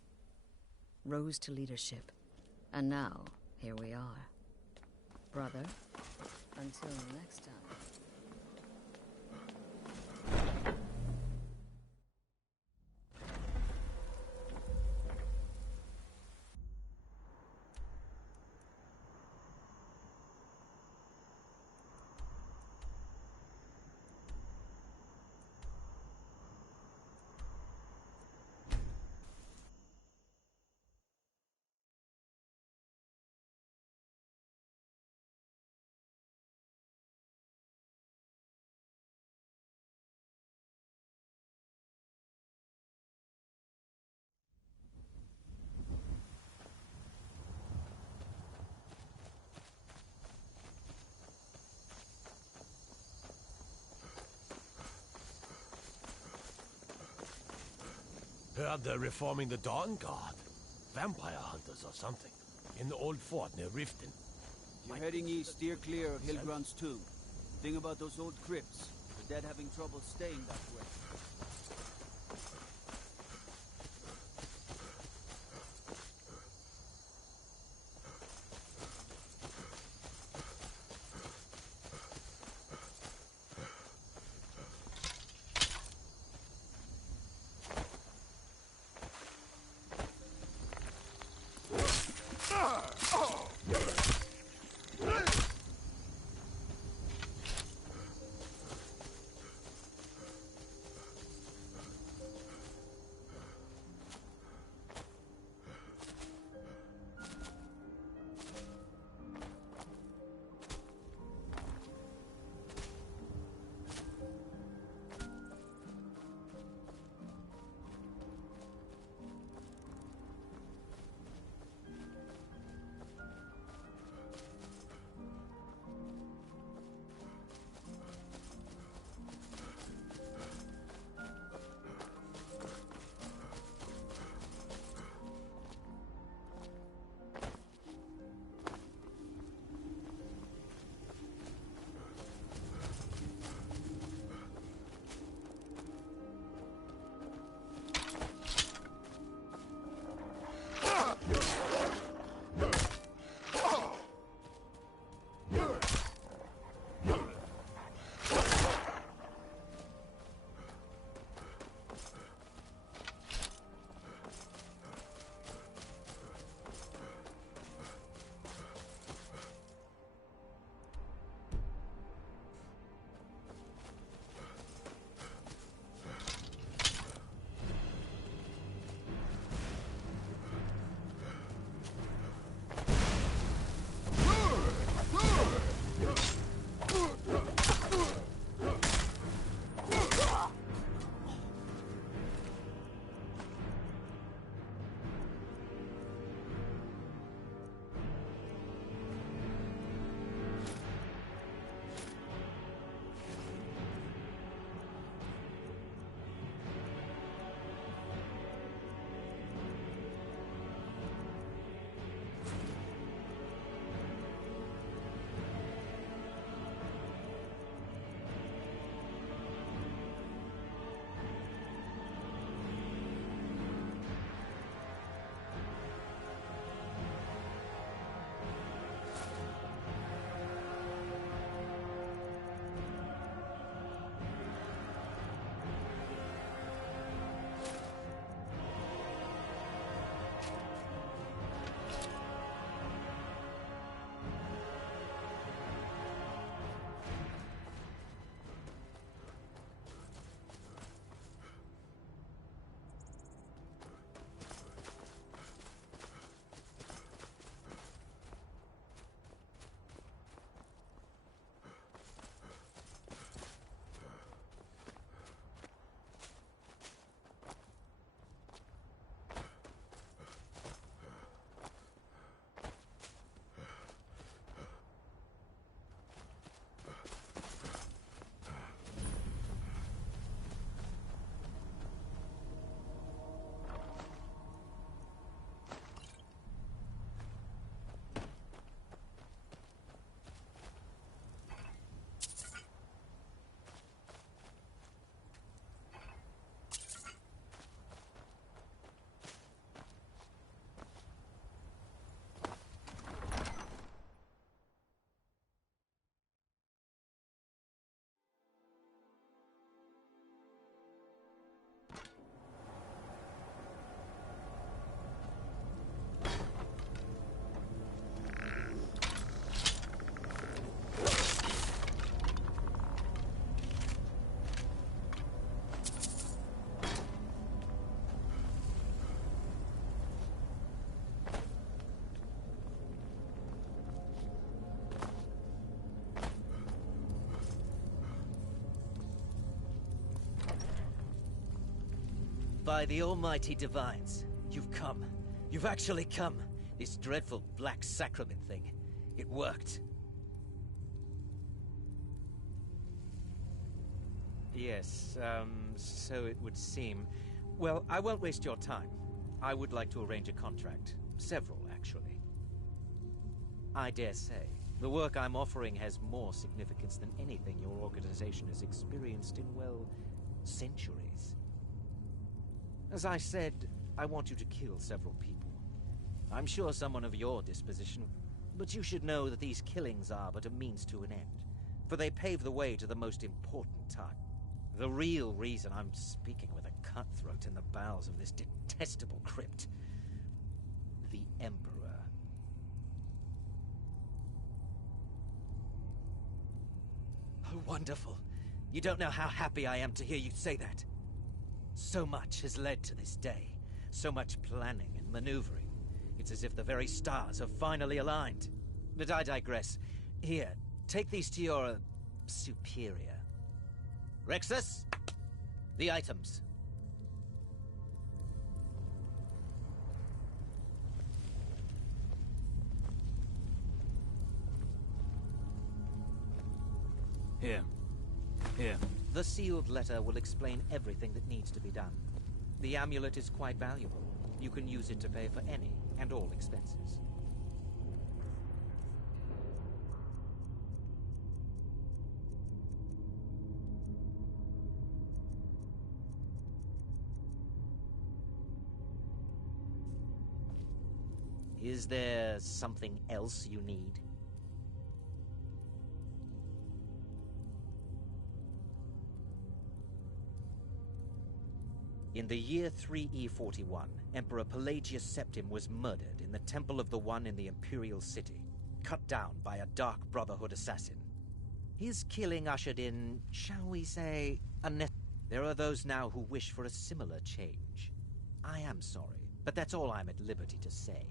rose to leadership, and now here we are. Brother, until next time. Heard they're reforming the Dawn Guard. Vampire hunters or something. In the old fort near Riften. If you're heading east, steer clear of Hilgrun's tomb. Thing about those old crypts. The dead having trouble staying that way. By the almighty divines, you've come. You've actually come. This dreadful black sacrament thing. It worked. Yes, so it would seem. Well, I won't waste your time. I would like to arrange a contract. Several, actually. I dare say, the work I'm offering has more significance than anything your organization has experienced in, well, centuries. As I said, I want you to kill several people. I'm sure someone of your disposition, but you should know that these killings are but a means to an end, for they pave the way to the most important time. The real reason I'm speaking with a cutthroat in the bowels of this detestable crypt. The Emperor. Oh, wonderful. You don't know how happy I am to hear you say that. So much has led to this day. So much planning and maneuvering. It's as if the very stars have finally aligned. But I digress. Here, take these to your superior. Rexus, the items. Here. Here. The sealed letter will explain everything that needs to be done. The amulet is quite valuable. You can use it to pay for any and all expenses. Is there something else you need? In the year 3E41, Emperor Pelagius Septim was murdered in the Temple of the One in the Imperial City, cut down by a Dark Brotherhood assassin. His killing ushered in, shall we say, There are those now who wish for a similar change. I am sorry, but that's all I'm at liberty to say.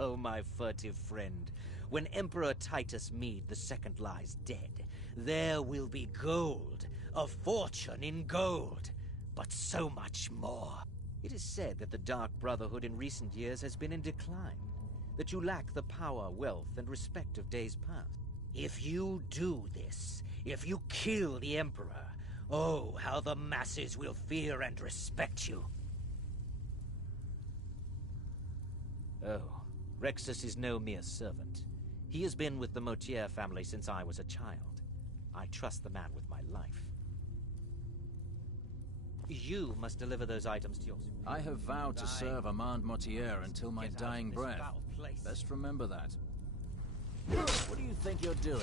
Oh, my furtive friend, when Emperor Titus Mede II lies dead, there will be gold, a fortune in gold, but so much more. It is said that the Dark Brotherhood in recent years has been in decline, that you lack the power, wealth, and respect of days past. If you do this, if you kill the Emperor, oh, how the masses will fear and respect you. Oh, Rexus is no mere servant. He has been with the Motier family since I was a child. I trust the man with my life. You must deliver those items to your... I have vowed to serve Armand Motier until my dying breath. Best remember that. What do you think you're doing?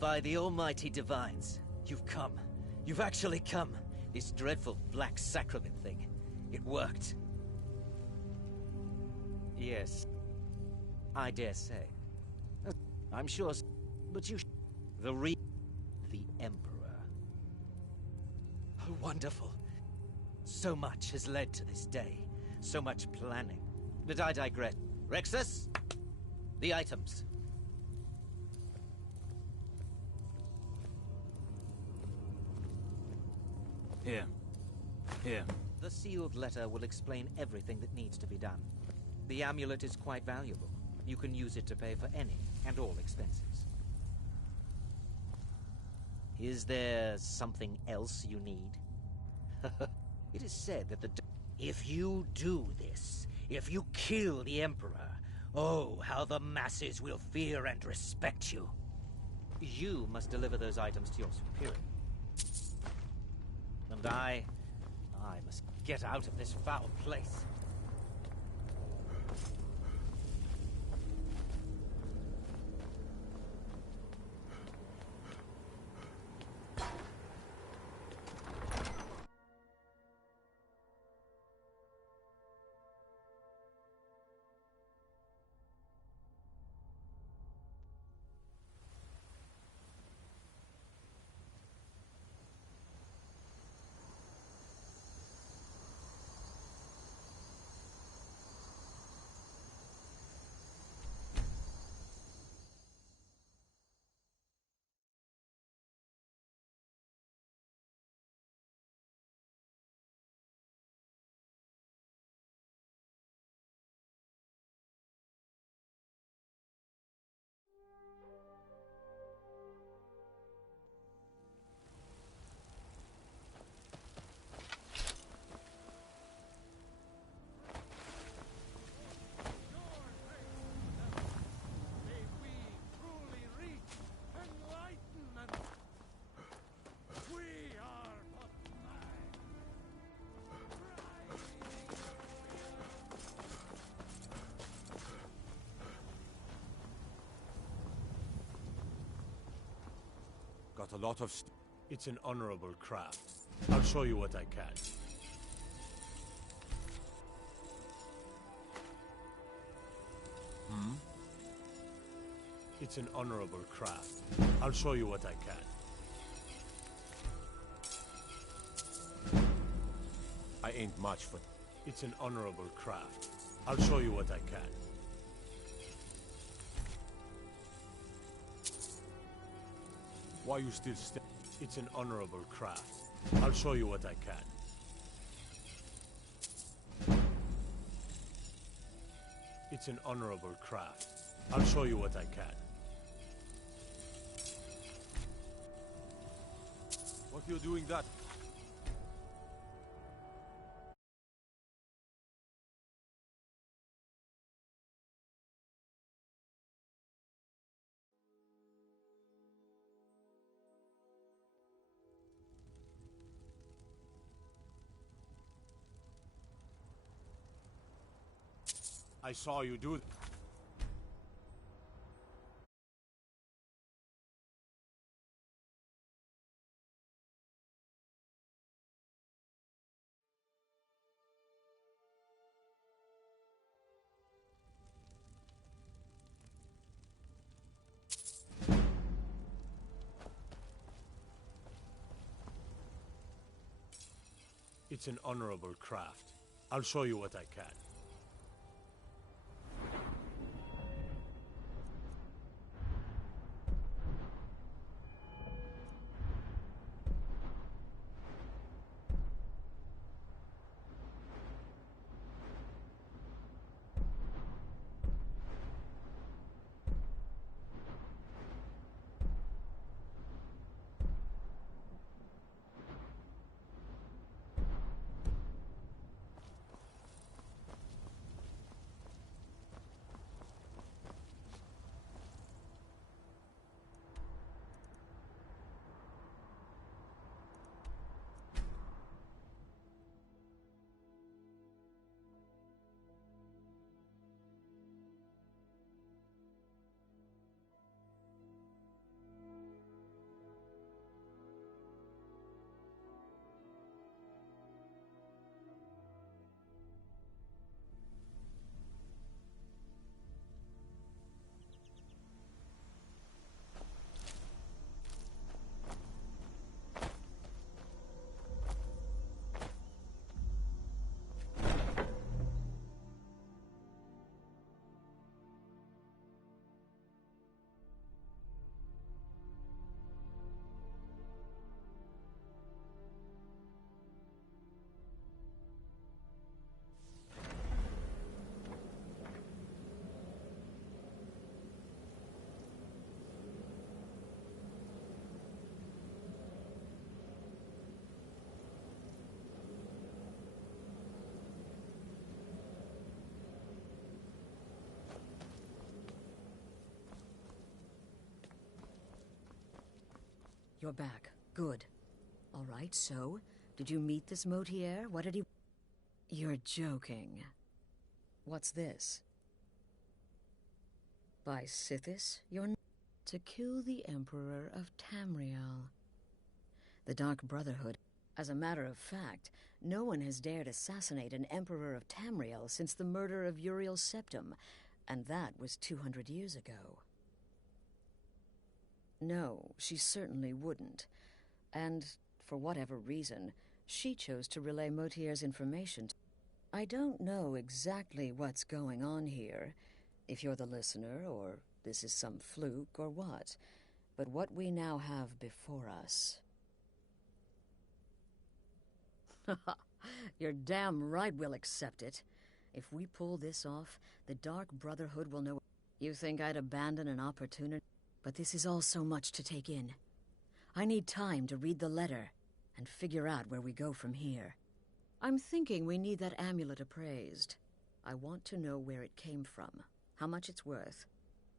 By the almighty divines, you've come. You've actually come. This dreadful black sacrament thing. It worked. Yes. I dare say. I'm sure, but you... The Emperor. Oh, wonderful. So much has led to this day. So much planning. But I digress. Rexus? The items. Here. Here. The sealed letter will explain everything that needs to be done. The amulet is quite valuable. You can use it to pay for any and all expenses. Is there something else you need? It is said that if you do this, if you kill the Emperor, oh, how the masses will fear and respect you. You must deliver those items to your superior. And I must get out of this foul place. Got a lot of It's an honorable craft. I'll show you what I can. Hmm? It's an honorable craft. I'll show you what I can. I ain't much for... It's an honorable craft. I'll show you what I can. Why you still It's an honorable craft. I'll show you what I can. It's an honorable craft. I'll show you what I can. What you doing that? I saw you do it. It's an honorable craft. I'll show you what I can. You're back. Good. All right, so, Did you meet this Motier? What did he... You're joking. What's this? By Sithis, you're... To kill the Emperor of Tamriel. The Dark Brotherhood. As a matter of fact, no one has dared assassinate an Emperor of Tamriel since the murder of Uriel Septim, and that was 200 years ago. No, she certainly wouldn't. And, for whatever reason, she chose to relay Motier's information. I don't know exactly what's going on here, if you're the listener, or this is some fluke, or what. But what we now have before us... You're damn right we'll accept it. If we pull this off, the Dark Brotherhood will know... You think I'd abandon an opportunity? But this is all so much to take in. I need time to read the letter and figure out where we go from here. I'm thinking we need that amulet appraised. I want to know where it came from, how much it's worth,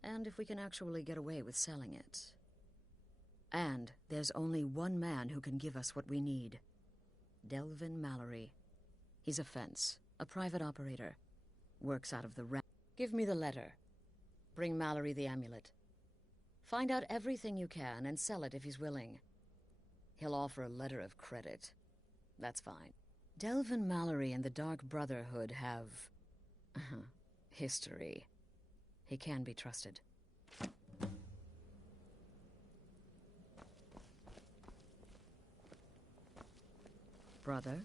and if we can actually get away with selling it. And there's only one man who can give us what we need. Delvin Mallory. He's a fence, a private operator. Works out of the Give me the letter. Bring Mallory the amulet. Find out everything you can and sell it if he's willing. He'll offer a letter of credit. That's fine. Delvin Mallory and the Dark Brotherhood have... history. He can be trusted. Brother?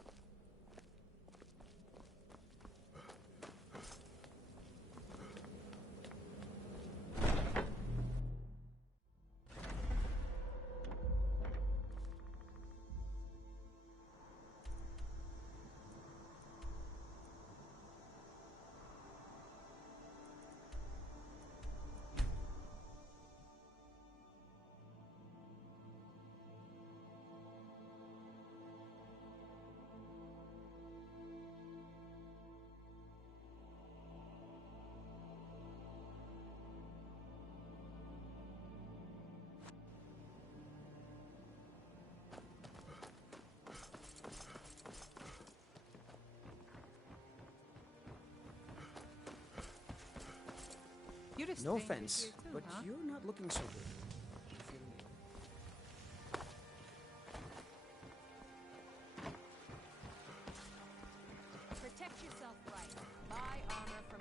No offense, but you're not looking so good. Protect yourself right. Buy armor from...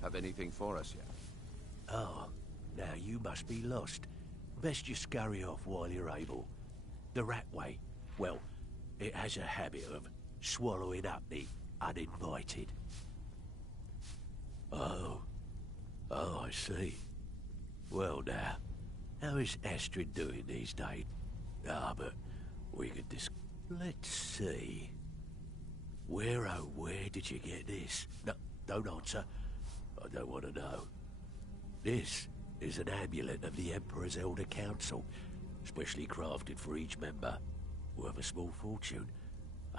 Have anything for us yet? Oh, now you must be lost. Best you scurry off while you're able. The Ratway, well, it has a habit of swallowing up the uninvited. Oh, I see. Well now, how is Astrid doing these days? But we could Let's see. Where did you get this? No, don't answer. I don't want to know. This is an amulet of the Emperor's Elder Council, specially crafted for each member. Worth a small fortune.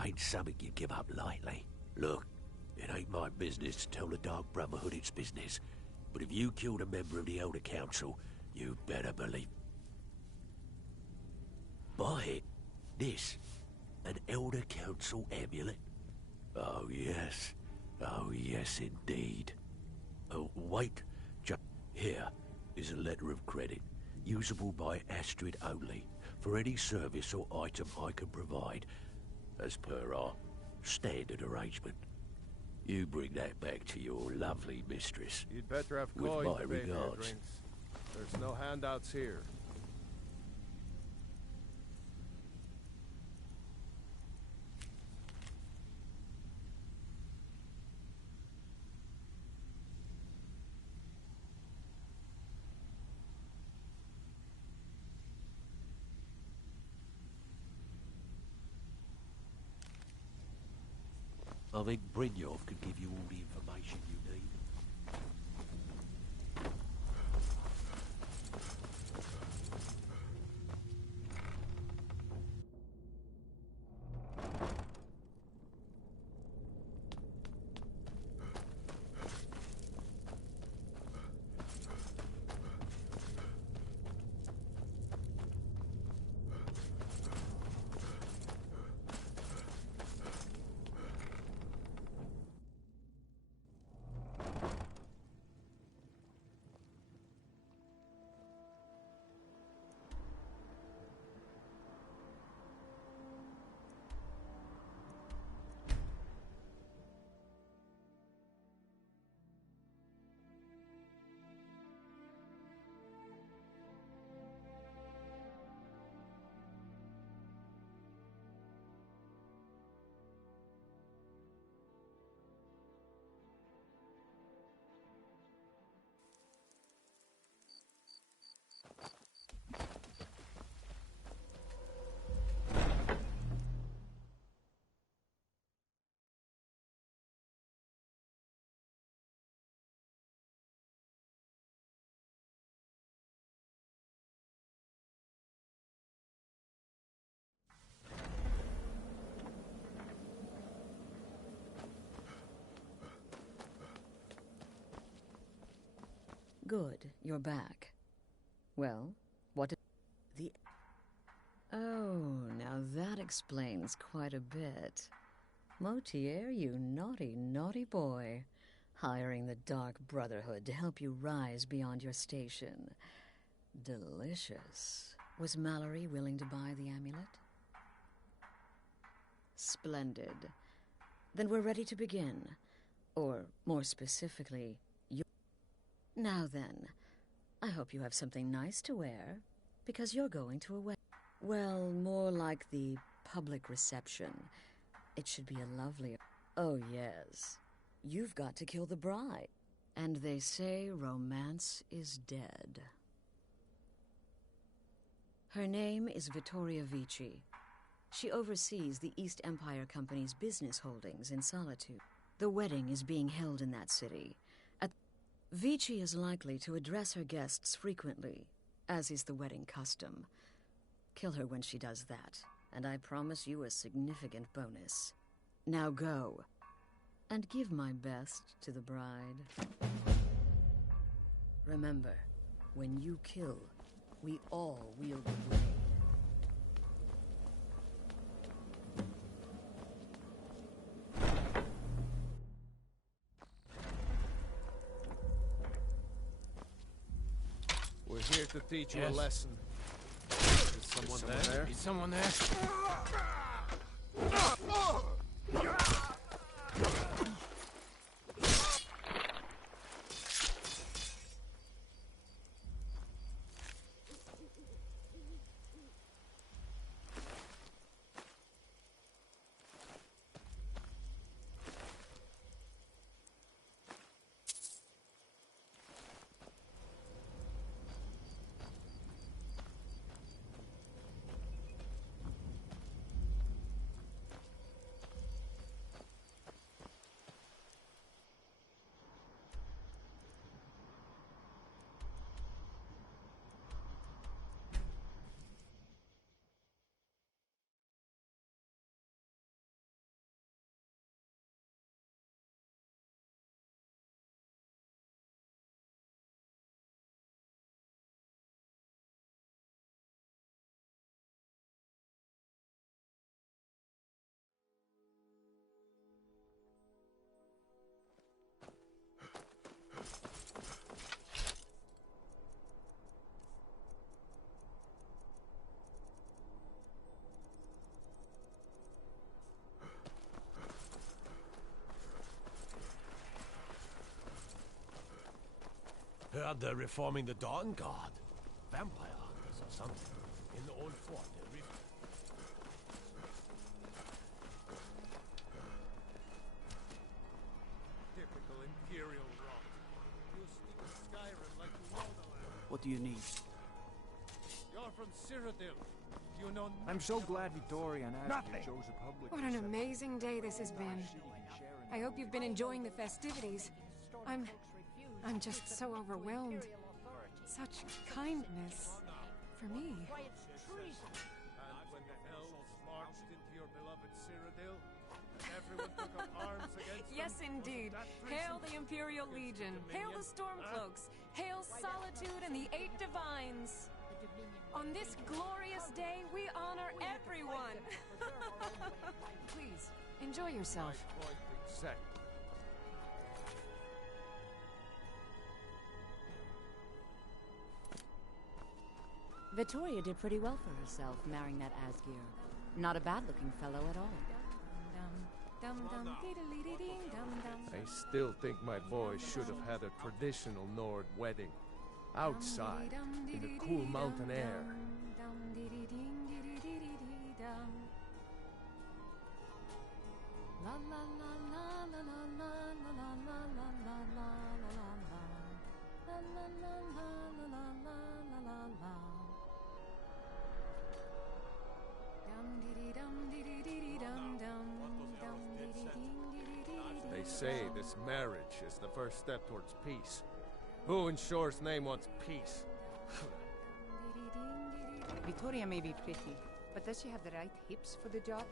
Ain't something you give up lightly. Look, it ain't my business to tell the Dark Brotherhood its business, but if you killed a member of the Elder Council, you better believe... Buy it. This, an Elder Council amulet? Oh yes indeed. Oh, wait. Here is a letter of credit, usable by Astrid only, for any service or item I can provide, as per our standard arrangement. You bring that back to your lovely mistress. You'd better have with coins my to pay for your regards. drinks. There's no handouts here. I think Brynjolf could give you all the information you need. Good, you're back. Well, what the... Oh, now that explains quite a bit. Motier, you naughty, naughty boy. Hiring the Dark Brotherhood to help you rise beyond your station. Delicious. Was Mallory willing to buy the amulet? Splendid. Then we're ready to begin. Or, more specifically, you... Now then, I hope you have something nice to wear, because you're going to a wedding. Well, more like the public reception. It should be a lovely... Oh, yes. You've got to kill the bride. And they say romance is dead. Her name is Vittoria Vici. She oversees the East Empire Company's business holdings in Solitude. The wedding is being held in that city. Vici is likely to address her guests frequently, as is the wedding custom. Kill her when she does that, and I promise you a significant bonus. Now go, and give my best to the bride. Remember, when you kill, we all wield the blade. We're here to teach you a lesson. Is someone there? Is someone there? Heard they're reforming the Dawn Guard. Vampire hunters or something. In the old fort. Typical Imperial rot. You speak of Skyrim like you know the land. What do you need? You're from Cyrodiil. Do you know I'm so glad Vittoria and Astrid nothing? chose a public What an amazing day this has been. I hope you've been enjoying the festivities. I'm just so overwhelmed. Such kindness for me. And when the elves marched into your beloved Cyrodiil, and everyone took up arms against Yes, them, indeed. was that Hail treason? the Imperial Legion. Hail the Stormcloaks. Hail Solitude and the 8 Divines. On this glorious day, we honor everyone. Please, enjoy yourself. My point exact. Vittoria did pretty well for herself, marrying that Asgeir. Not a bad-looking fellow at all. I still think my boy should have had a traditional Nord wedding. Outside, in the cool mountain air. They say this marriage is the first step towards peace. Who in Shore's name wants peace? Vittoria may be pretty, but does she have the right hips for the job?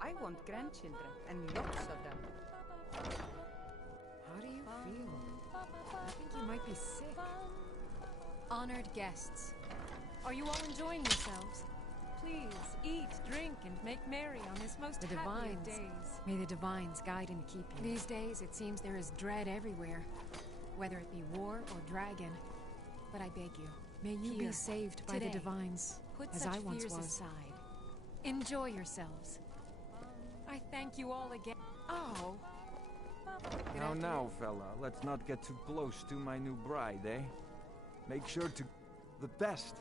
I want grandchildren, and lots of them. How do you feel? I think you might be sick. Honored guests, are you all enjoying yourselves? Please, eat, drink, and make merry on this most happy of days. May the Divines guide and keep you. These days, it seems there is dread everywhere, whether it be war or dragon. But I beg you, may you be saved by the Divines, as I once was. Aside. Enjoy yourselves. I thank you all again. Oh. Now, fella, let's not get too close to my new bride, eh? Make sure to... the best.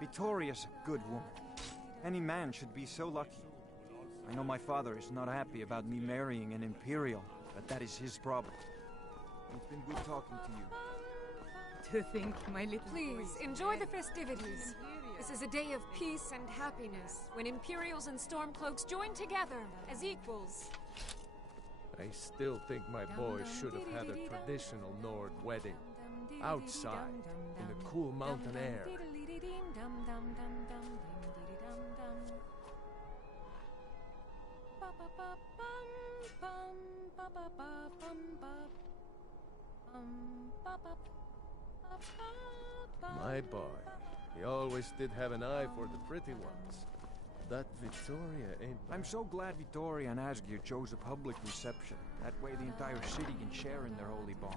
Vittoria's a good woman. Any man should be so lucky. I know my father is not happy about me marrying an Imperial, but that is his problem. It's been good talking to you. To think my little Please, enjoy the festivities. This is a day of peace and happiness, when Imperials and Stormcloaks join together as equals. I still think my boy should have had a traditional Nord wedding. Outside, in the cool mountain air. My boy, he always did have an eye for the pretty ones. That Vittoria ain't... I'm so glad Vittoria and Asgeir chose a public reception. That way the entire city can share in their holy bond.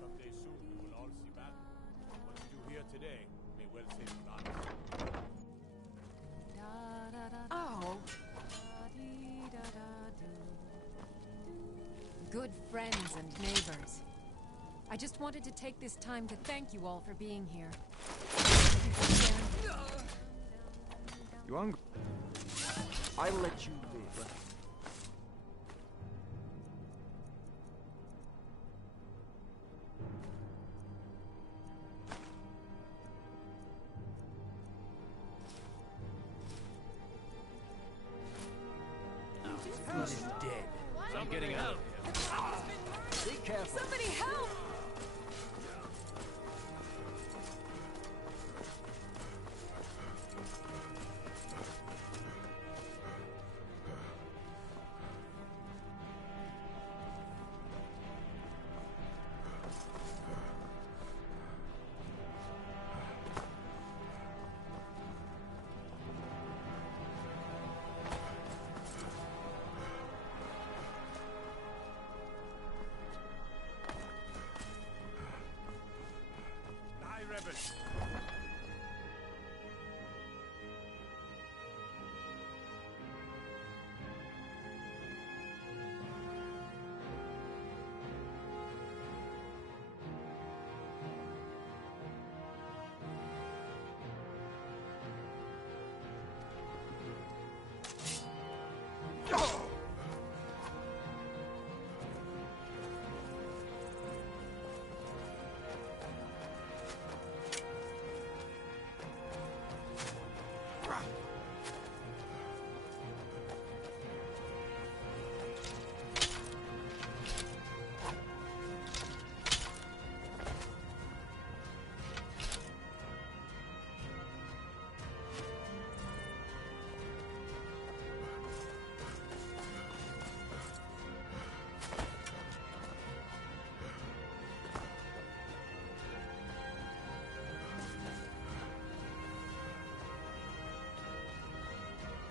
Someday soon we will all see battle. What you do here today may well save lives. Oh. Good friends and neighbors. I just wanted to take this time to thank you all for being here. You hungry? I'll let you live. Who's dead? I'm getting out of here. Be careful. Somebody help! Rebels!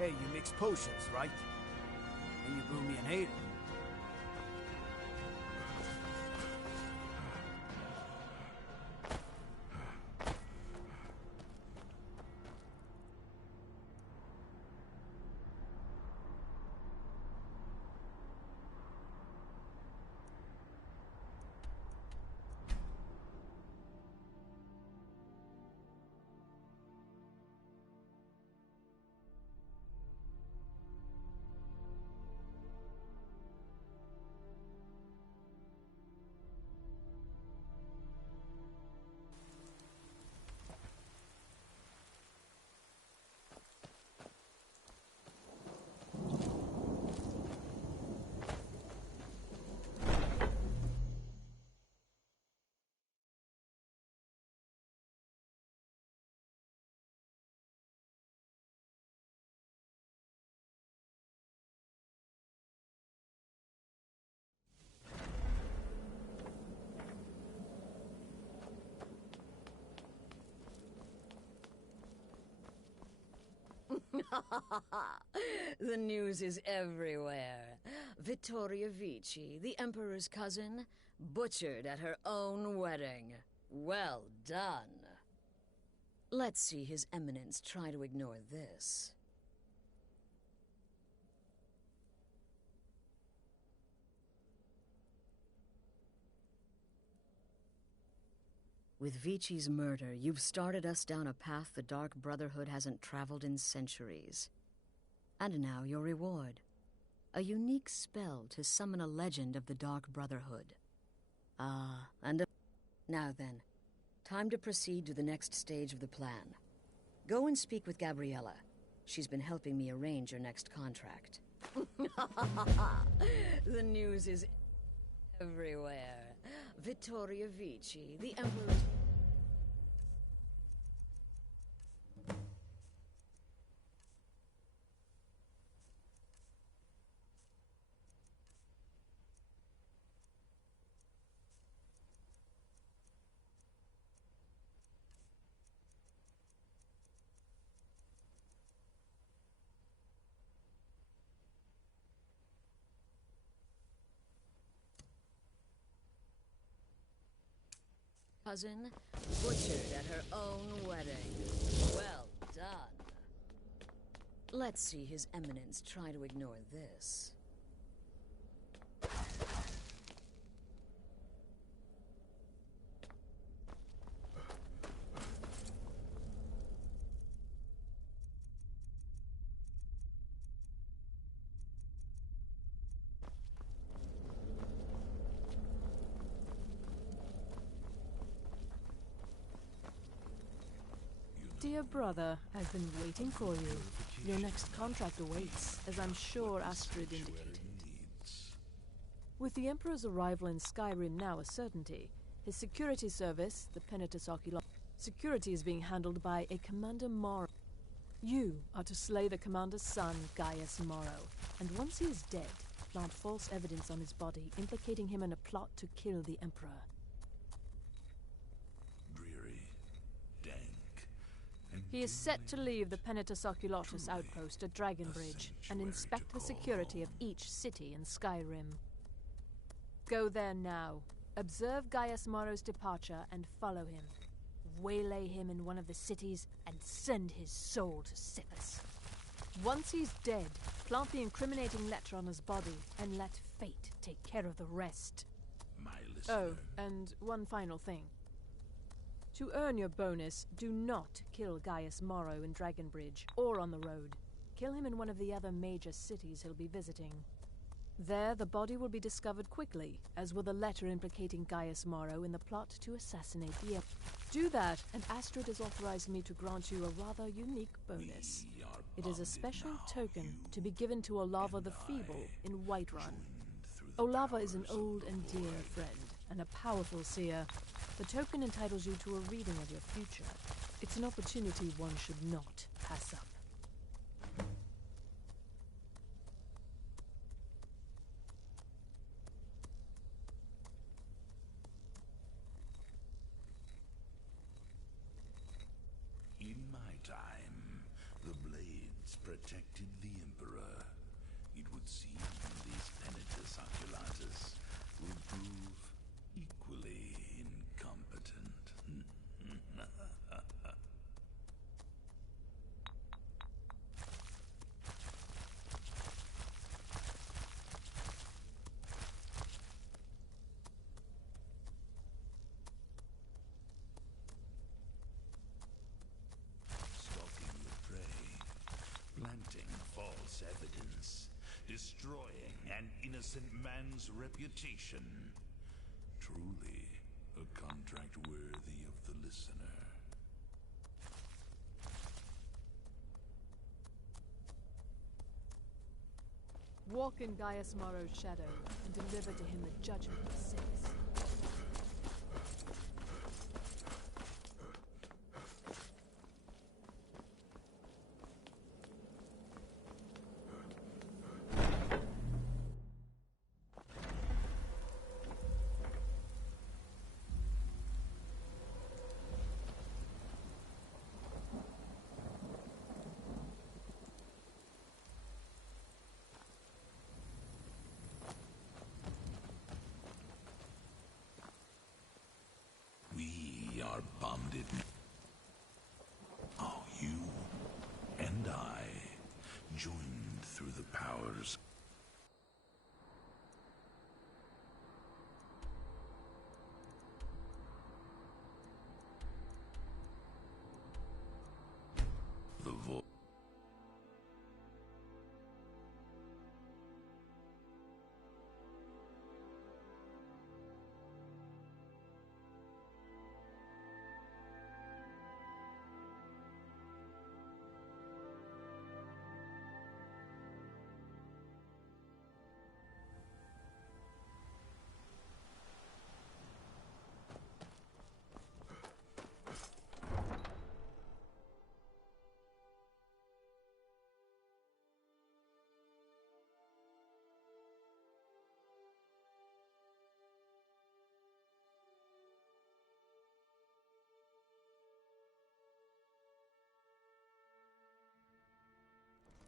Hey, you mix potions, right? And you brew me an ale. The news is everywhere. Vittoria Vici, the Emperor's cousin, butchered at her own wedding. Well done. Let's see His Eminence try to ignore this. With Vici's murder, you've started us down a path the Dark Brotherhood hasn't traveled in centuries. And now your reward. A unique spell to summon a legend of the Dark Brotherhood. Now then, time to proceed to the next stage of the plan. Go and speak with Gabriella. She's been helping me arrange your next contract. The news is everywhere. Vittoria Vici, the Emperor's... cousin, butchered at her own wedding. Well done. Let's see His Eminence try to ignore this. Dear brother, I've been waiting for you. Your next contract awaits, as I'm sure Astrid indicated. With the Emperor's arrival in Skyrim now a certainty, his security service, the Penitus Oculi... Security is being handled by a Commander Morrow. You are to slay the Commander's son, Gaius Morrow, and once he is dead, plant false evidence on his body, implicating him in a plot to kill the Emperor. He is set to leave the Penitus Oculatus outpost at Dragonbridge and inspect the security of each city in Skyrim. Go there now. Observe Gaius Morrow's departure and follow him. Waylay him in one of the cities and send his soul to Sithis. Once he's dead, plant the incriminating letter on his body and let fate take care of the rest. Oh, and one final thing. To earn your bonus, do not kill Gaius Morrow in Dragonbridge or on the road. Kill him in one of the other major cities he'll be visiting. There, the body will be discovered quickly, as will the letter implicating Gaius Morrow in the plot to assassinate the Emperor. Do that, and Astrid has authorized me to grant you a rather unique bonus. It is a special token to be given to Olava the Feeble in Whiterun. Olava is an old and dear friend, and a powerful seer. The token entitles you to a reading of your future. It's an opportunity one should not pass up. In my time, the blades once protected the Emperor. It would seem these Penitus Oculatus will prove equally incompetent. Stalking the prey, planting false evidence, destroying an innocent man's reputation. Truly, a contract worthy of the listener. Walk in Gaius Morrow's shadow and deliver to him the judgment of sins. We are bonded. Oh, you and I, joined through the powers. The voice.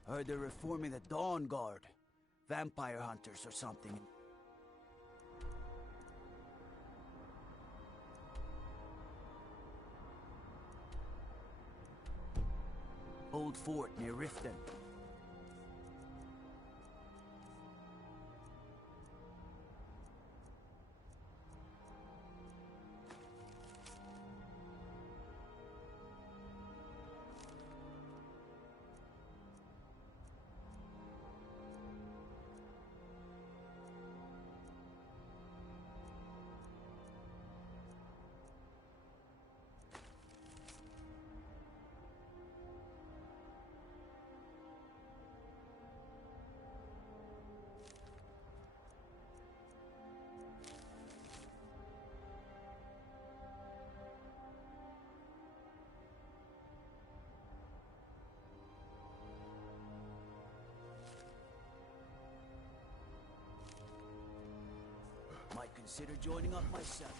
Heard they're reforming the Dawn Guard. Vampire hunters or something. Old fort near Riften. Might consider joining up myself.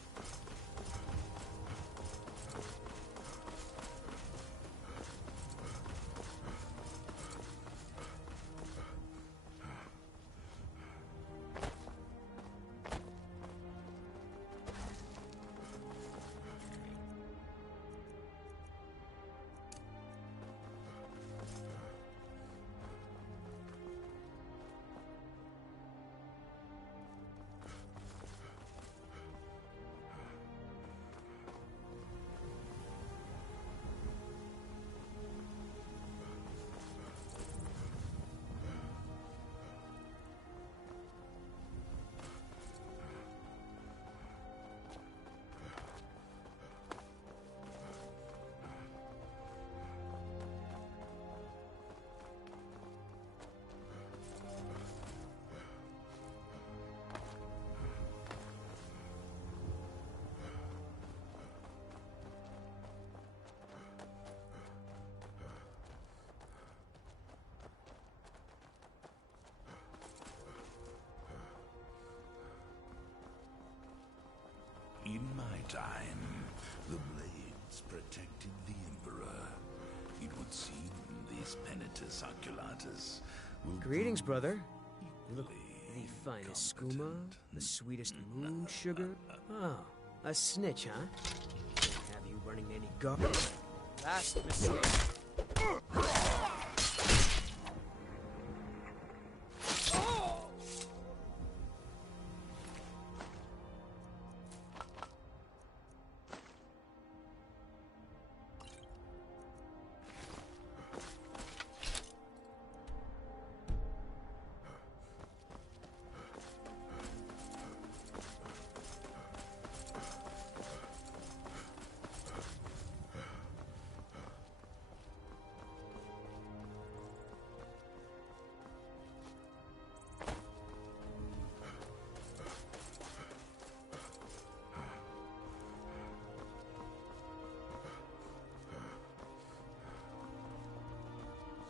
these Penitus Oculatus will Greetings, brother. You look the finest skooma, the sweetest moon sugar. Oh, a snitch, huh? Can't have you running any garbage. Last mistake.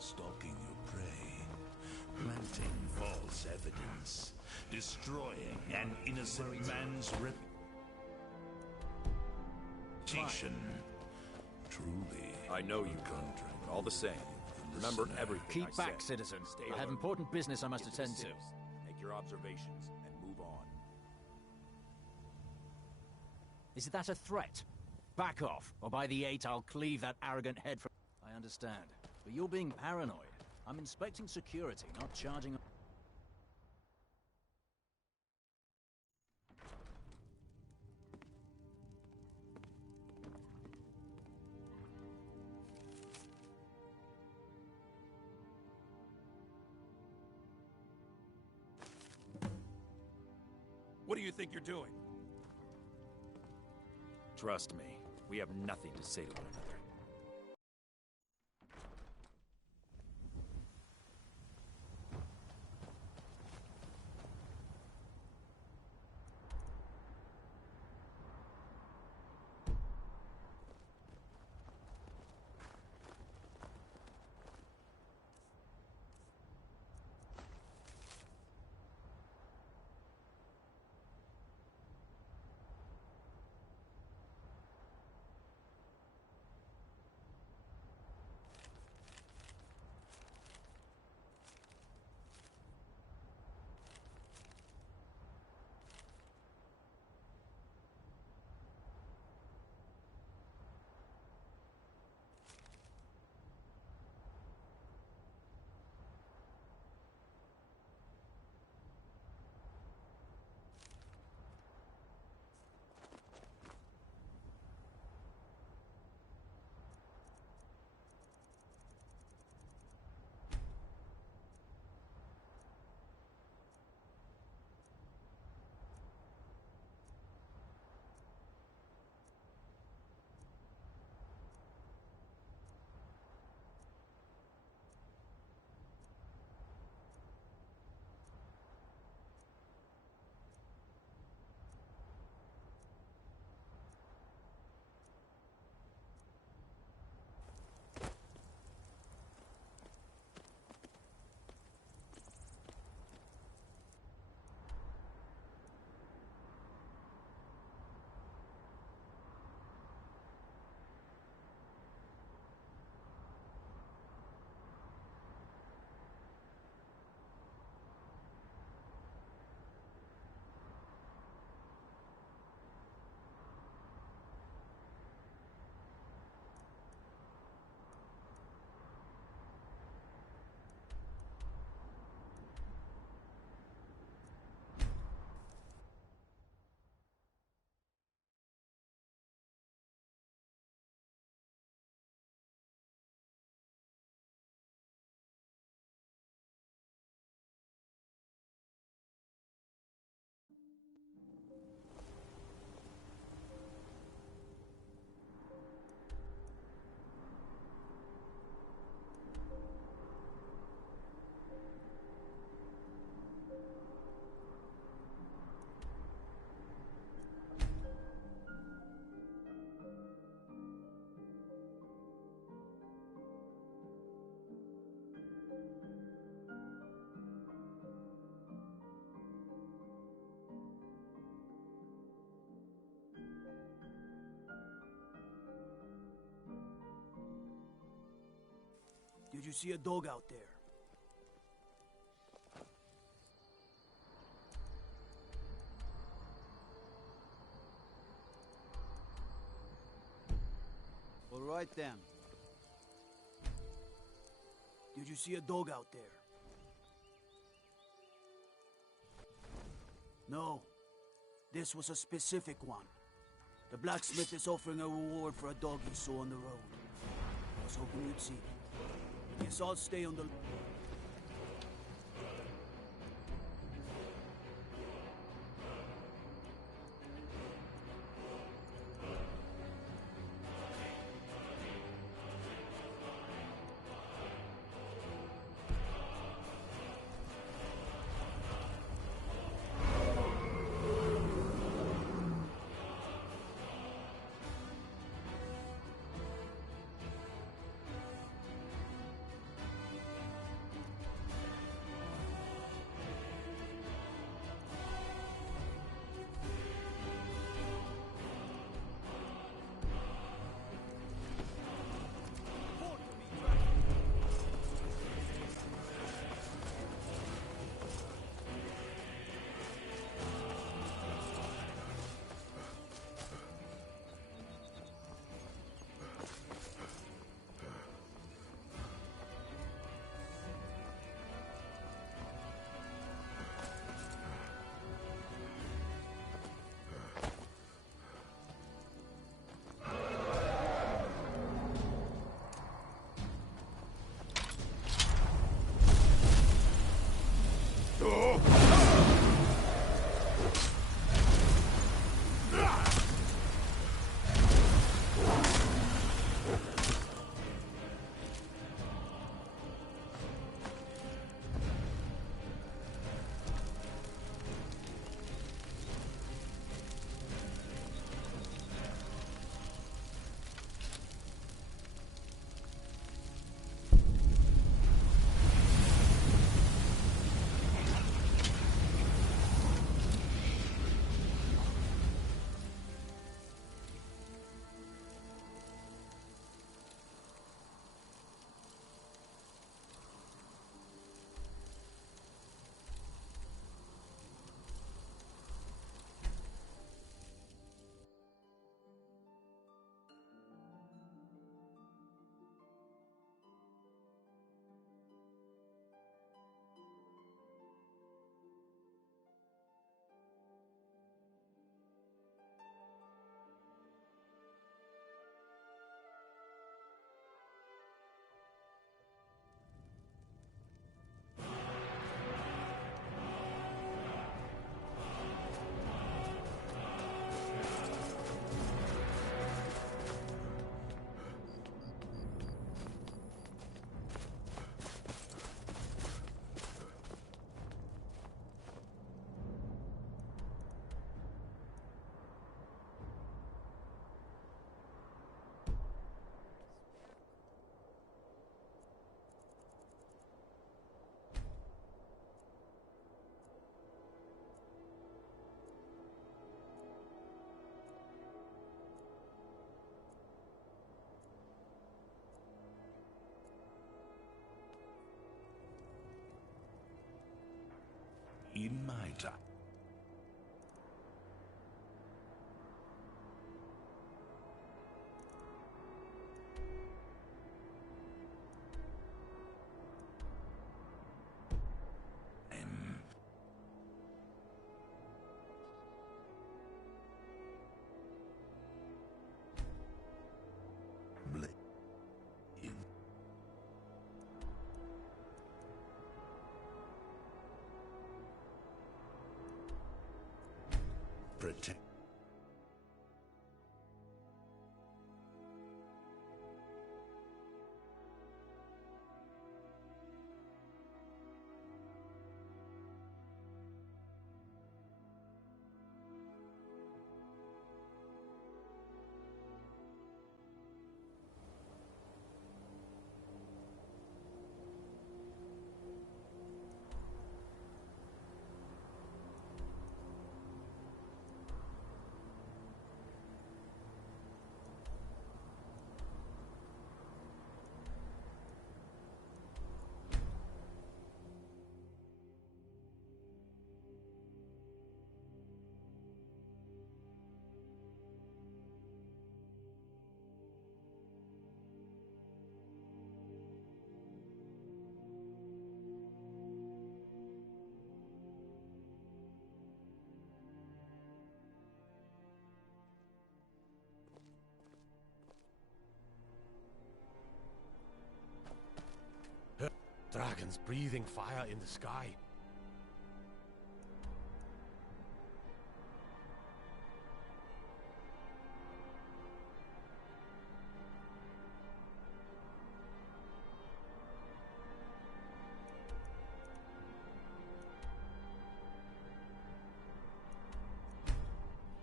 stalking your prey, planting false evidence, destroying an innocent man's reputation. Truly, I know you, contract. All the same, remember everything Keep I back, said. citizen. Stay I have alert. important business I must Get to the attend to. cities, make your observations, and move on. Is that a threat? Back off, or by the 8 I'll cleave that arrogant head from... I understand, but you're being paranoid. I'm inspecting security, not charging... What do you think you're doing? Trust me, we have nothing to say to one another. Did you see a dog out there? All right then. Did you see a dog out there? No. This was a specific one. The blacksmith is offering a reward for a dog he saw on the road. I was hoping you'd see it. Guess I'll stay on the... In my time. Protect. Dragons breathing fire in the sky.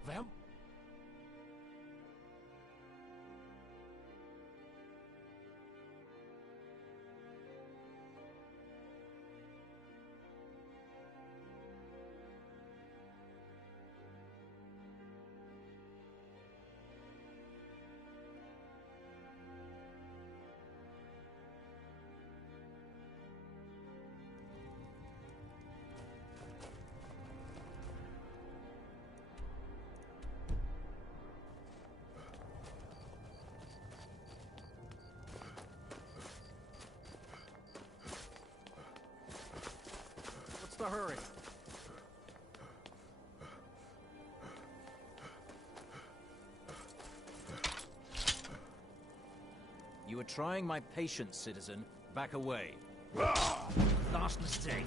Vamp? What's the hurry? You were trying my patience, citizen. Back away. Last mistake.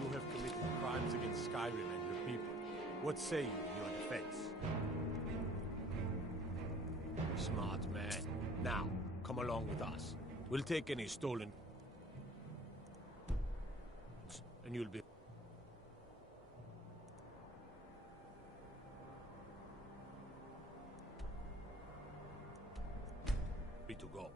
You have committed crimes against Skyrim and your people. What say you in your defense? Smart man. Now, come along with us. We'll take any stolen... and you'll be... free to go.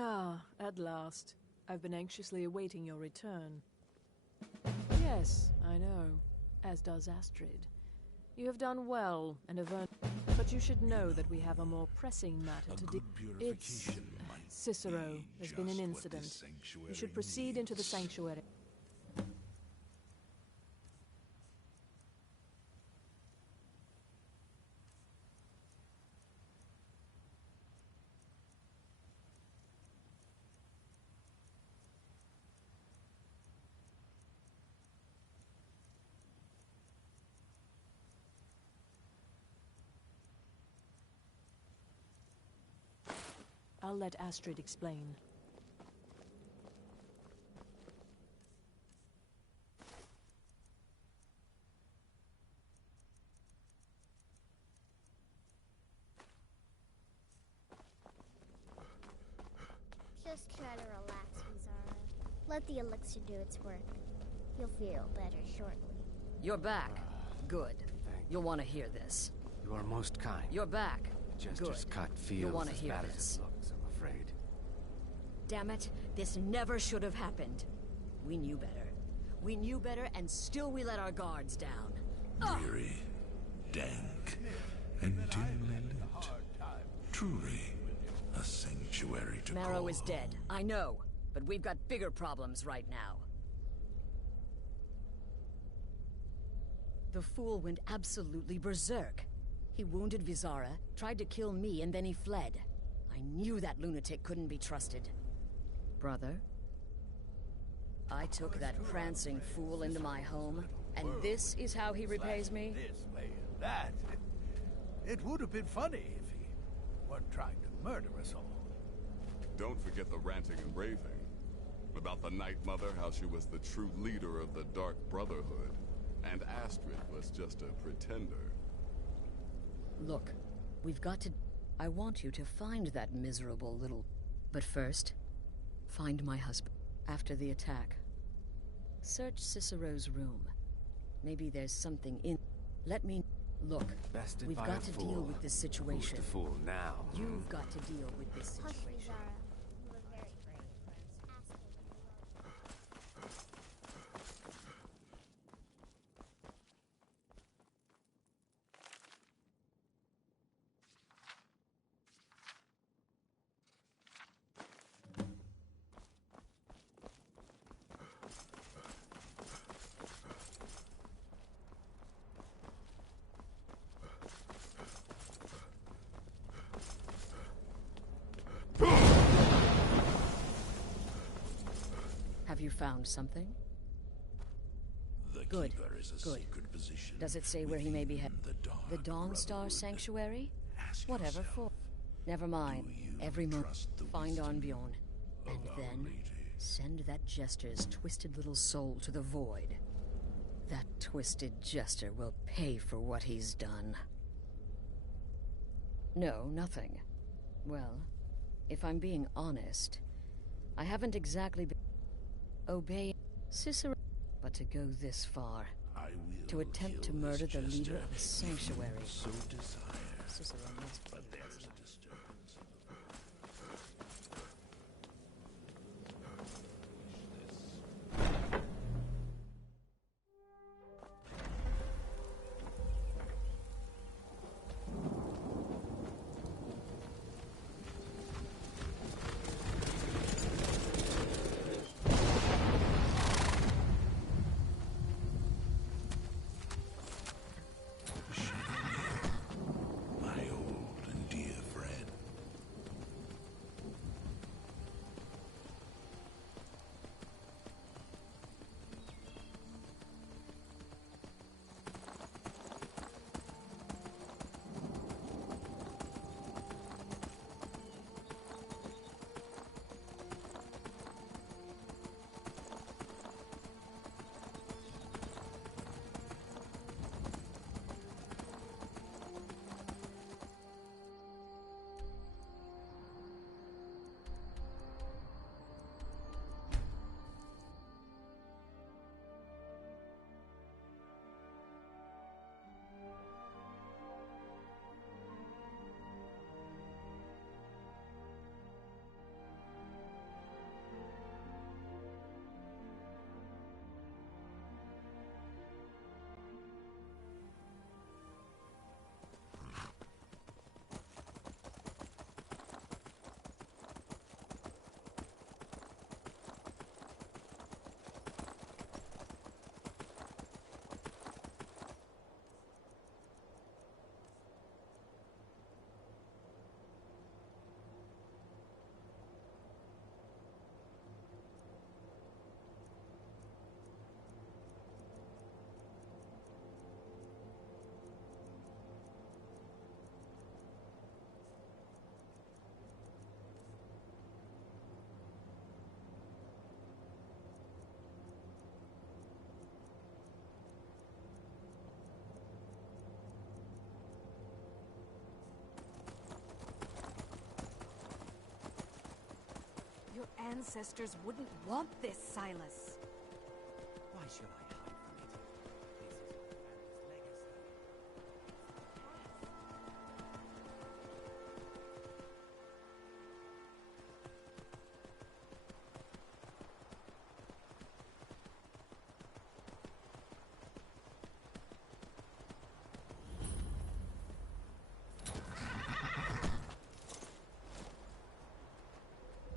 Ah, at last. I've been anxiously awaiting your return. Yes, I know. As does Astrid. You have done well and have earned... But you should know that we have a more pressing matter to deal with. It's... Cicero. There's been an incident. You should proceed into the sanctuary. I'll let Astrid explain. Just try to relax, Bizarra. Let the elixir do its work. You'll feel better shortly. You're back. Good. You'll want to hear this. You are most kind. You're back. Jester's Good. cut You'll feels want to as hear bad this. as it looks, I'm afraid. Damn it, this never should have happened. We knew better. We knew better, and still we let our guards down. Dreary, dank, and dimly lit. Truly, a sanctuary to Marrow call is dead, I know, but we've got bigger problems right now. The fool went absolutely berserk. He wounded Vizara, tried to kill me, and then he fled. I knew that lunatic couldn't be trusted. Brother? I took that prancing fool into my home, and this is how he repays me? This way and that. It would have been funny if he weren't trying to murder us all. Don't forget the ranting and raving. About the Night Mother, how she was the true leader of the Dark Brotherhood, and Astrid was just a pretender. Look, we've got to... I want you to find that miserable little... But first, find my husband. After the attack, search Cicero's room. Maybe there's something in... Let me... Look, Bested we've by got a to fool. deal with this situation. Who's the fool now? You've got to deal with this situation. You look very brave. Ask him when you go. Have you found something? The Good. Keeper is a Good. secret position. Does it say where he may be headed? The Dawnstar Sanctuary? Whatever for. Never mind. Every moment, find Arnbjorn. And then, send that jester's twisted little soul to the void. That twisted jester will pay for what he's done. No, nothing. Well, if I'm being honest, I haven't exactly been... Obey Cicero, but to go this far, to attempt to murder the leader of a sanctuary. So desire. Cicero must be But there's a disturbance in my old and dear friend. Your ancestors wouldn't want this, Silas. Why should I hide from it? This is my family's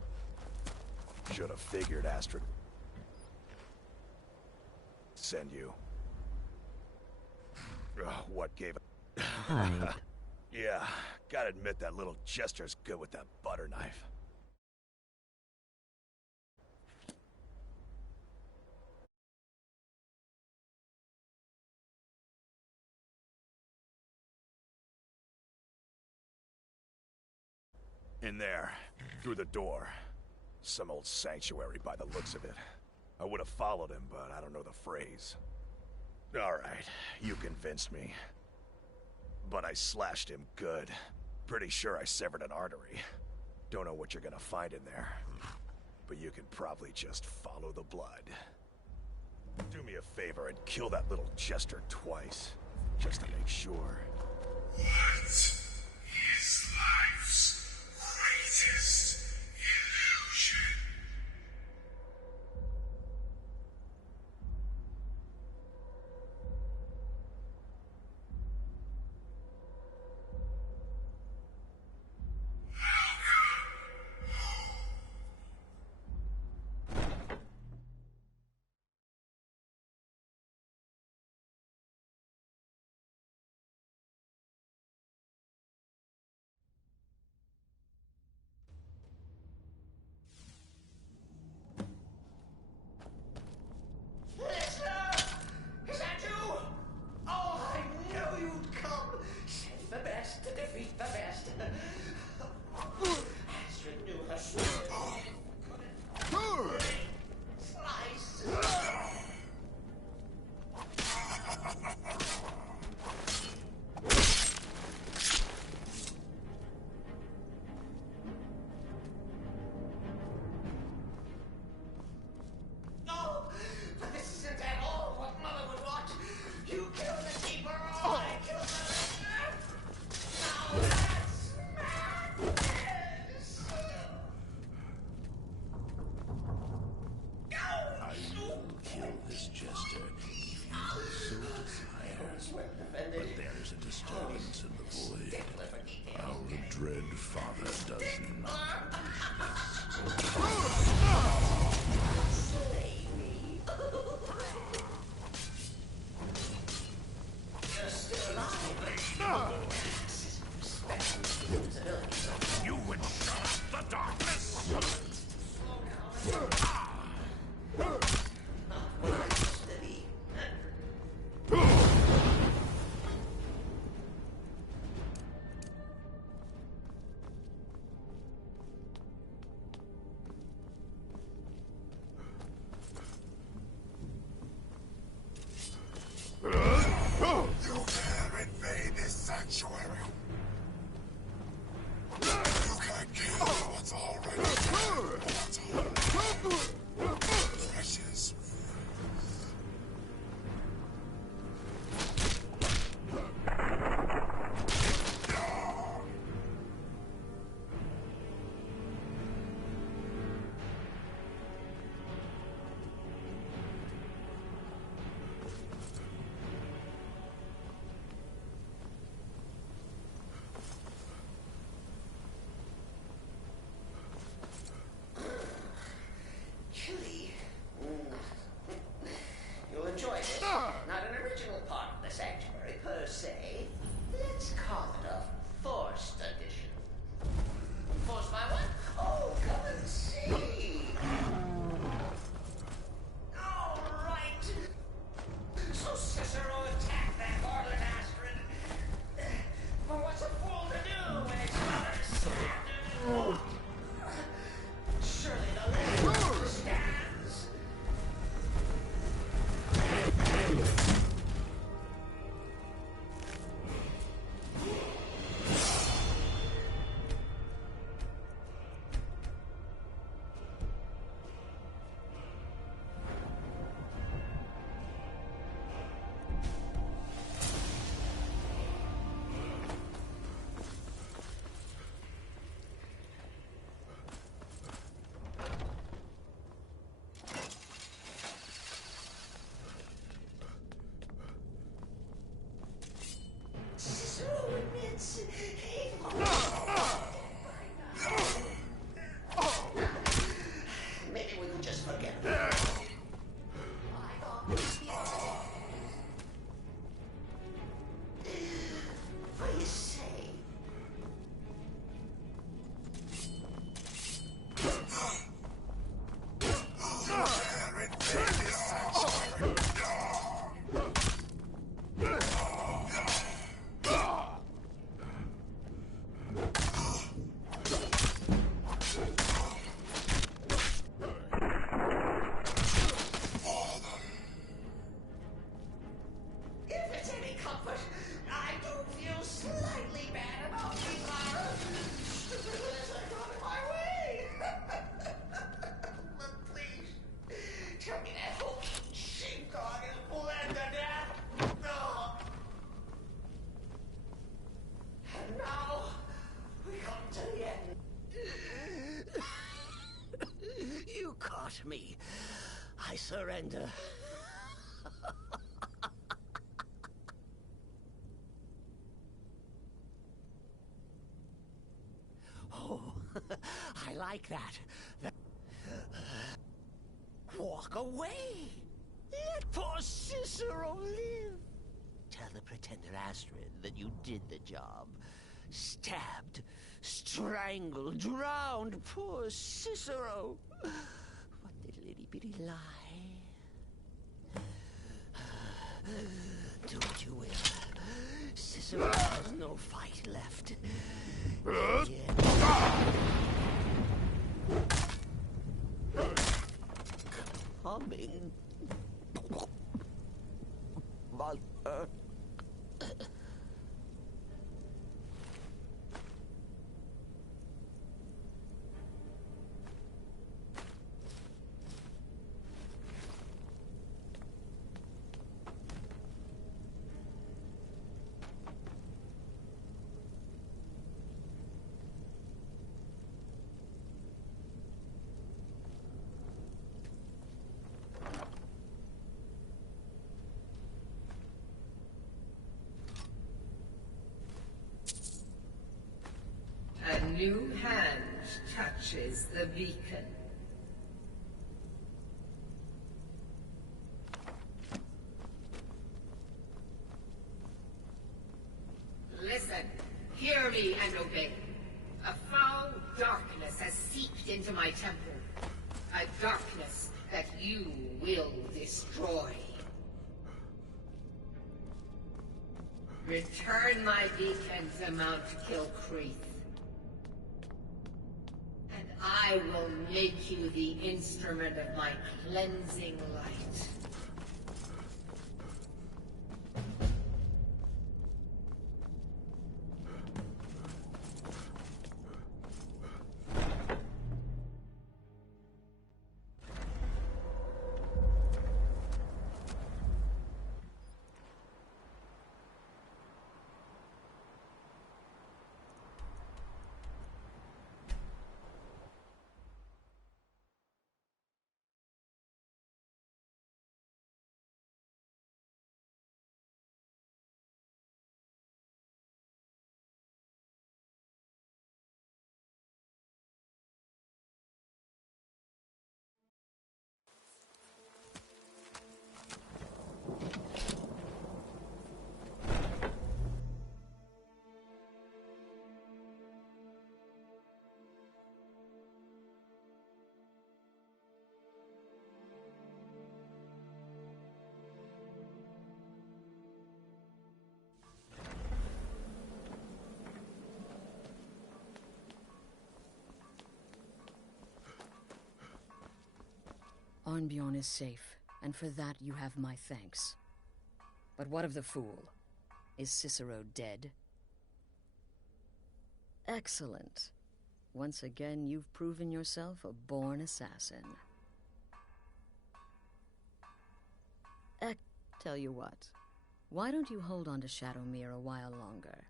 legacy. Should have figured Astrid. Send you. Ugh, what gave it? Right. Yeah, gotta admit that little jester's good with that butter knife. In there, through the door. Some old sanctuary by the looks of it. I would have followed him, but I don't know the phrase. Alright, you convinced me. But I slashed him good. Pretty sure I severed an artery. Don't know what you're gonna find in there. But you can probably just follow the blood. Do me a favor and kill that little jester twice. Just to make sure. What is life's greatest illusion? got me. I surrender. Oh, I like that. Walk away. Let poor Cicero live. Tell the pretender Astrid that you did the job. Stabbed, strangled, drowned poor Cicero. What little itty-bitty lie. Do what you will. Cicero has no fight left. Coming. Mother. A new hand touches the beacon. Listen, hear me and obey. A foul darkness has seeped into my temple. A darkness that you will destroy. Return my beacon to Mount Kilcreath. And I will make you the instrument of my cleansing light. Arnbjorn is safe, and for that you have my thanks. But what of the fool? Is Cicero dead? Excellent. Once again, you've proven yourself a born assassin. Tell you what, why don't you hold on to Shadowmere a while longer?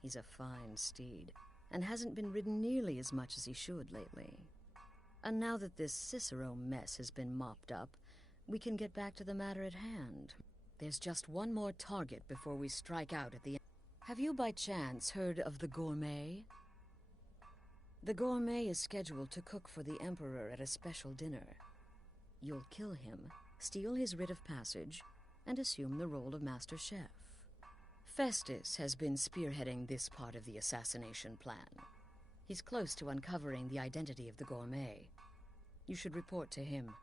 He's a fine steed, and hasn't been ridden nearly as much as he should lately. And now that this Cicero mess has been mopped up, we can get back to the matter at hand. There's just one more target before we strike out at the end. Have you by chance heard of the Gourmet? The Gourmet is scheduled to cook for the Emperor at a special dinner. You'll kill him, steal his writ of passage, and assume the role of Master Chef. Festus has been spearheading this part of the assassination plan. He's close to uncovering the identity of the Gourmet. You should report to him.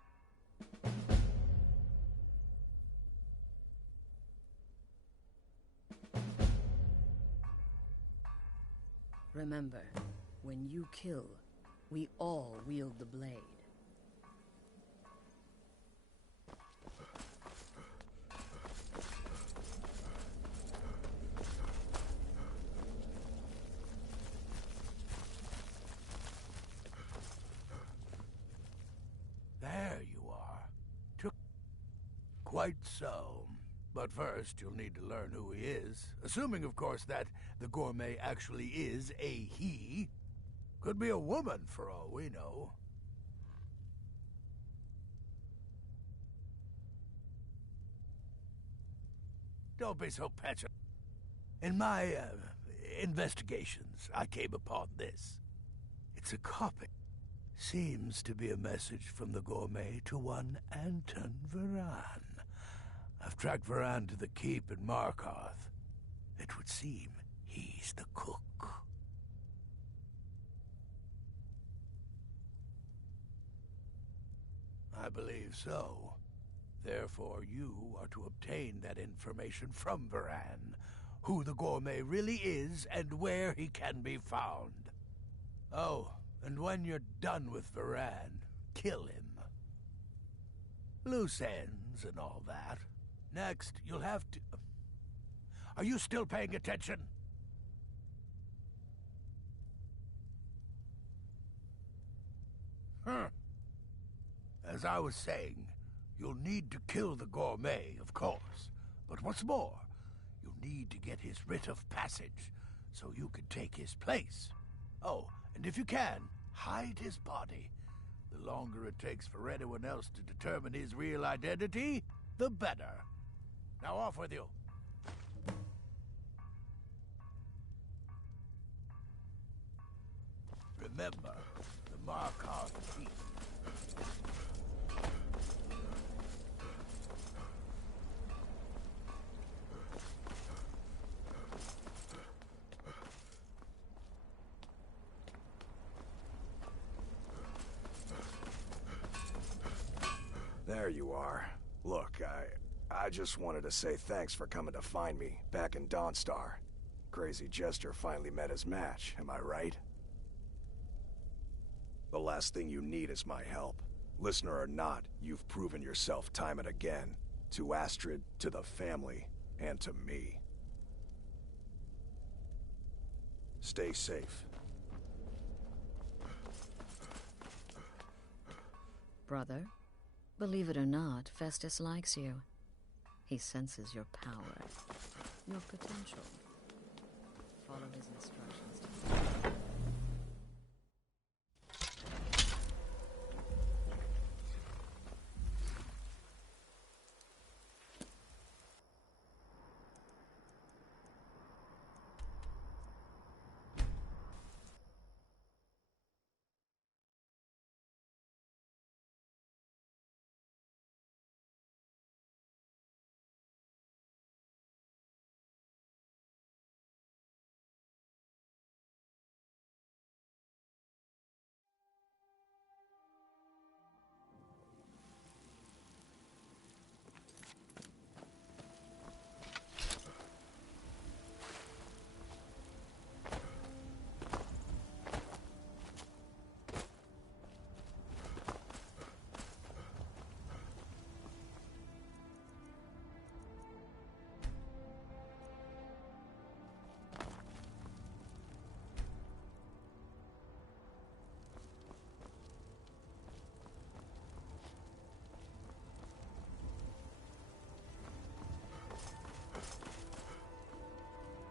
Remember, when you kill, we all wield the blade. There you are. Quite so. But first, you'll need to learn who he is. Assuming, of course, that the Gourmet actually is a he. Could be a woman, for all we know. Don't be so petulant. In my investigations, I came upon this. It's a copy. Seems to be a message from the gourmet to one Anton Varan. I've tracked Varan to the keep in Markarth. It would seem he's the cook. I believe so. Therefore, you are to obtain that information from Varan, who the gourmet really is and where he can be found. Oh, and when you're done with Varan, kill him. Loose ends and all that. Next, you'll have to... Are you still paying attention? As I was saying, you'll need to kill the gourmet, of course. But what's more, you'll need to get his writ of passage, so you can take his place. Oh, and if you can, hide his body. The longer it takes for anyone else to determine his real identity, the better. Now off with you. Remember, the Markarth Keep. There you are. Look, I just wanted to say thanks for coming to find me back in Dawnstar. Crazy Jester finally met his match, am I right? The last thing you need is my help. Listener or not, you've proven yourself time and again. To Astrid, to the family, and to me. Stay safe. Brother, believe it or not, Festus likes you. He senses your power, your potential. Follow his instructions.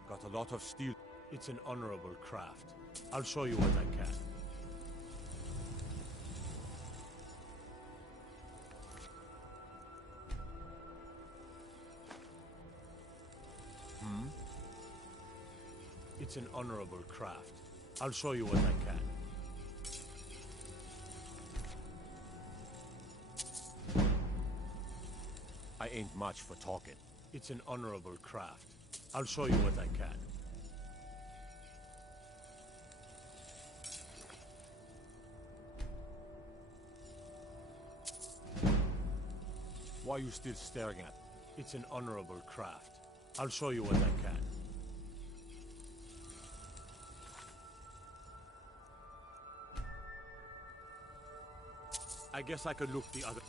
Got a lot of steel. It's an honorable craft. I'll show you what I can. It's an honorable craft. I'll show you what I can. I ain't much for talking. It's an honorable craft. I'll show you what I can. Why are you still staring at? It's an honorable craft. I'll show you what I can. I guess I could look the other...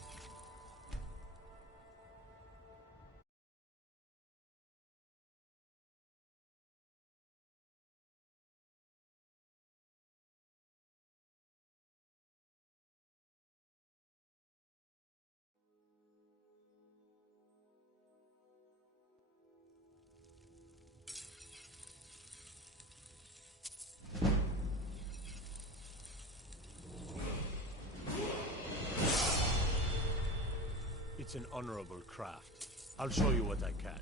It's an honorable craft. I'll show you what I can.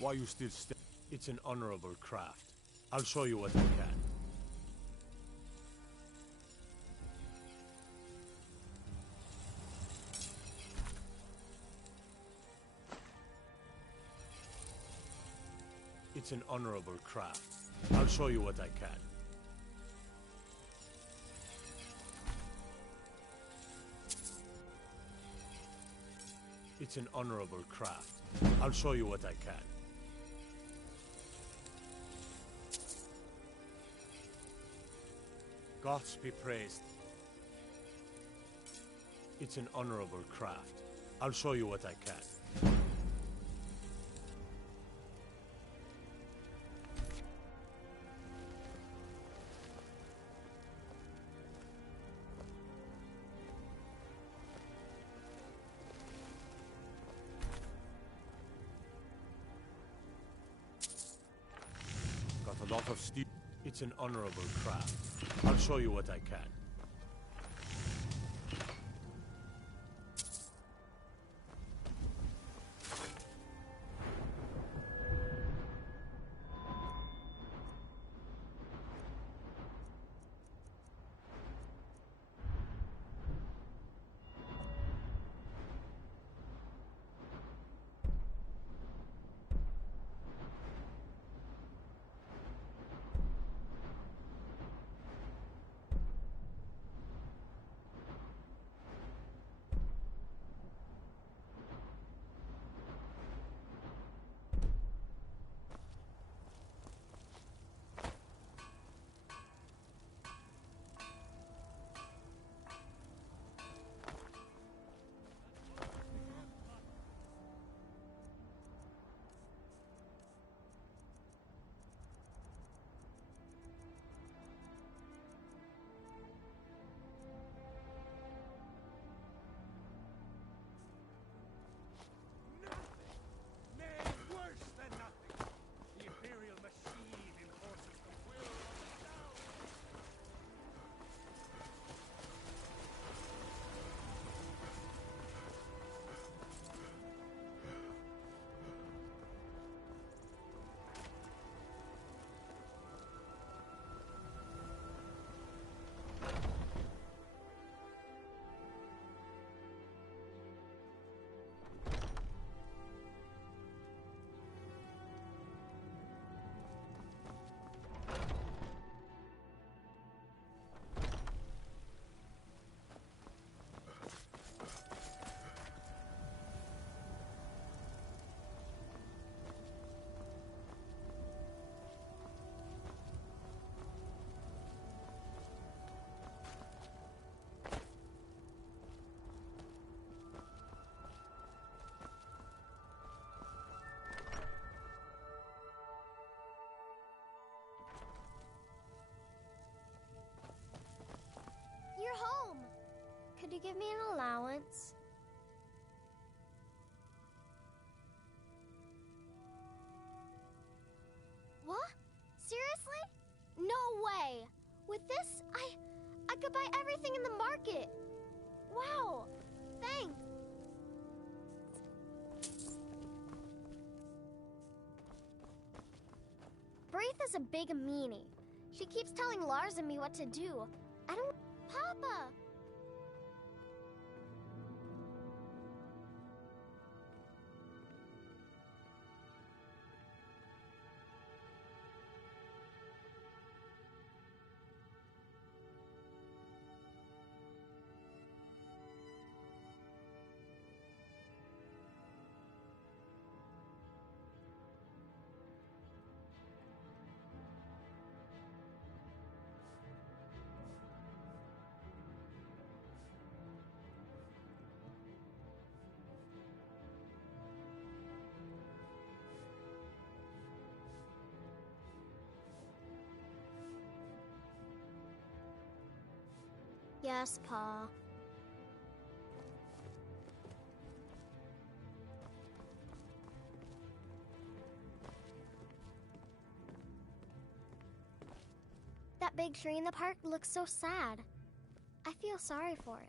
Why you still It's an honorable craft. I'll show you what I can. It's an honorable craft. I'll show you what I can. It's an honorable craft. I'll show you what I can. Gods be praised. It's an honorable craft. I'll show you what I can. Got a lot of steel. It's an honorable craft. I'll show you what I can. You're home! Could you give me an allowance? What? Seriously? No way! With this, I could buy everything in the market! Wow! Thanks! Braith is a big meanie. She keeps telling Lars and me what to do. I don't... Papa! Yes, Pa. That big tree in the park looks so sad. I feel sorry for it.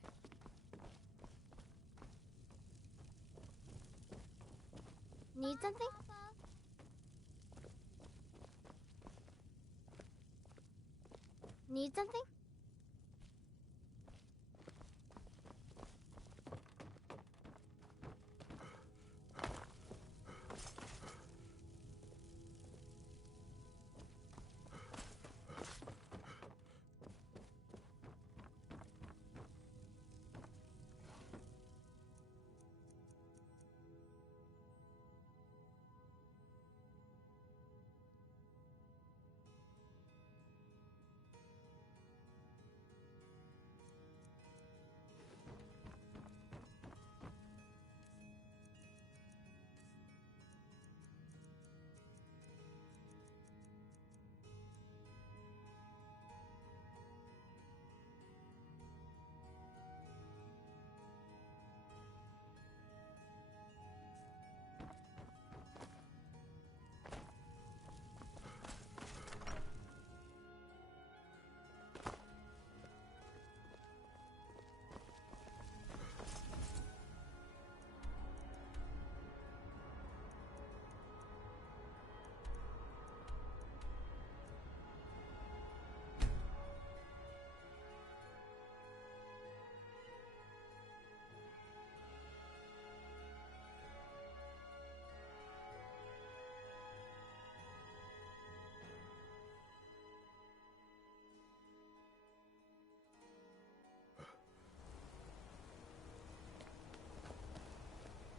Need something? Need something?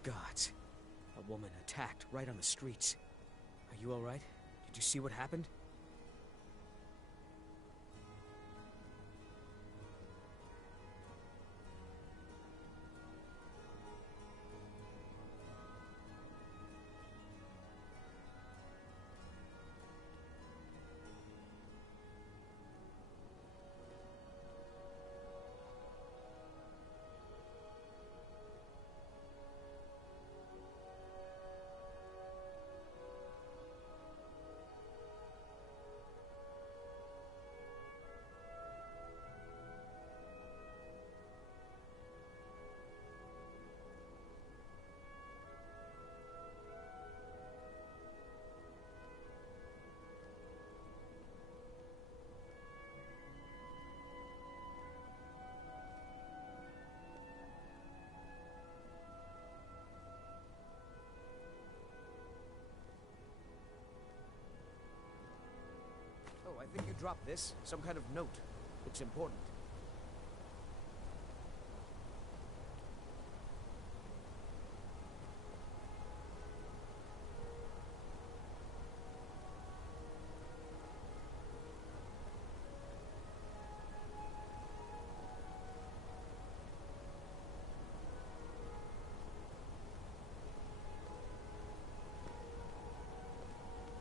Gods. A woman attacked right on the streets. Are you alright? Did you see what happened? Oh, I think you dropped this. Some kind of note. Looks important.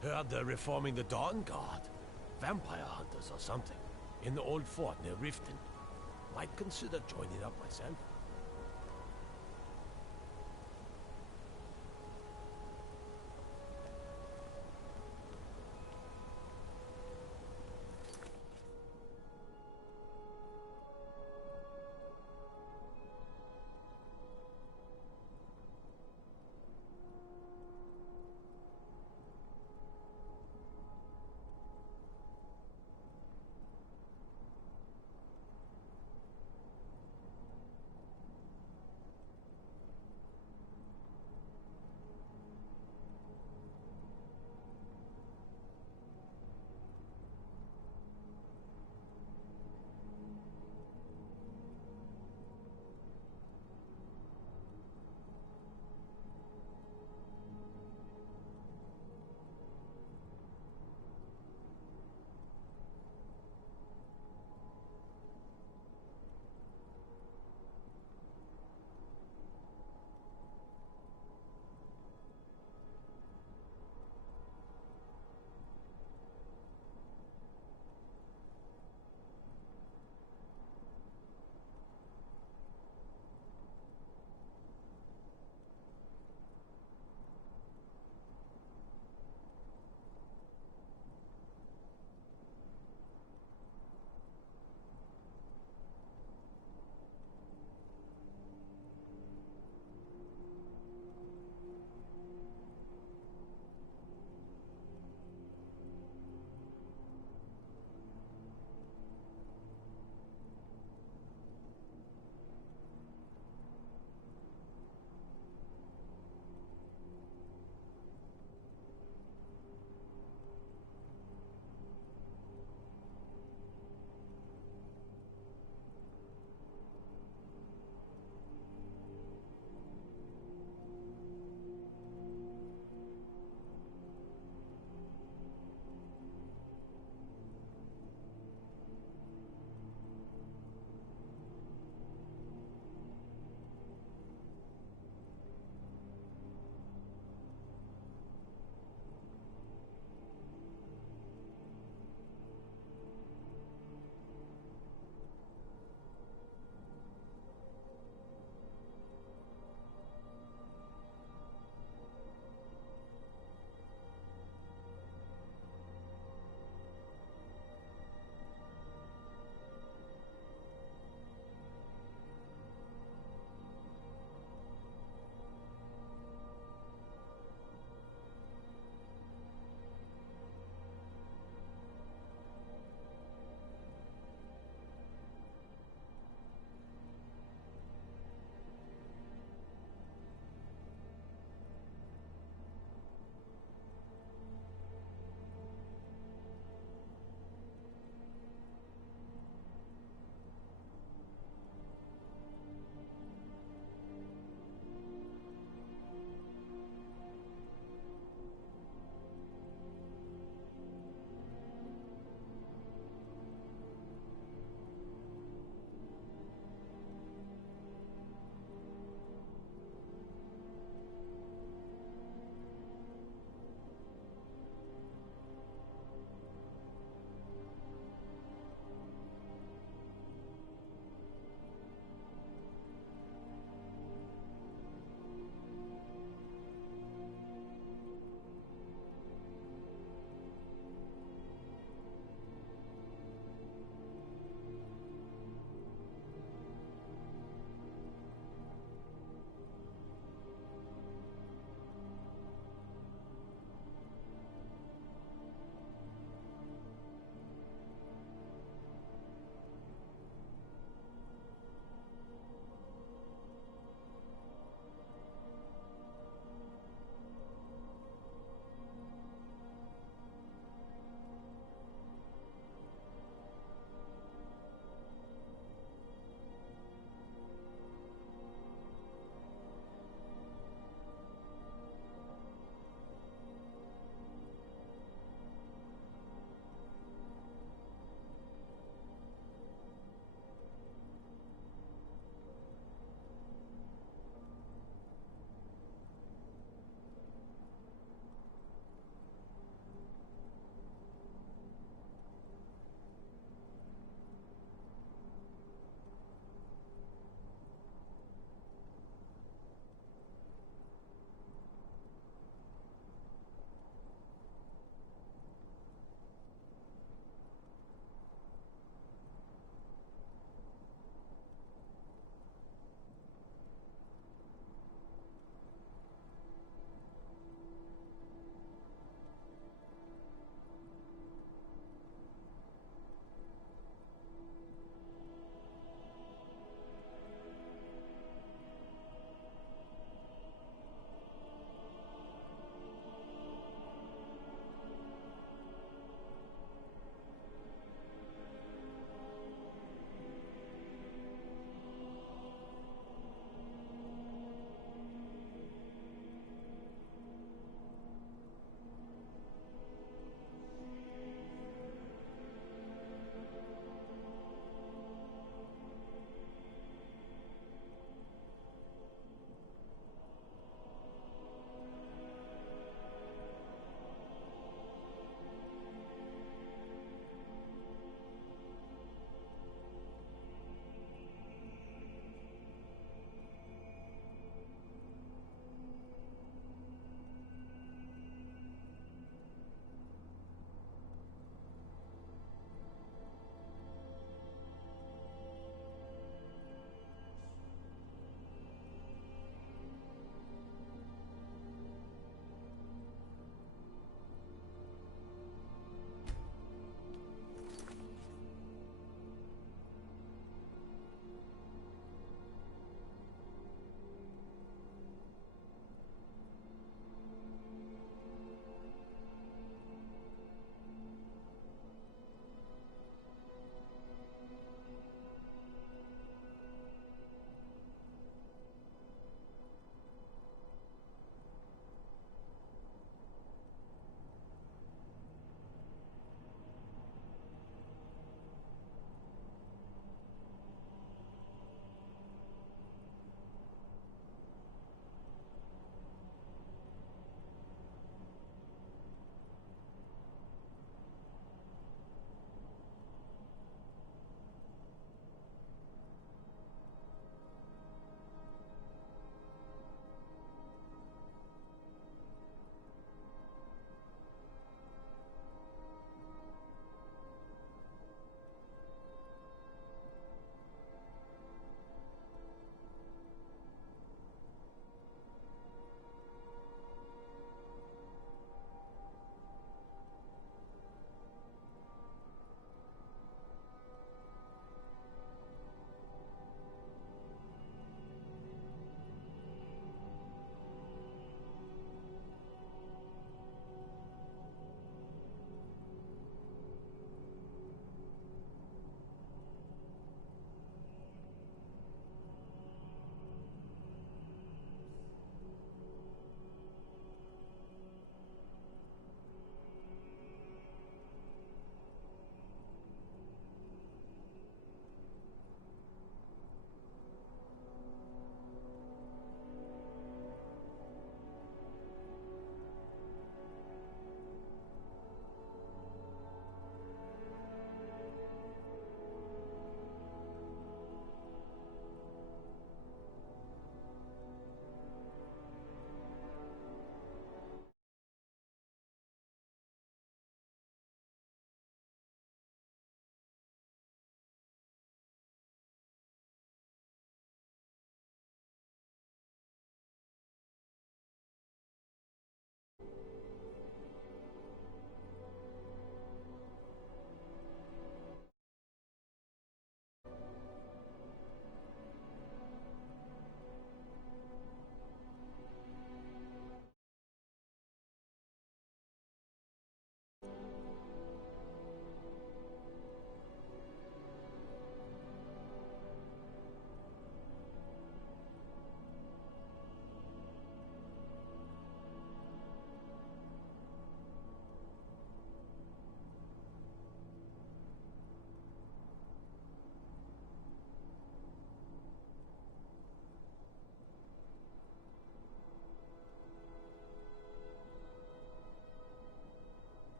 Heard they're reforming the Dawn Guard. Vampire hunters or something. In the old fort near Riften. Might consider joining up myself.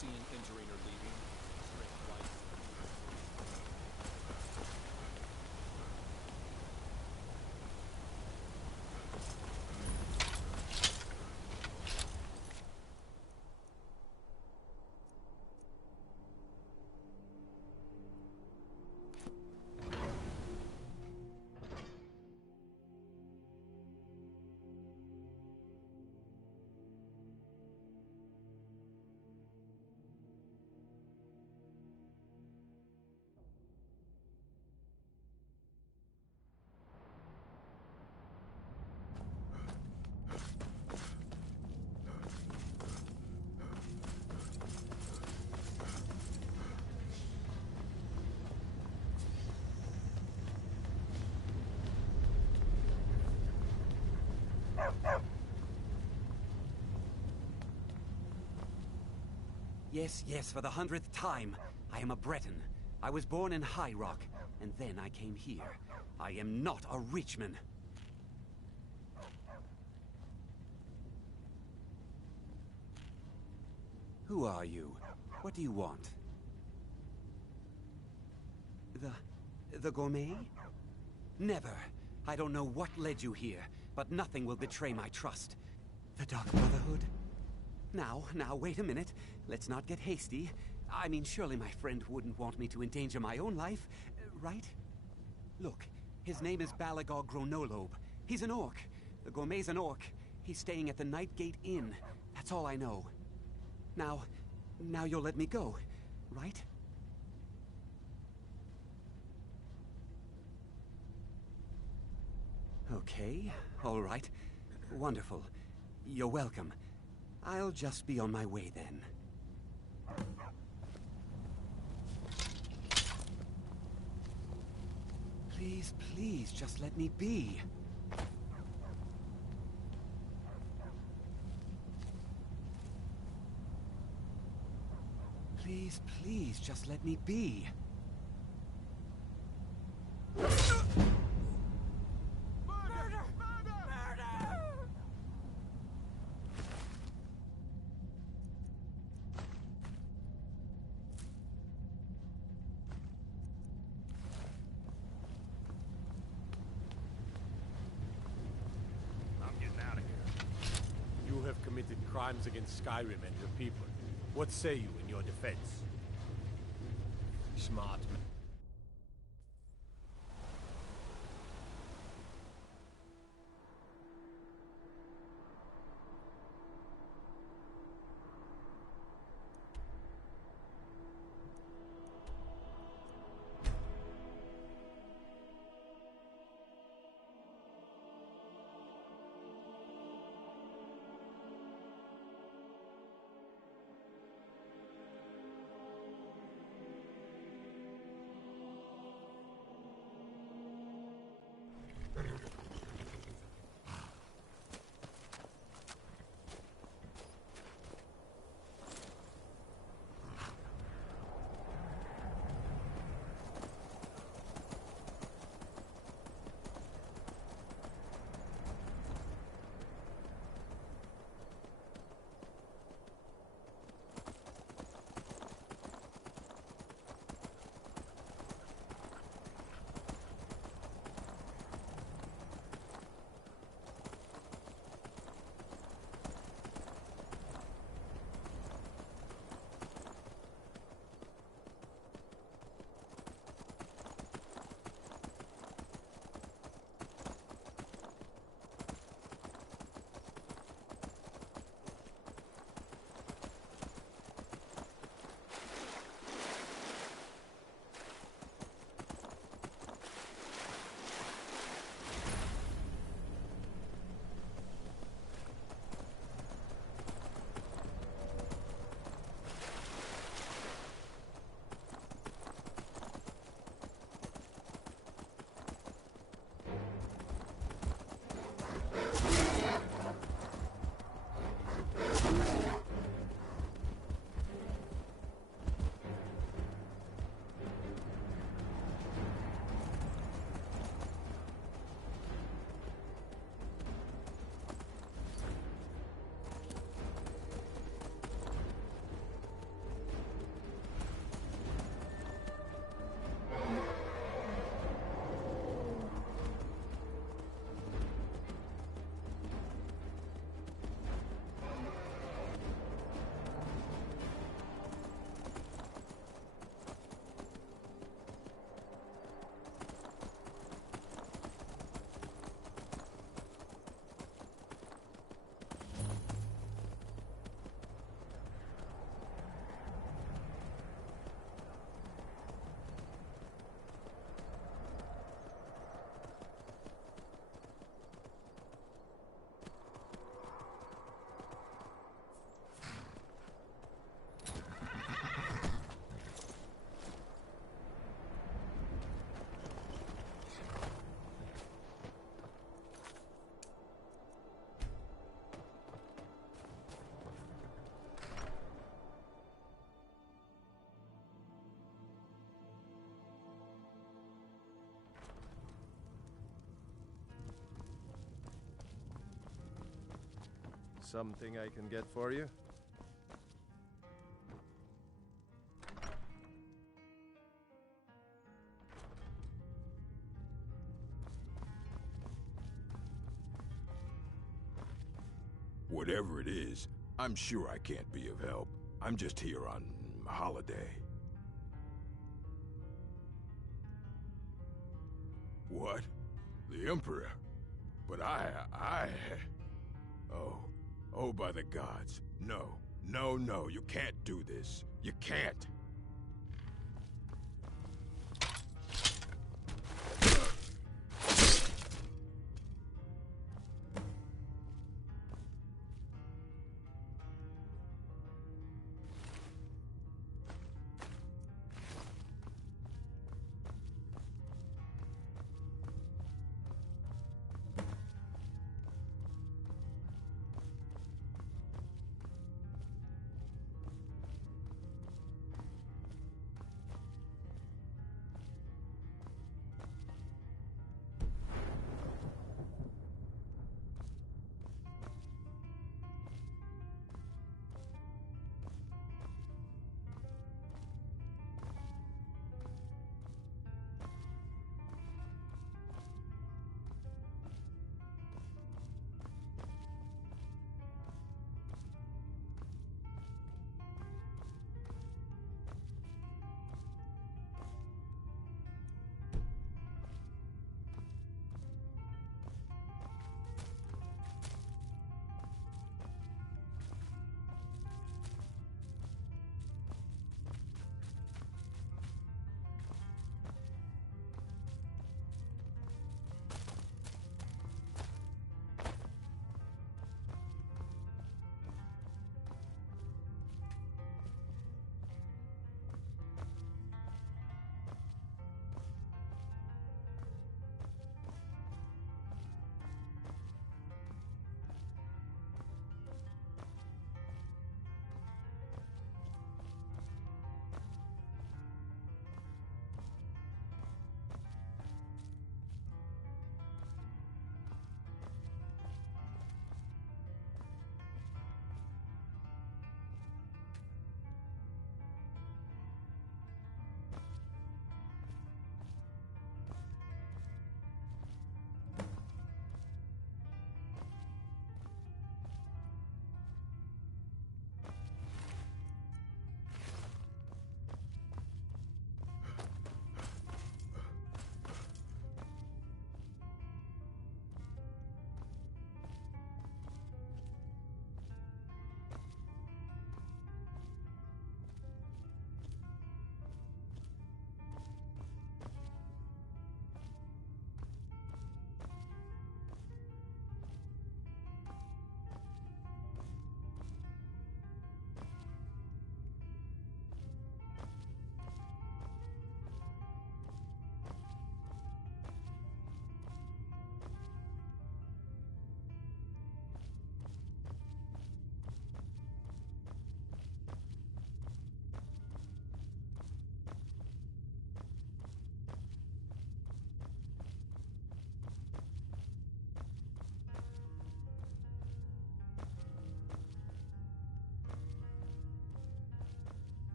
seen entering or leaving. Straight white. Yes, yes, for the 100th time. I am a Breton. I was born in High Rock, and then I came here. I am not a Richman. Who are you? What do you want? The gourmet? Never. I don't know what led you here, but nothing will betray my trust. The Dark Brotherhood? Now, wait a minute. Let's not get hasty. I mean, surely my friend wouldn't want me to endanger my own life, right? Look, his name is Balagog Gronolobe. He's an orc. The gourmet's an orc. He's staying at the Nightgate Inn. That's all I know. Now you'll let me go, right? Okay, all right. Wonderful. You're welcome. I'll just be on my way then. Please, please, just let me be. Please, please, just let me be. Crimes against Skyrim and your people. What say you in your defense? Smart man. something I can get for you? Whatever it is, I'm sure I can't be of help. I'm just here on holiday. What? The Emperor? But Oh, by the gods. No, you can't do this. You can't.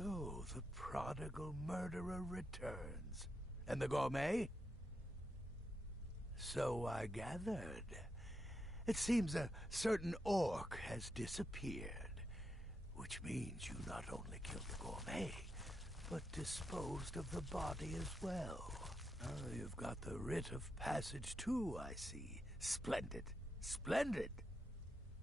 So, the prodigal murderer returns. And the gourmet? So I gathered. It seems a certain orc has disappeared, which means you not only killed the gourmet, but disposed of the body as well. Oh, you've got the writ of passage too, I see. Splendid. Splendid!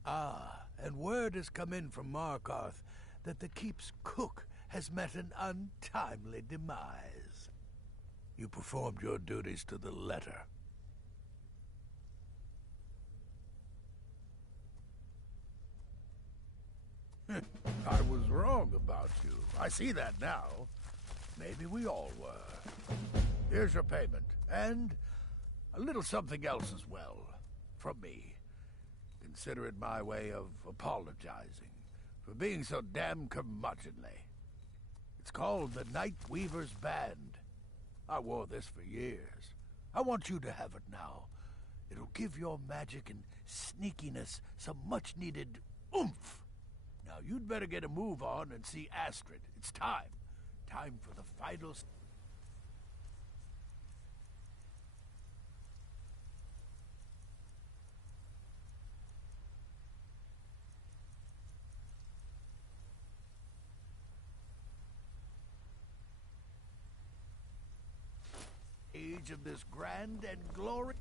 Ah, and word has come in from Markarth that the keep's cook has met an untimely demise. You performed your duties to the letter. I was wrong about you. I see that now. Maybe we all were. Here's your payment, and a little something else as well, from me. Consider it my way of apologizing for being so damn curmudgeonly. It's called the Night Weaver's Band. I wore this for years. I want you to have it now. It'll give your magic and sneakiness some much-needed oomph. Now, you'd better get a move on and see Astrid. It's time. Time for the final... age of this grand and glory...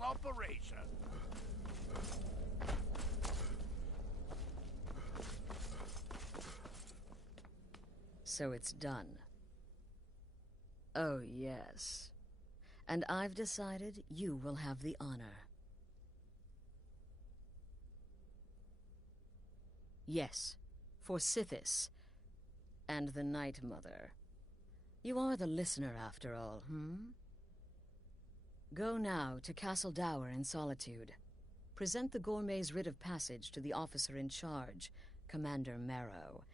operation. So it's done. Oh, yes. And I've decided you will have the honor. Yes, for Sithis and the Night Mother. You are the listener, after all, Go now to Castle Dower in Solitude. Present the gourmet's writ of passage to the officer in charge, Commander Marrow.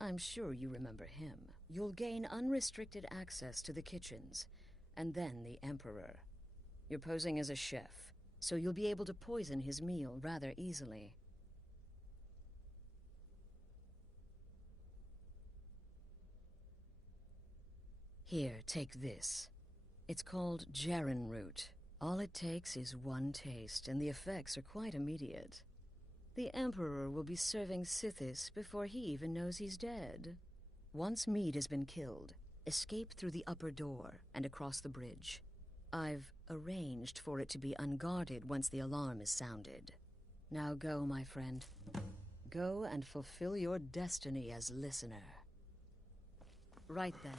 I'm sure you remember him. You'll gain unrestricted access to the kitchens, and then the Emperor. You're posing as a chef, so you'll be able to poison his meal rather easily. Here, take this. It's called Jaren root. All it takes is one taste, and the effects are quite immediate. The Emperor will be serving Sithis before he even knows he's dead. Once Mead has been killed, escape through the upper door and across the bridge. I've arranged for it to be unguarded once the alarm is sounded. Now go, my friend. Go and fulfill your destiny as listener. Right then.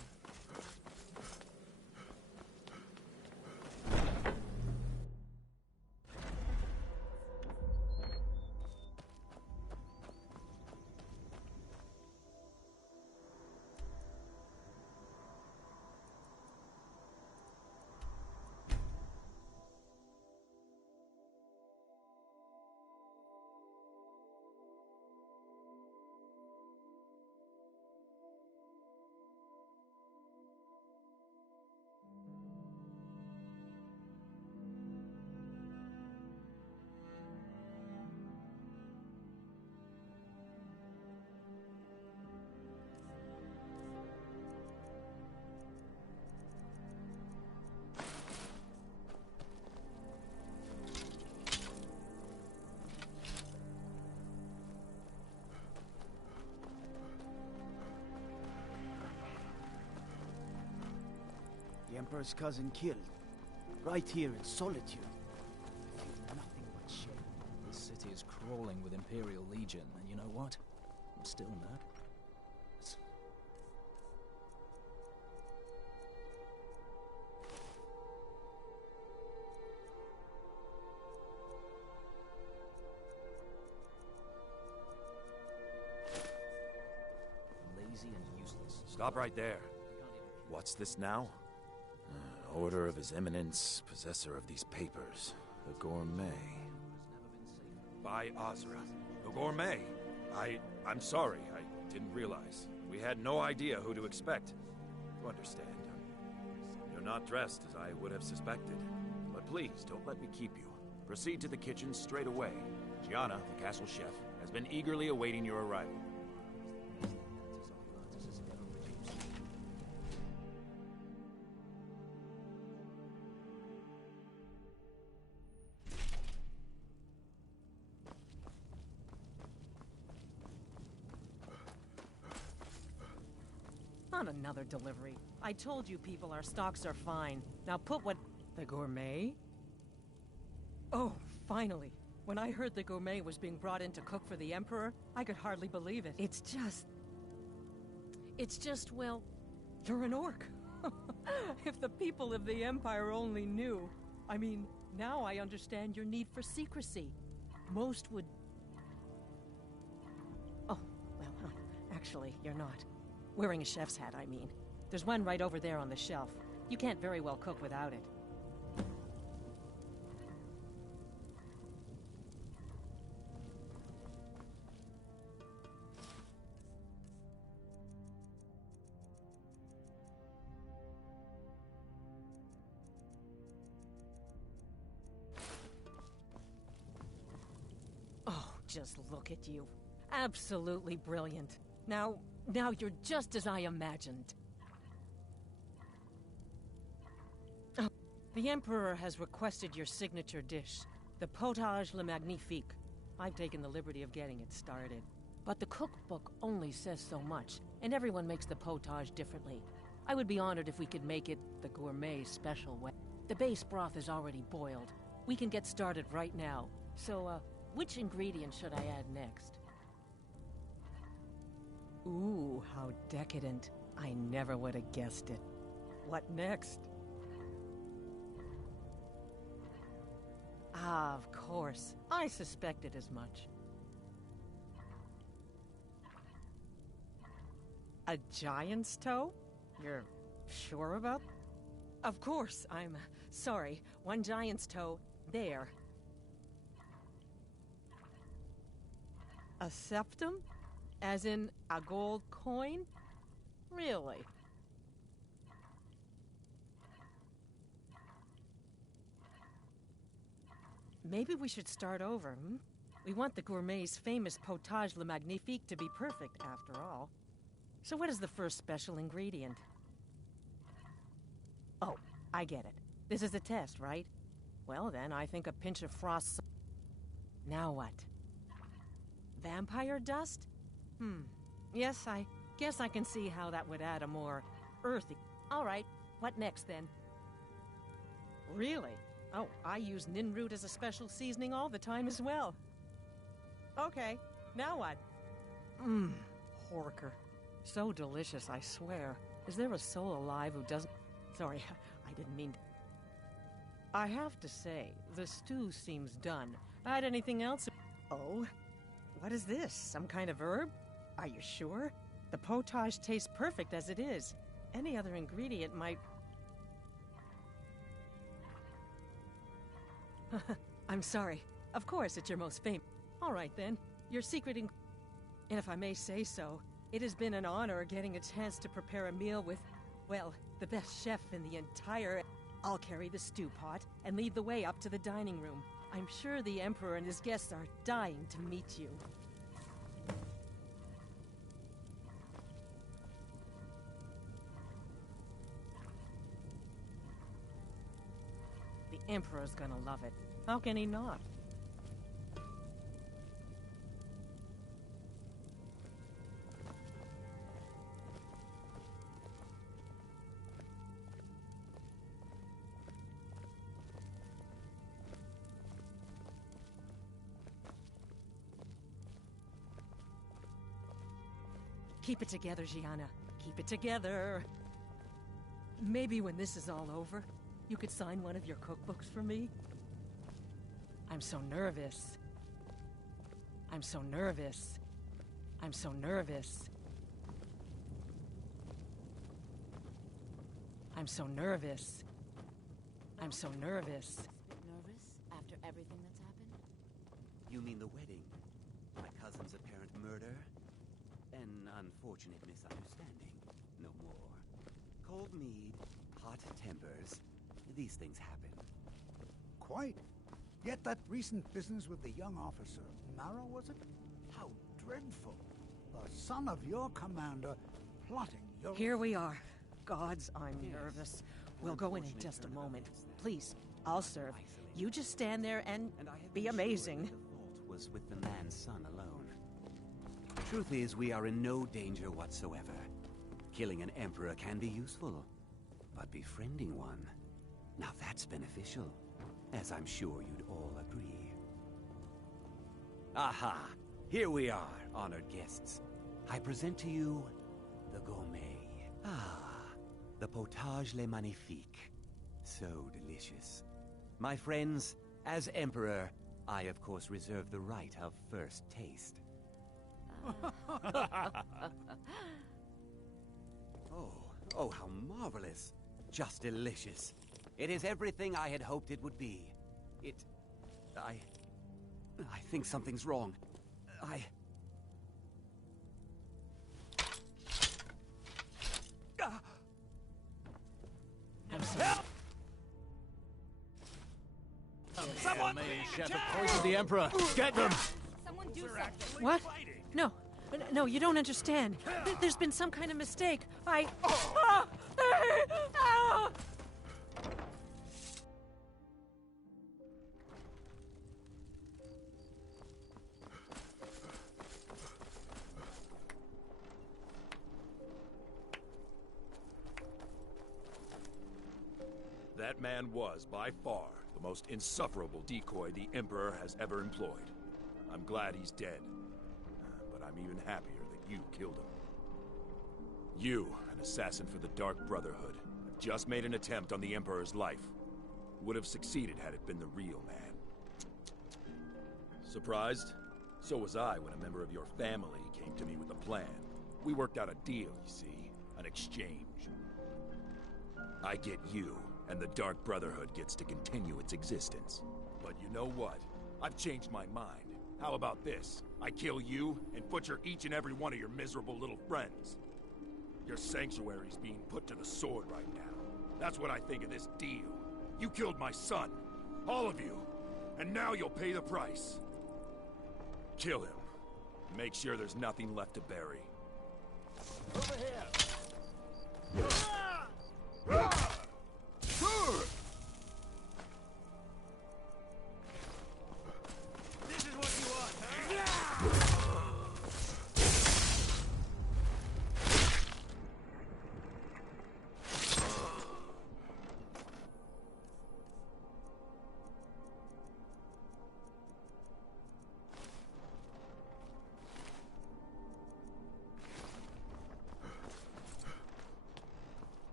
The Emperor's cousin killed. Right here in Solitude. I feel nothing but shame. The city is crawling with Imperial Legion, and you know what? I'm still nervous. Lazy and useless. Stop right there. What's this now? Order of His Eminence, possessor of these papers, the Gourmet. By Azra. The Gourmet. I'm sorry. I didn't realize. We had no idea who to expect. You understand. You're not dressed as I would have suspected. But please, don't let me keep you. Proceed to the kitchen straight away. Gianna, the castle chef, has been eagerly awaiting your arrival. Not another delivery. I told you people our stocks are fine. Now put what... The gourmet? Oh, finally. When I heard the gourmet was being brought in to cook for the Emperor, I could hardly believe it. It's just, well, you're an orc. If the people of the Empire only knew. I mean, now I understand your need for secrecy. Most would... Oh, well, actually, you're not. Wearing a chef's hat, I mean. There's one right over there on the shelf. You can't very well cook without it. Oh, just look at you. Absolutely brilliant. Now you're just as I imagined. Oh, the Emperor has requested your signature dish, the potage le magnifique. I've taken the liberty of getting it started. But the cookbook only says so much, and everyone makes the potage differently. I would be honored if we could make it the gourmet special way. The base broth is already boiled. We can get started right now. So, which ingredient should I add next? Ooh, how decadent. I never would have guessed it. What next? Ah, of course. I suspected as much. A giant's toe? You're sure about? Of course, I'm sorry. One giant's toe, there. A septum? As in a gold coin? Really? Maybe we should start over, hmm? We want the gourmet's famous potage le magnifique to be perfect, after all. So what is the first special ingredient? Oh, I get it. This is a test, right? Well then, I think a pinch of frost... Now what? Vampire dust? Yes, I guess I can see how that would add a more earthy... All right, what next then? Really? Oh, I use nin root as a special seasoning all the time as well. Okay, now what? Horker. So delicious, I swear. Is there a soul alive who doesn't... Sorry, I didn't mean... I have to say, the stew seems done. Add anything else? Oh? What is this? Some kind of herb? Are you sure? The potage tastes perfect as it is. Any other ingredient might... I'm sorry. Of course, it's your most famous... All right, then. Your secret And if I may say so, it has been an honor getting a chance to prepare a meal with, well, the best chef in the entire... I'll carry the stew pot and lead the way up to the dining room. I'm sure the Emperor and his guests are dying to meet you. The Emperor's gonna love it. How can he not? Keep it together, Gianna. Keep it together. Maybe when this is all over, you could sign one of your cookbooks for me? I'm so nervous. I'm so nervous. I'm so nervous. I'm so nervous. I'm so nervous. Nervous after everything that's happened? You mean the wedding? My cousin's apparent murder? And unfortunate misunderstanding. No more. Cold mead, hot tempers. These things happen. Quite. Yet that recent business with the young officer, Mara, was it? How dreadful. The son of your commander plotting your... Here we are. Gods, I'm nervous. We'll go in just a moment. Please, I'll serve. You just stand there and be amazing. The fault was with the man's son alone. Truth is, we are in no danger whatsoever. Killing an emperor can be useful, but befriending one, now that's beneficial, as I'm sure you'd all agree. Aha! Here we are, honored guests. I present to you the gourmet. Ah, the potage le magnifique. So delicious. My friends, as Emperor, I of course reserve the right of first taste. Oh, how marvelous. Just delicious. It is everything I had hoped it would be. I think something's wrong. Help! Someone! Chef poisoned the Emperor! Get them! Someone do something! What? No, you don't understand. There's been some kind of mistake. That man was, by far, the most insufferable decoy the Emperor has ever employed. I'm glad he's dead. But I'm even happier that you killed him. You, an assassin for the Dark Brotherhood, have just made an attempt on the Emperor's life. Would have succeeded had it been the real man. Surprised? So was I when a member of your family came to me with a plan. We worked out a deal, you see. An exchange. I get you, and the Dark Brotherhood gets to continue its existence. But you know what? I've changed my mind. How about this? I kill you and butcher each and every one of your miserable little friends. Your sanctuary's being put to the sword right now. That's what I think of this deal. You killed my son. All of you. And now you'll pay the price. Kill him. Make sure there's nothing left to bury. Over here! This is what you want, huh?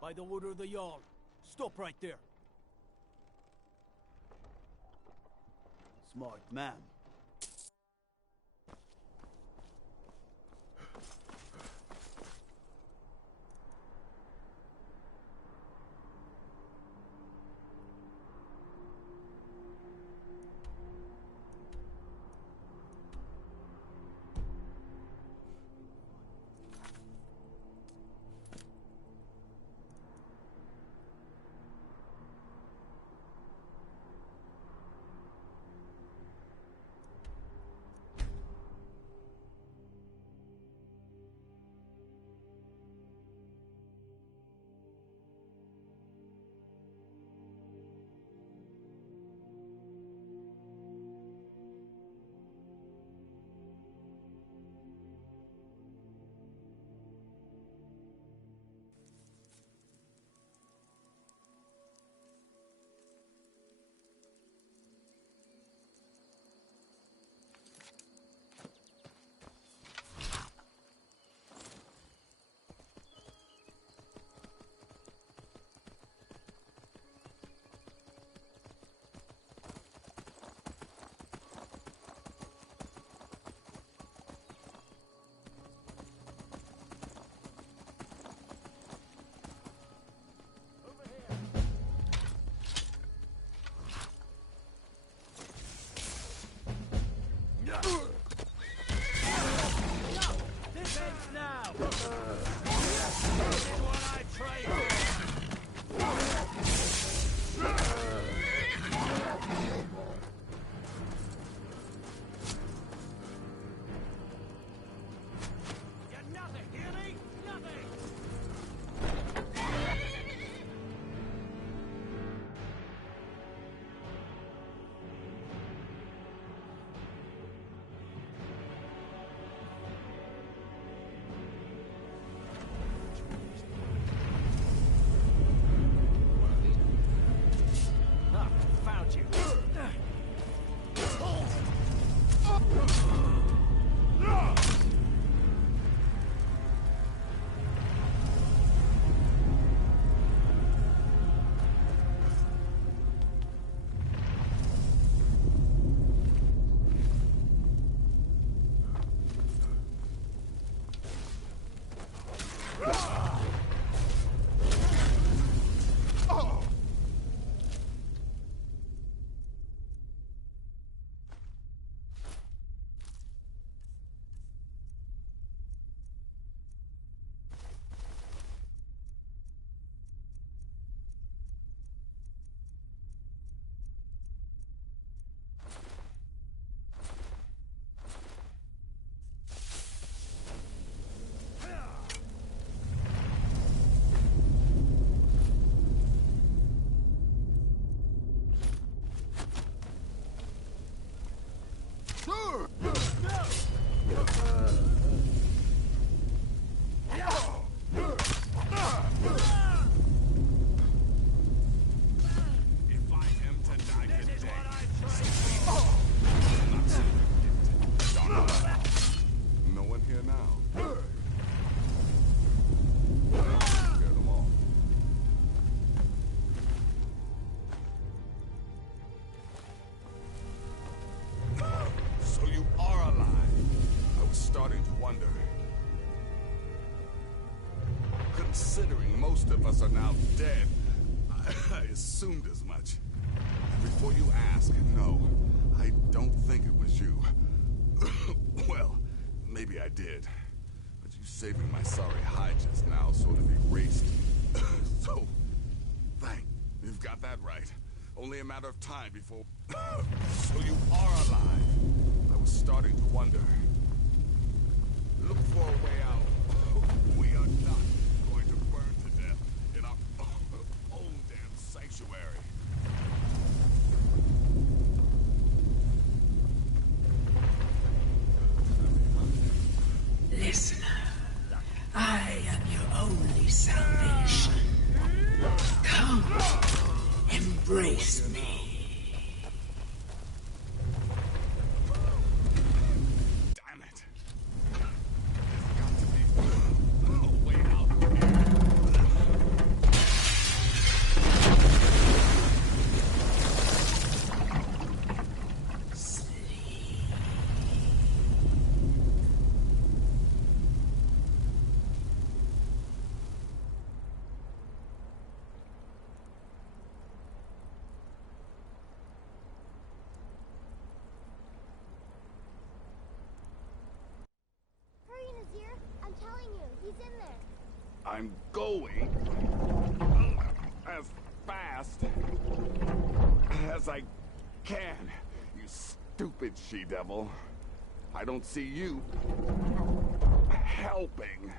By the order of the Jarl. Stop right there. Smart man. starting to wonder. Considering most of us are now dead, I assumed as much. Before you ask, no, I don't think it was you. Well, maybe I did. But you saving my sorry hide just now sort of erased. So, you've got that right. Only a matter of time before... So you are alive. I was starting to wonder. Look for a way out. We are not going to burn to death in our own damn sanctuary. Listener, I am your only salvation. Come, embrace me. Damn it. There's got to be a way out here. Hurry, Nazir. I'm telling you, he's in there. I'm going as fast as I can, you stupid she-devil. I don't see you helping.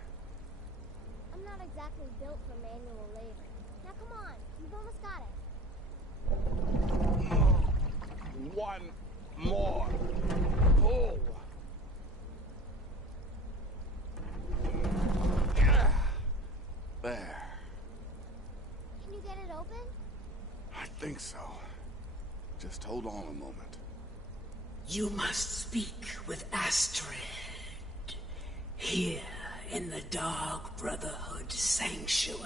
I'm not exactly built for manual labor. Now come on, you've almost got it. One more pull. There. Can you get it open? I think so. Just hold on a moment. You must speak with Astrid. Here in the Dark Brotherhood Sanctuary.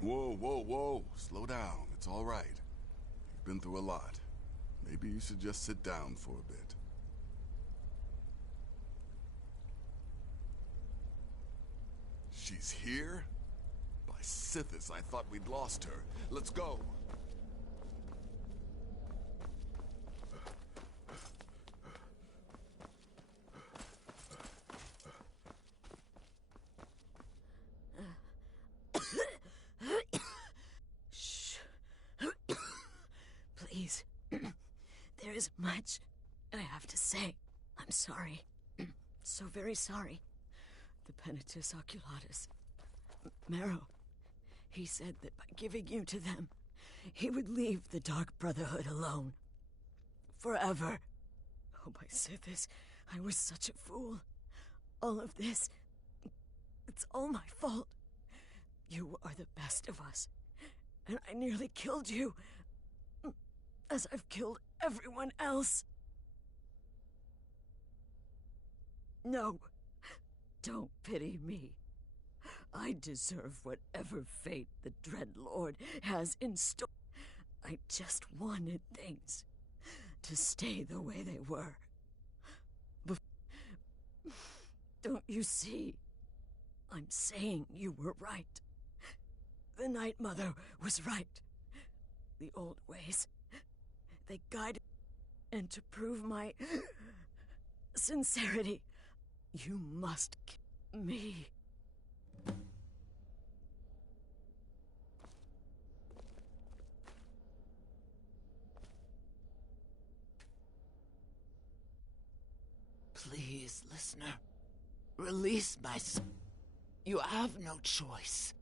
Whoa, whoa, whoa. Slow down. It's all right. You've been through a lot. Maybe you should just sit down for a bit. She's here? By Sithis, I thought we'd lost her. Let's go. Shh. Please. There is much I have to say. I'm sorry. So very sorry. The Penitus Oculatus. Marrow. He said that by giving you to them, he would leave the Dark Brotherhood alone. Forever. Oh, by Sithis, I was such a fool. All of this, it's all my fault. You are the best of us, and I nearly killed you, as I've killed everyone else. No, don't pity me. I deserve whatever fate the Dread Lord has in store. I just wanted things to stay the way they were. Don't you see? I'm saying you were right. The Night Mother was right. The old ways, they guided, and to prove my sincerity, you must kill me. Please, listener, release my son. You have no choice.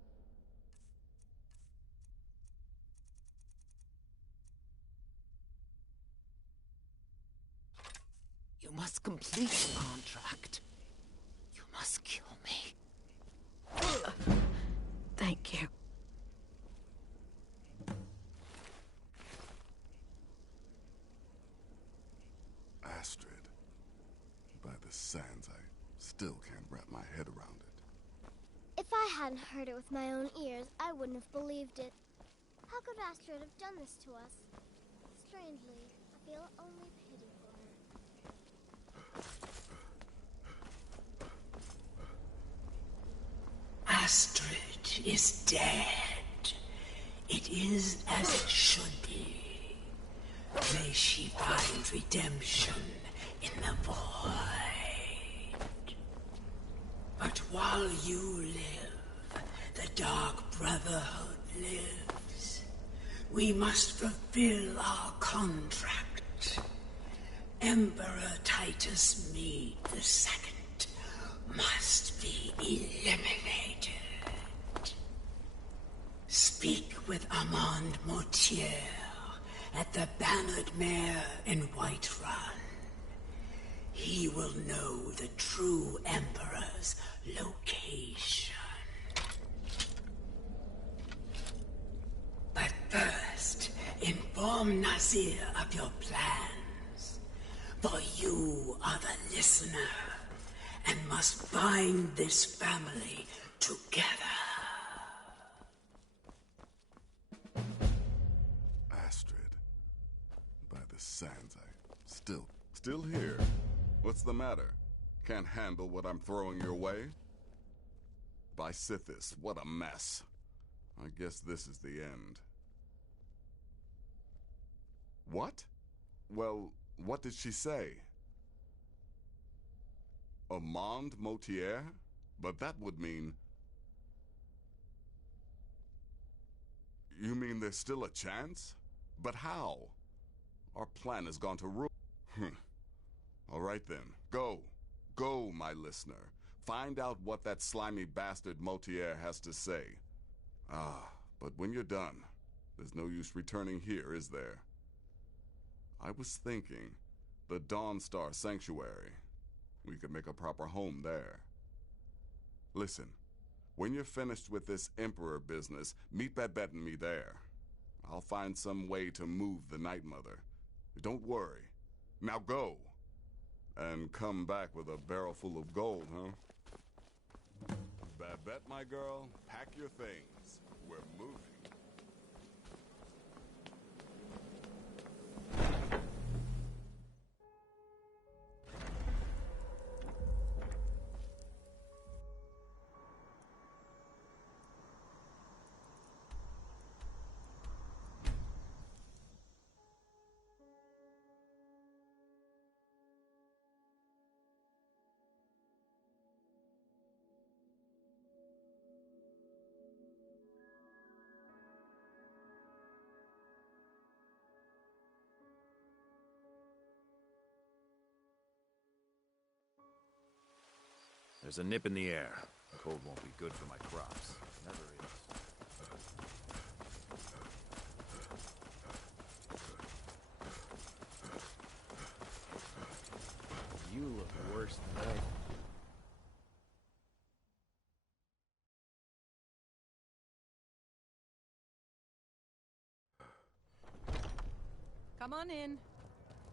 You must complete the contract. You must kill me. Thank you. Astrid. By the sands, I still can't wrap my head around it. If I hadn't heard it with my own ears, I wouldn't have believed it. How could Astrid have done this to us? Strangely, I feel only pity for her. Astrid is dead. It is as it should be. May she find redemption in the void. But while you live, the Dark Brotherhood lives. We must fulfill our contract. Emperor Titus Mede II must be eliminated. Speak with Armand Mortier at the Bannered Mare in Whiterun. He will know the true Emperor's location. But first, inform Nazir of your plans. For you are the listener, and must bind this family together. Astrid. By the sands, still here. What's the matter? Can't handle what I'm throwing your way? By Sithis, what a mess. I guess this is the end. What? Well, what did she say? Armand Mortier? But that would mean... You mean there's still a chance? But how? Our plan has gone to ruin. All right then, go. Go, my listener. Find out what that slimy bastard Mortier has to say. But when you're done, there's no use returning here, is there? I was thinking, the Dawnstar Sanctuary. We could make a proper home there. Listen, when you're finished with this Emperor business, meet Babette and me there. I'll find some way to move the Night Mother. Don't worry. Now go. And come back with a barrel full of gold, huh? Babette, my girl, pack your things. We're moving. There's a nip in the air. The cold won't be good for my crops. Never is. You look worse than I. Come on in.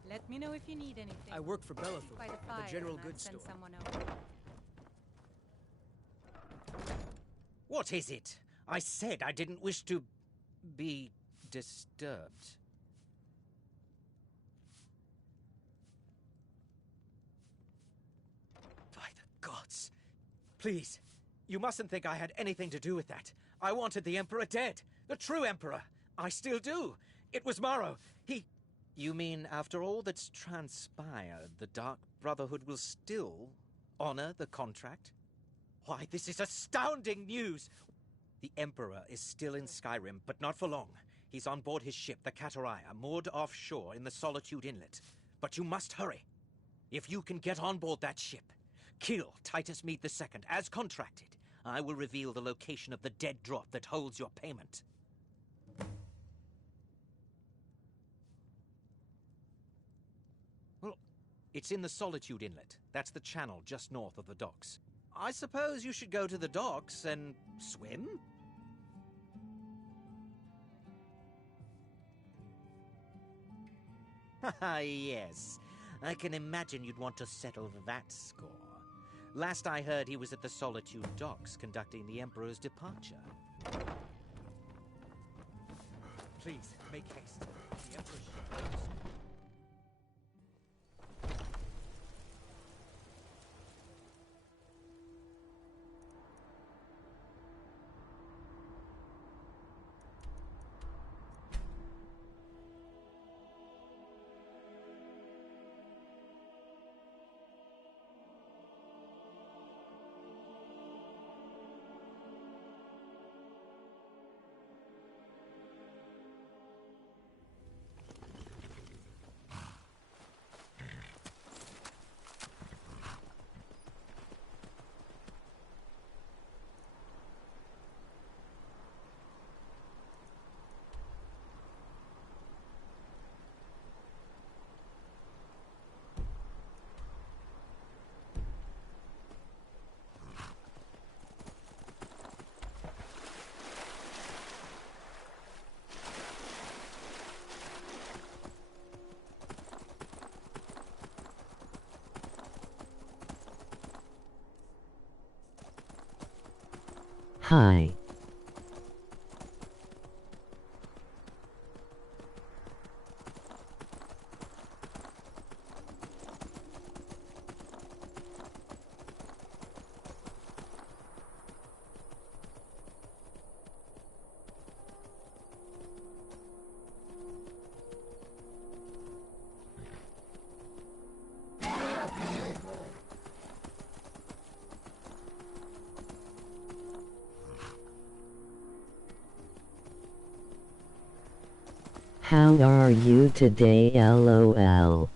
Let me know if you need anything. I work for Bellathor, By the fire, a general and I'll goods send store. someone over. What is it? I said I didn't wish to be disturbed. By the gods. Please, you mustn't think I had anything to do with that. I wanted the Emperor dead. The true Emperor. I still do. It was Morrow. He... You mean after all that's transpired, the Dark Brotherhood will still honor the contract? Why, this is astounding news! The Emperor is still in Skyrim, but not for long. He's on board his ship, the Kataraya, moored offshore in the Solitude Inlet. But you must hurry. If you can get on board that ship, kill Titus Mede II, as contracted, I will reveal the location of the dead drop that holds your payment. Well, it's in the Solitude Inlet. That's the channel just north of the docks. I suppose you should go to the docks and swim? Haha, yes. I can imagine you'd want to settle that score. Last I heard, he was at the Solitude docks conducting the Emperor's departure. Please, make haste. The Emperor's ship. Hi. How are you today, LOL?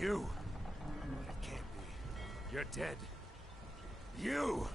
You! But it can't be. You're dead. You!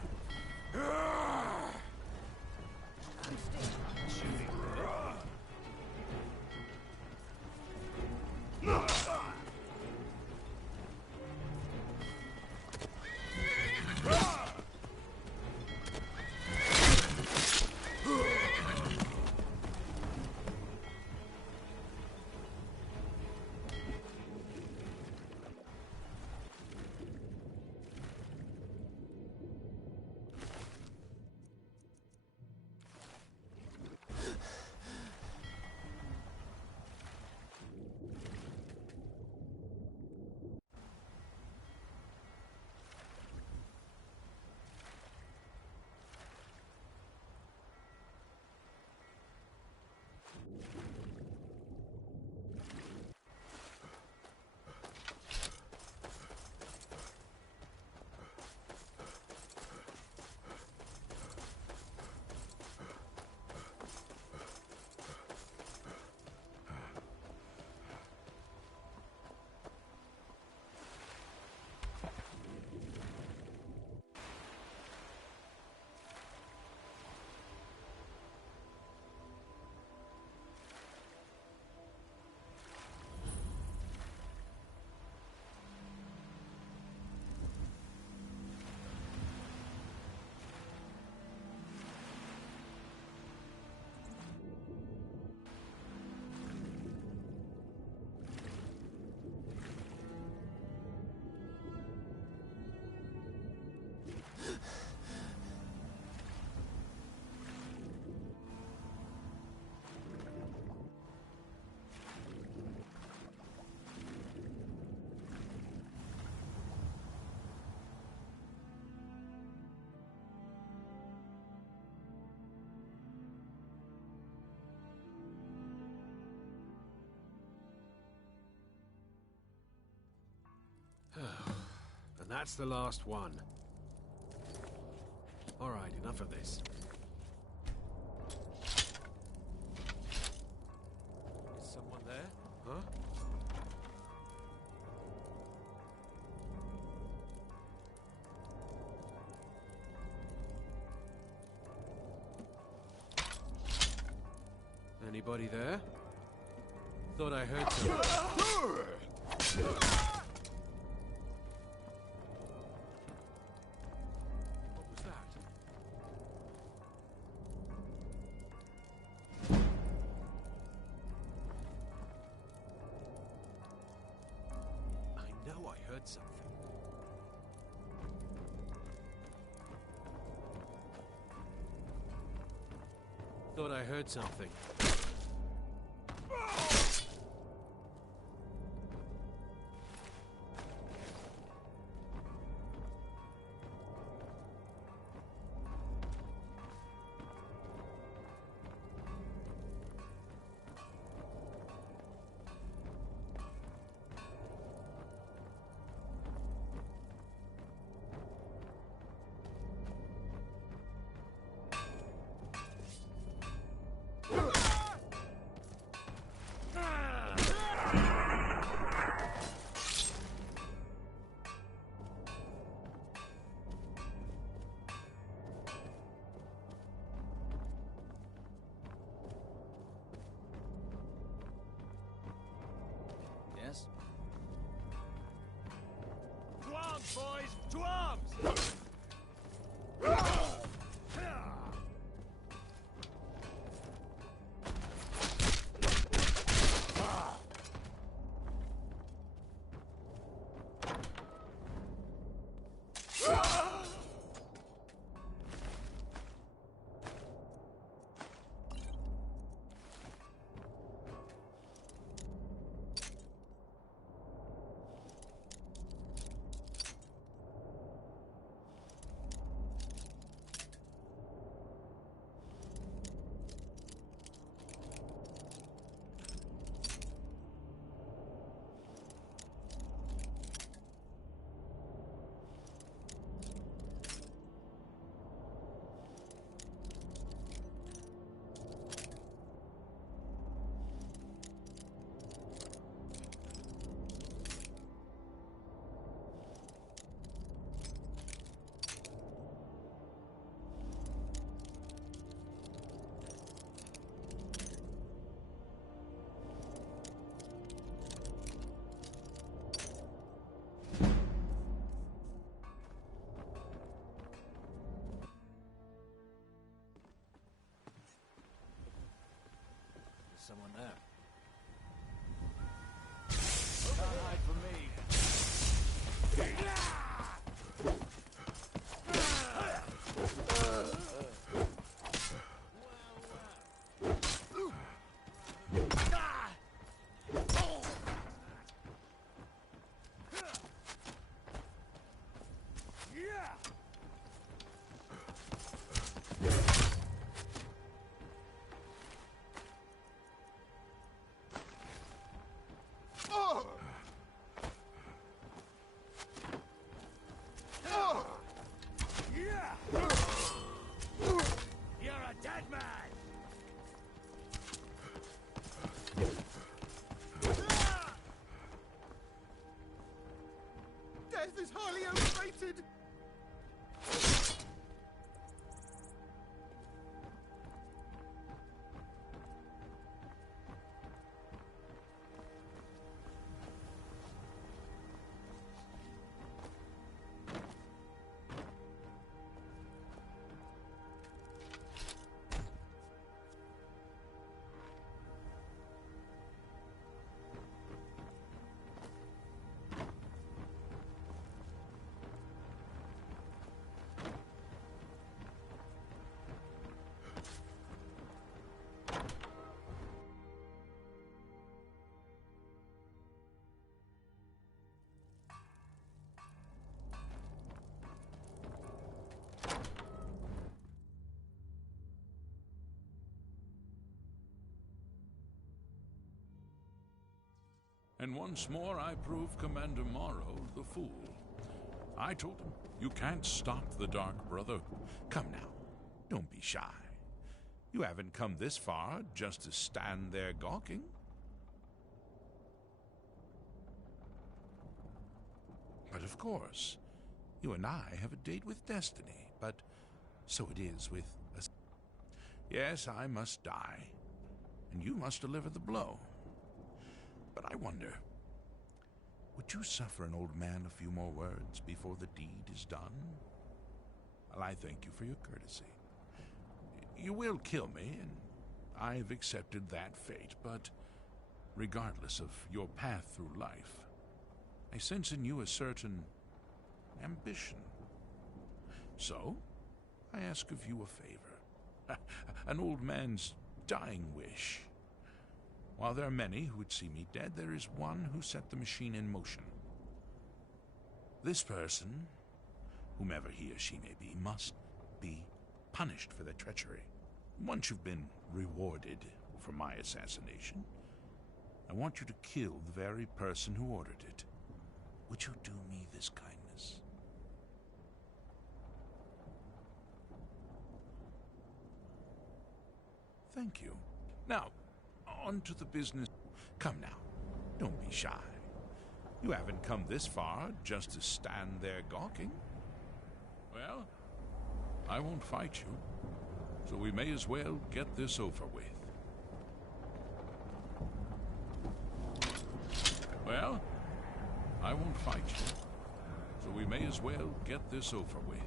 That's the last one. Alright, enough of this. Is someone there? Huh? Anybody there? Thought I heard something. What was that? I know I heard something. Thought I heard something. Yes? To arms, boys! To arms! Someone there. Can't hide from me. Death is highly overrated! And once more I prove Commander Morrow the fool. I told him, you can't stop the Dark Brother. Come now, don't be shy. You haven't come this far just to stand there gawking. But of course, you and I have a date with destiny, but so it is with us. Yes, I must die, and you must deliver the blow. But I wonder, would you suffer an old man a few more words before the deed is done? Well, I thank you for your courtesy. You will kill me, and I've accepted that fate, but regardless of your path through life, I sense in you a certain ambition. So, I ask of you a favor. An old man's dying wish. While there are many who would see me dead, there is one who set the machine in motion. This person, whomever he or she may be, must be punished for their treachery. Once you've been rewarded for my assassination, I want you to kill the very person who ordered it. Would you do me this kindness? Thank you. Now, on to the business. Come now, don't be shy. You haven't come this far just to stand there gawking. Well, I won't fight you, so we may as well get this over with. Well, I won't fight you, so we may as well get this over with.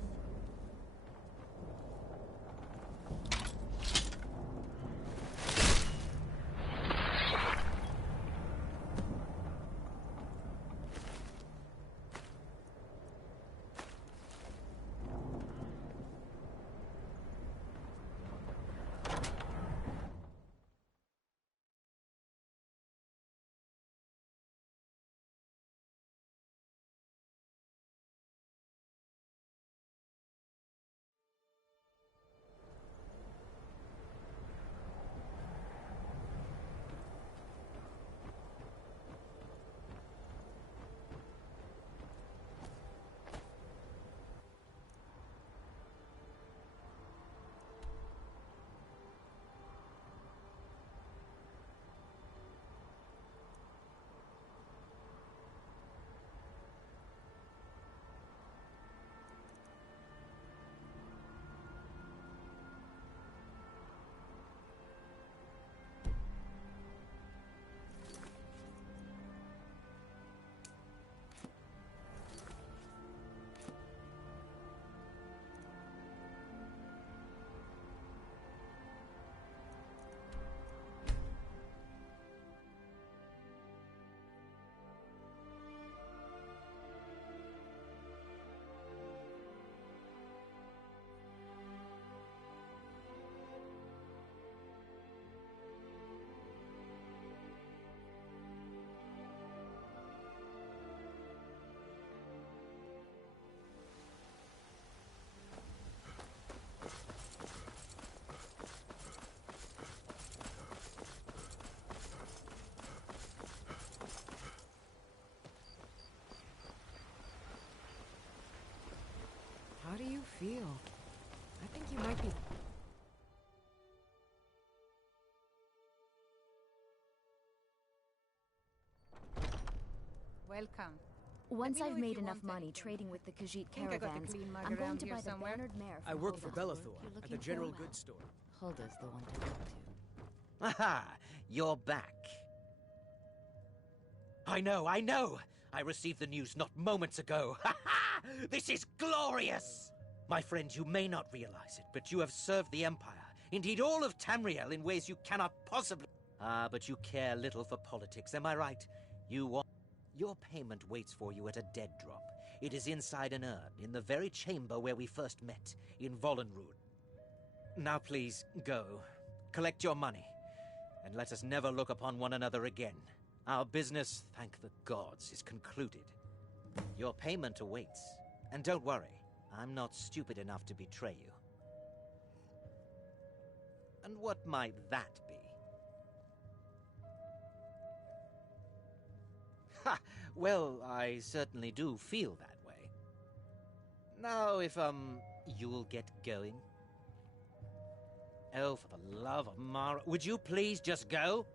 How do you feel? I think you might be... Welcome. Once Let me know I've if made you enough want money anything. trading with the Khajiit Think I got the caravans, clean mug I'm going around to here buy the somewhere? bannered mare I from work for Hulda. Belethor at the general goods store. Hulda's the one to talk to. Aha! You're back. I know! I received the news not moments ago. Ha ha! This is glorious! My friend, you may not realize it, but you have served the Empire, indeed all of Tamriel, in ways you cannot possibly... Ah, but you care little for politics, am I right? You want... Your payment waits for you at a dead drop. It is inside an urn, in the very chamber where we first met, in Vollenrood. Now please, go. Collect your money, and let us never look upon one another again. Our business, thank the gods, is concluded. Your payment awaits, and don't worry, I'm not stupid enough to betray you. And what might that be? Ha! Well, I certainly do feel that way. Now, if, you'll get going. Oh, for the love of Mara, would you please just go?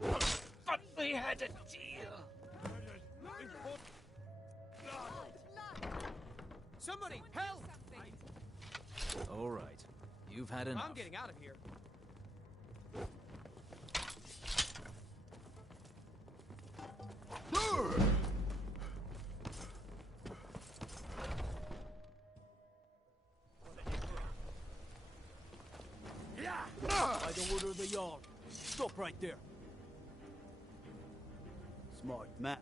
But we had a deal. Somebody, help! All right. You've had enough. I'm getting out of here. By the order of the Jarl. Stop right there. Smart man.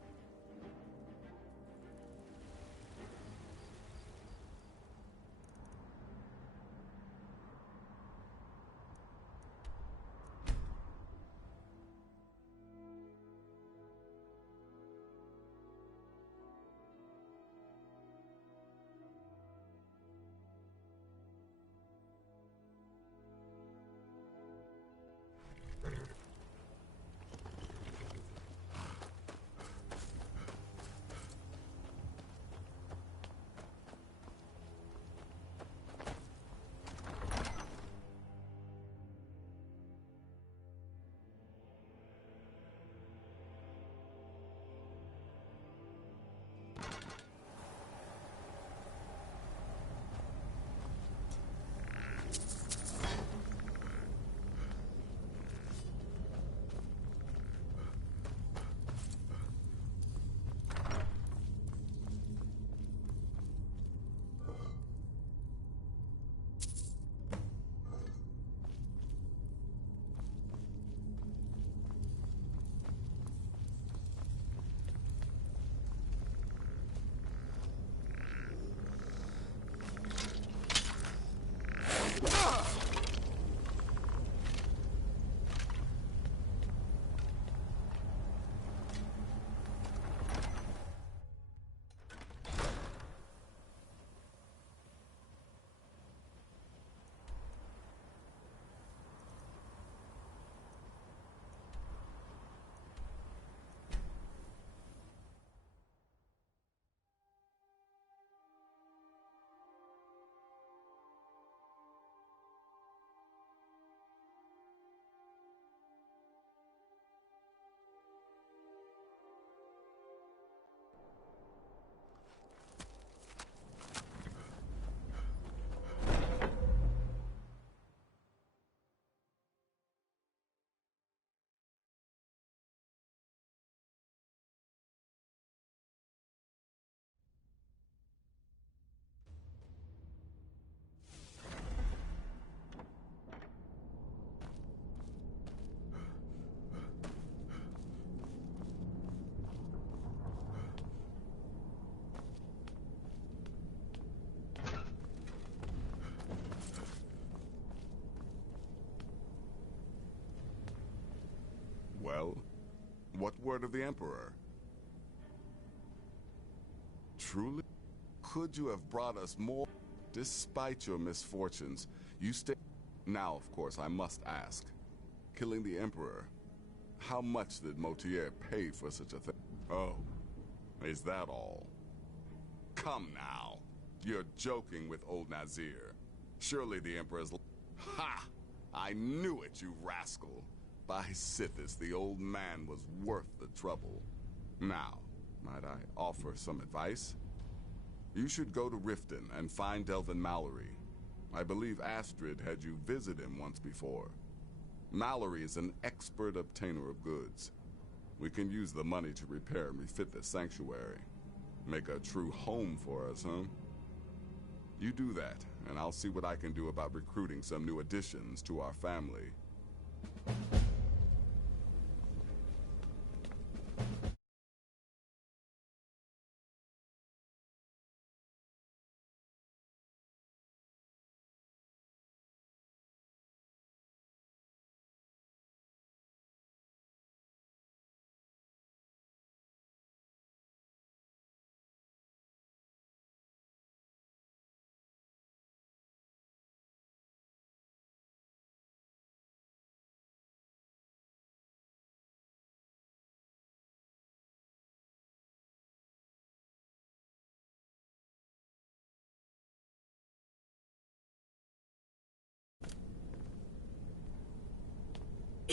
Well, what word of the Emperor? Truly? Could you have brought us more? Despite your misfortunes, you stay. Now, of course, I must ask. Killing the Emperor, how much did Motier pay for such a thing? Oh, is that all? Come now. You're joking with old Nazir. Surely the Emperor's... Ha! I knew it, you rascal. By Sithis, the old man was worth the trouble. Now, might I offer some advice? You should go to Riften and find Delvin Mallory. I believe Astrid had you visit him once before. Mallory is an expert obtainer of goods. We can use the money to repair and refit the sanctuary. Make a true home for us, huh? You do that, and I'll see what I can do about recruiting some new additions to our family.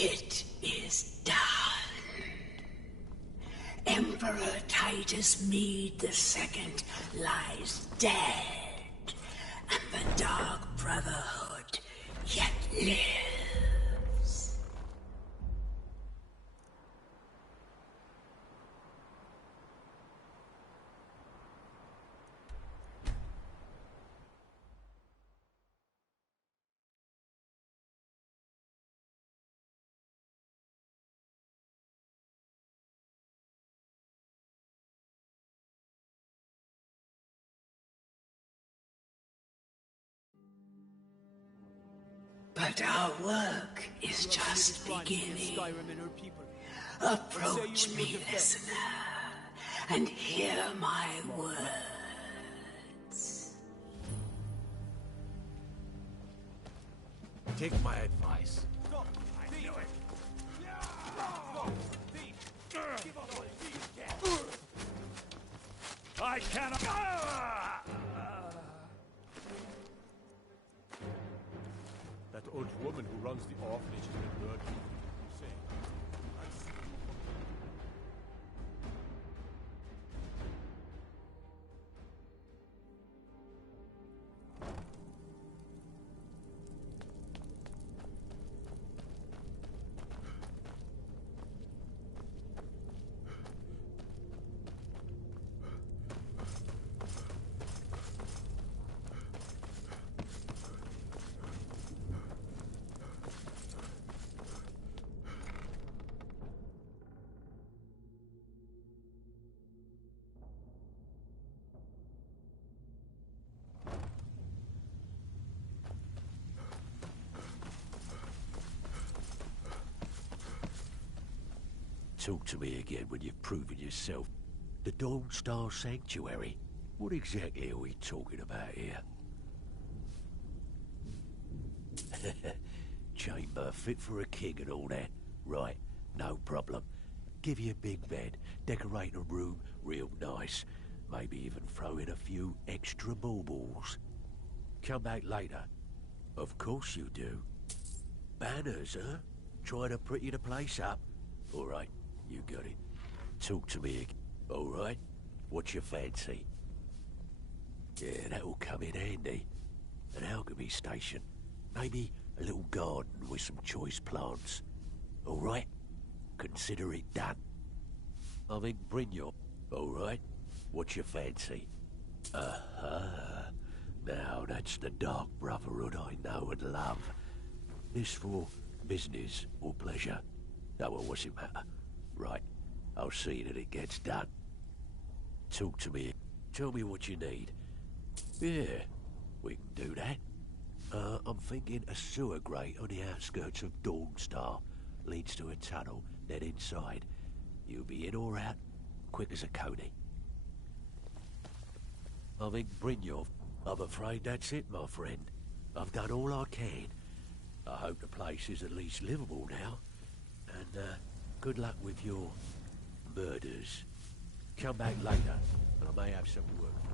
It is done. Emperor Titus Mede II lies dead, and the Dark Brotherhood yet lives. But our work is just beginning. Approach me, listener, and hear my words. Take my advice. I knew it. I cannot. That old woman who runs the orphanage has been murdered. Talk to me again when you've proven yourself. The Dawn Star Sanctuary? What exactly are we talking about here? Chamber fit for a king and all that. Right, no problem. Give you a big bed, decorate a room real nice. Maybe even throw in a few extra baubles. Come back later. Of course you do. Banners, huh? Trying to pretty the place up? All right. You got it. Talk to me again. All right? What's your fancy? Yeah, that'll come in handy. An alchemy station. Maybe a little garden with some choice plants. All right? Consider it done. I think Brynjolf. All right? What's your fancy? Now that's the Dark Brotherhood I know and love. This for business or pleasure? No, well, what's it matter? Right, I'll see that it gets done. Talk to me. Tell me what you need. Yeah, we can do that. I'm thinking a sewer grate on the outskirts of Dawnstar. Leads to a tunnel, then inside. You'll be in or out, quick as a coney. I think Brynjolf. I'm afraid that's it, my friend. I've done all I can. I hope the place is at least livable now. And, good luck with your murders. Come back later, and I may have some work for you.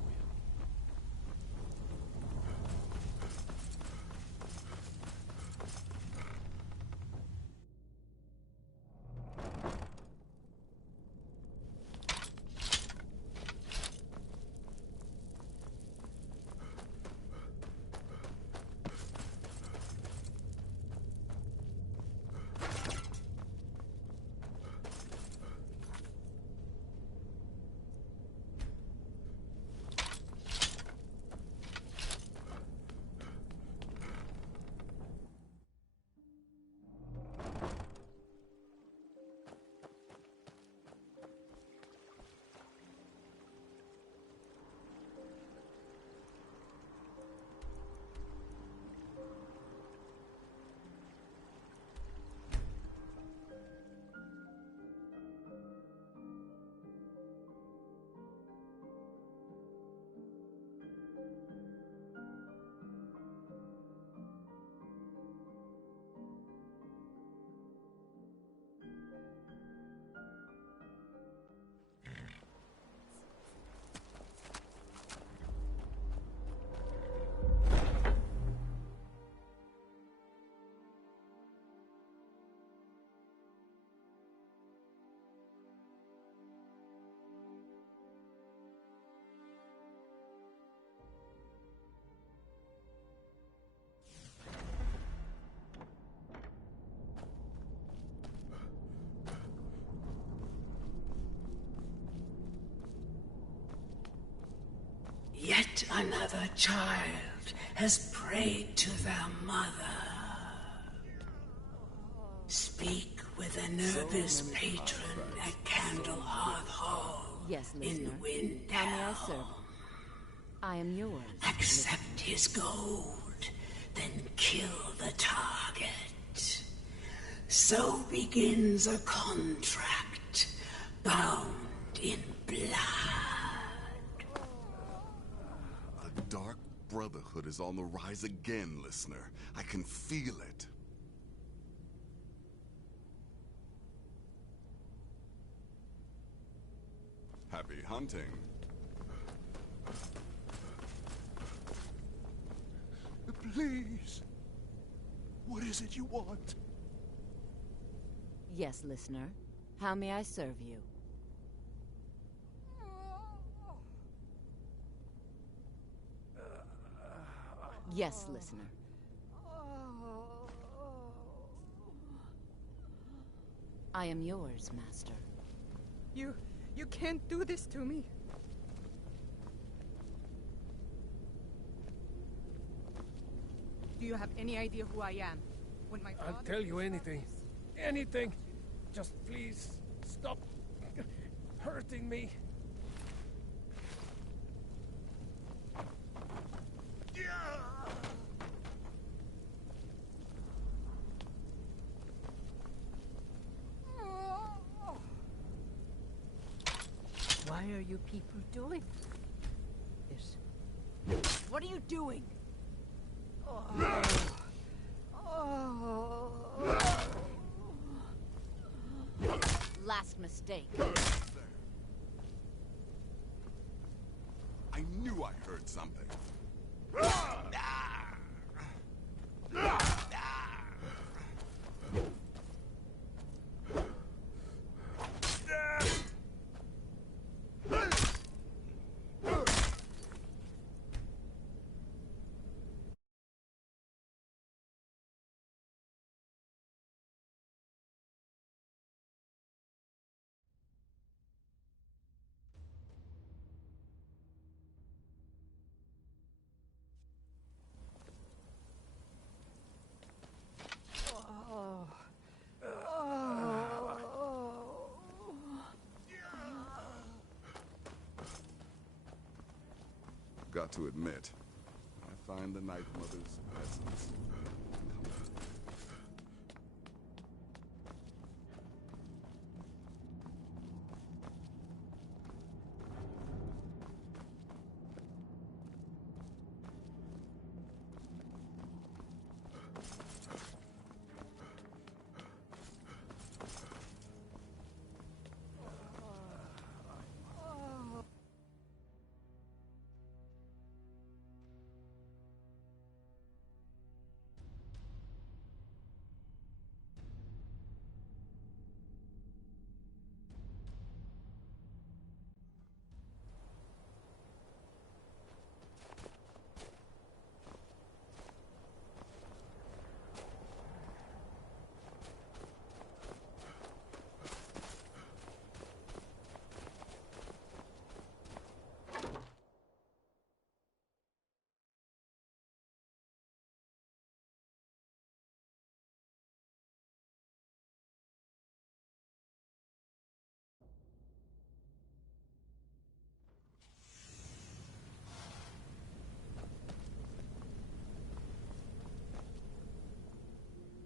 Yet another child has prayed to their mother. Speak with a nervous patron at Candlehearth Hall Yes, in listener. Windhelm. How may I serve? I am yours. Accept his gold, then kill the target. So begins a contract bound in blood. The Dark Brotherhood is on the rise again, listener. I can feel it. Happy hunting. Please. What is it you want? Yes, listener. How may I serve you? Yes, listener. I am yours, master. You can't do this to me. Do you have any idea who I am? When my I'll tell you anything. Anything. Just please stop hurting me. Why are you people doing this? What are you doing? Last mistake. I knew I heard something. Got to admit, I find the Night Mother's essence.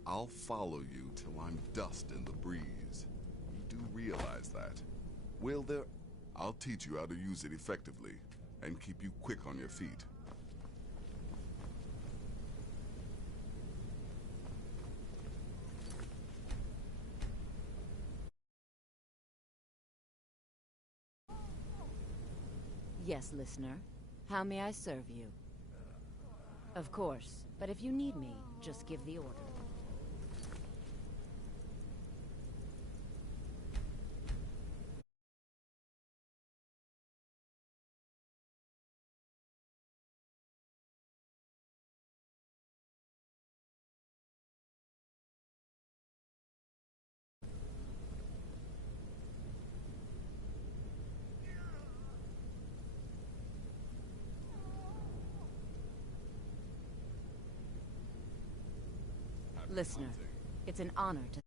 I'll follow you till I'm dust in the breeze. You do realize that. Will there? I'll teach you how to use it effectively, and keep you quick on your feet. Yes, listener. How may I serve you? Of course, but if you need me, just give the order. Listener, it's an honor to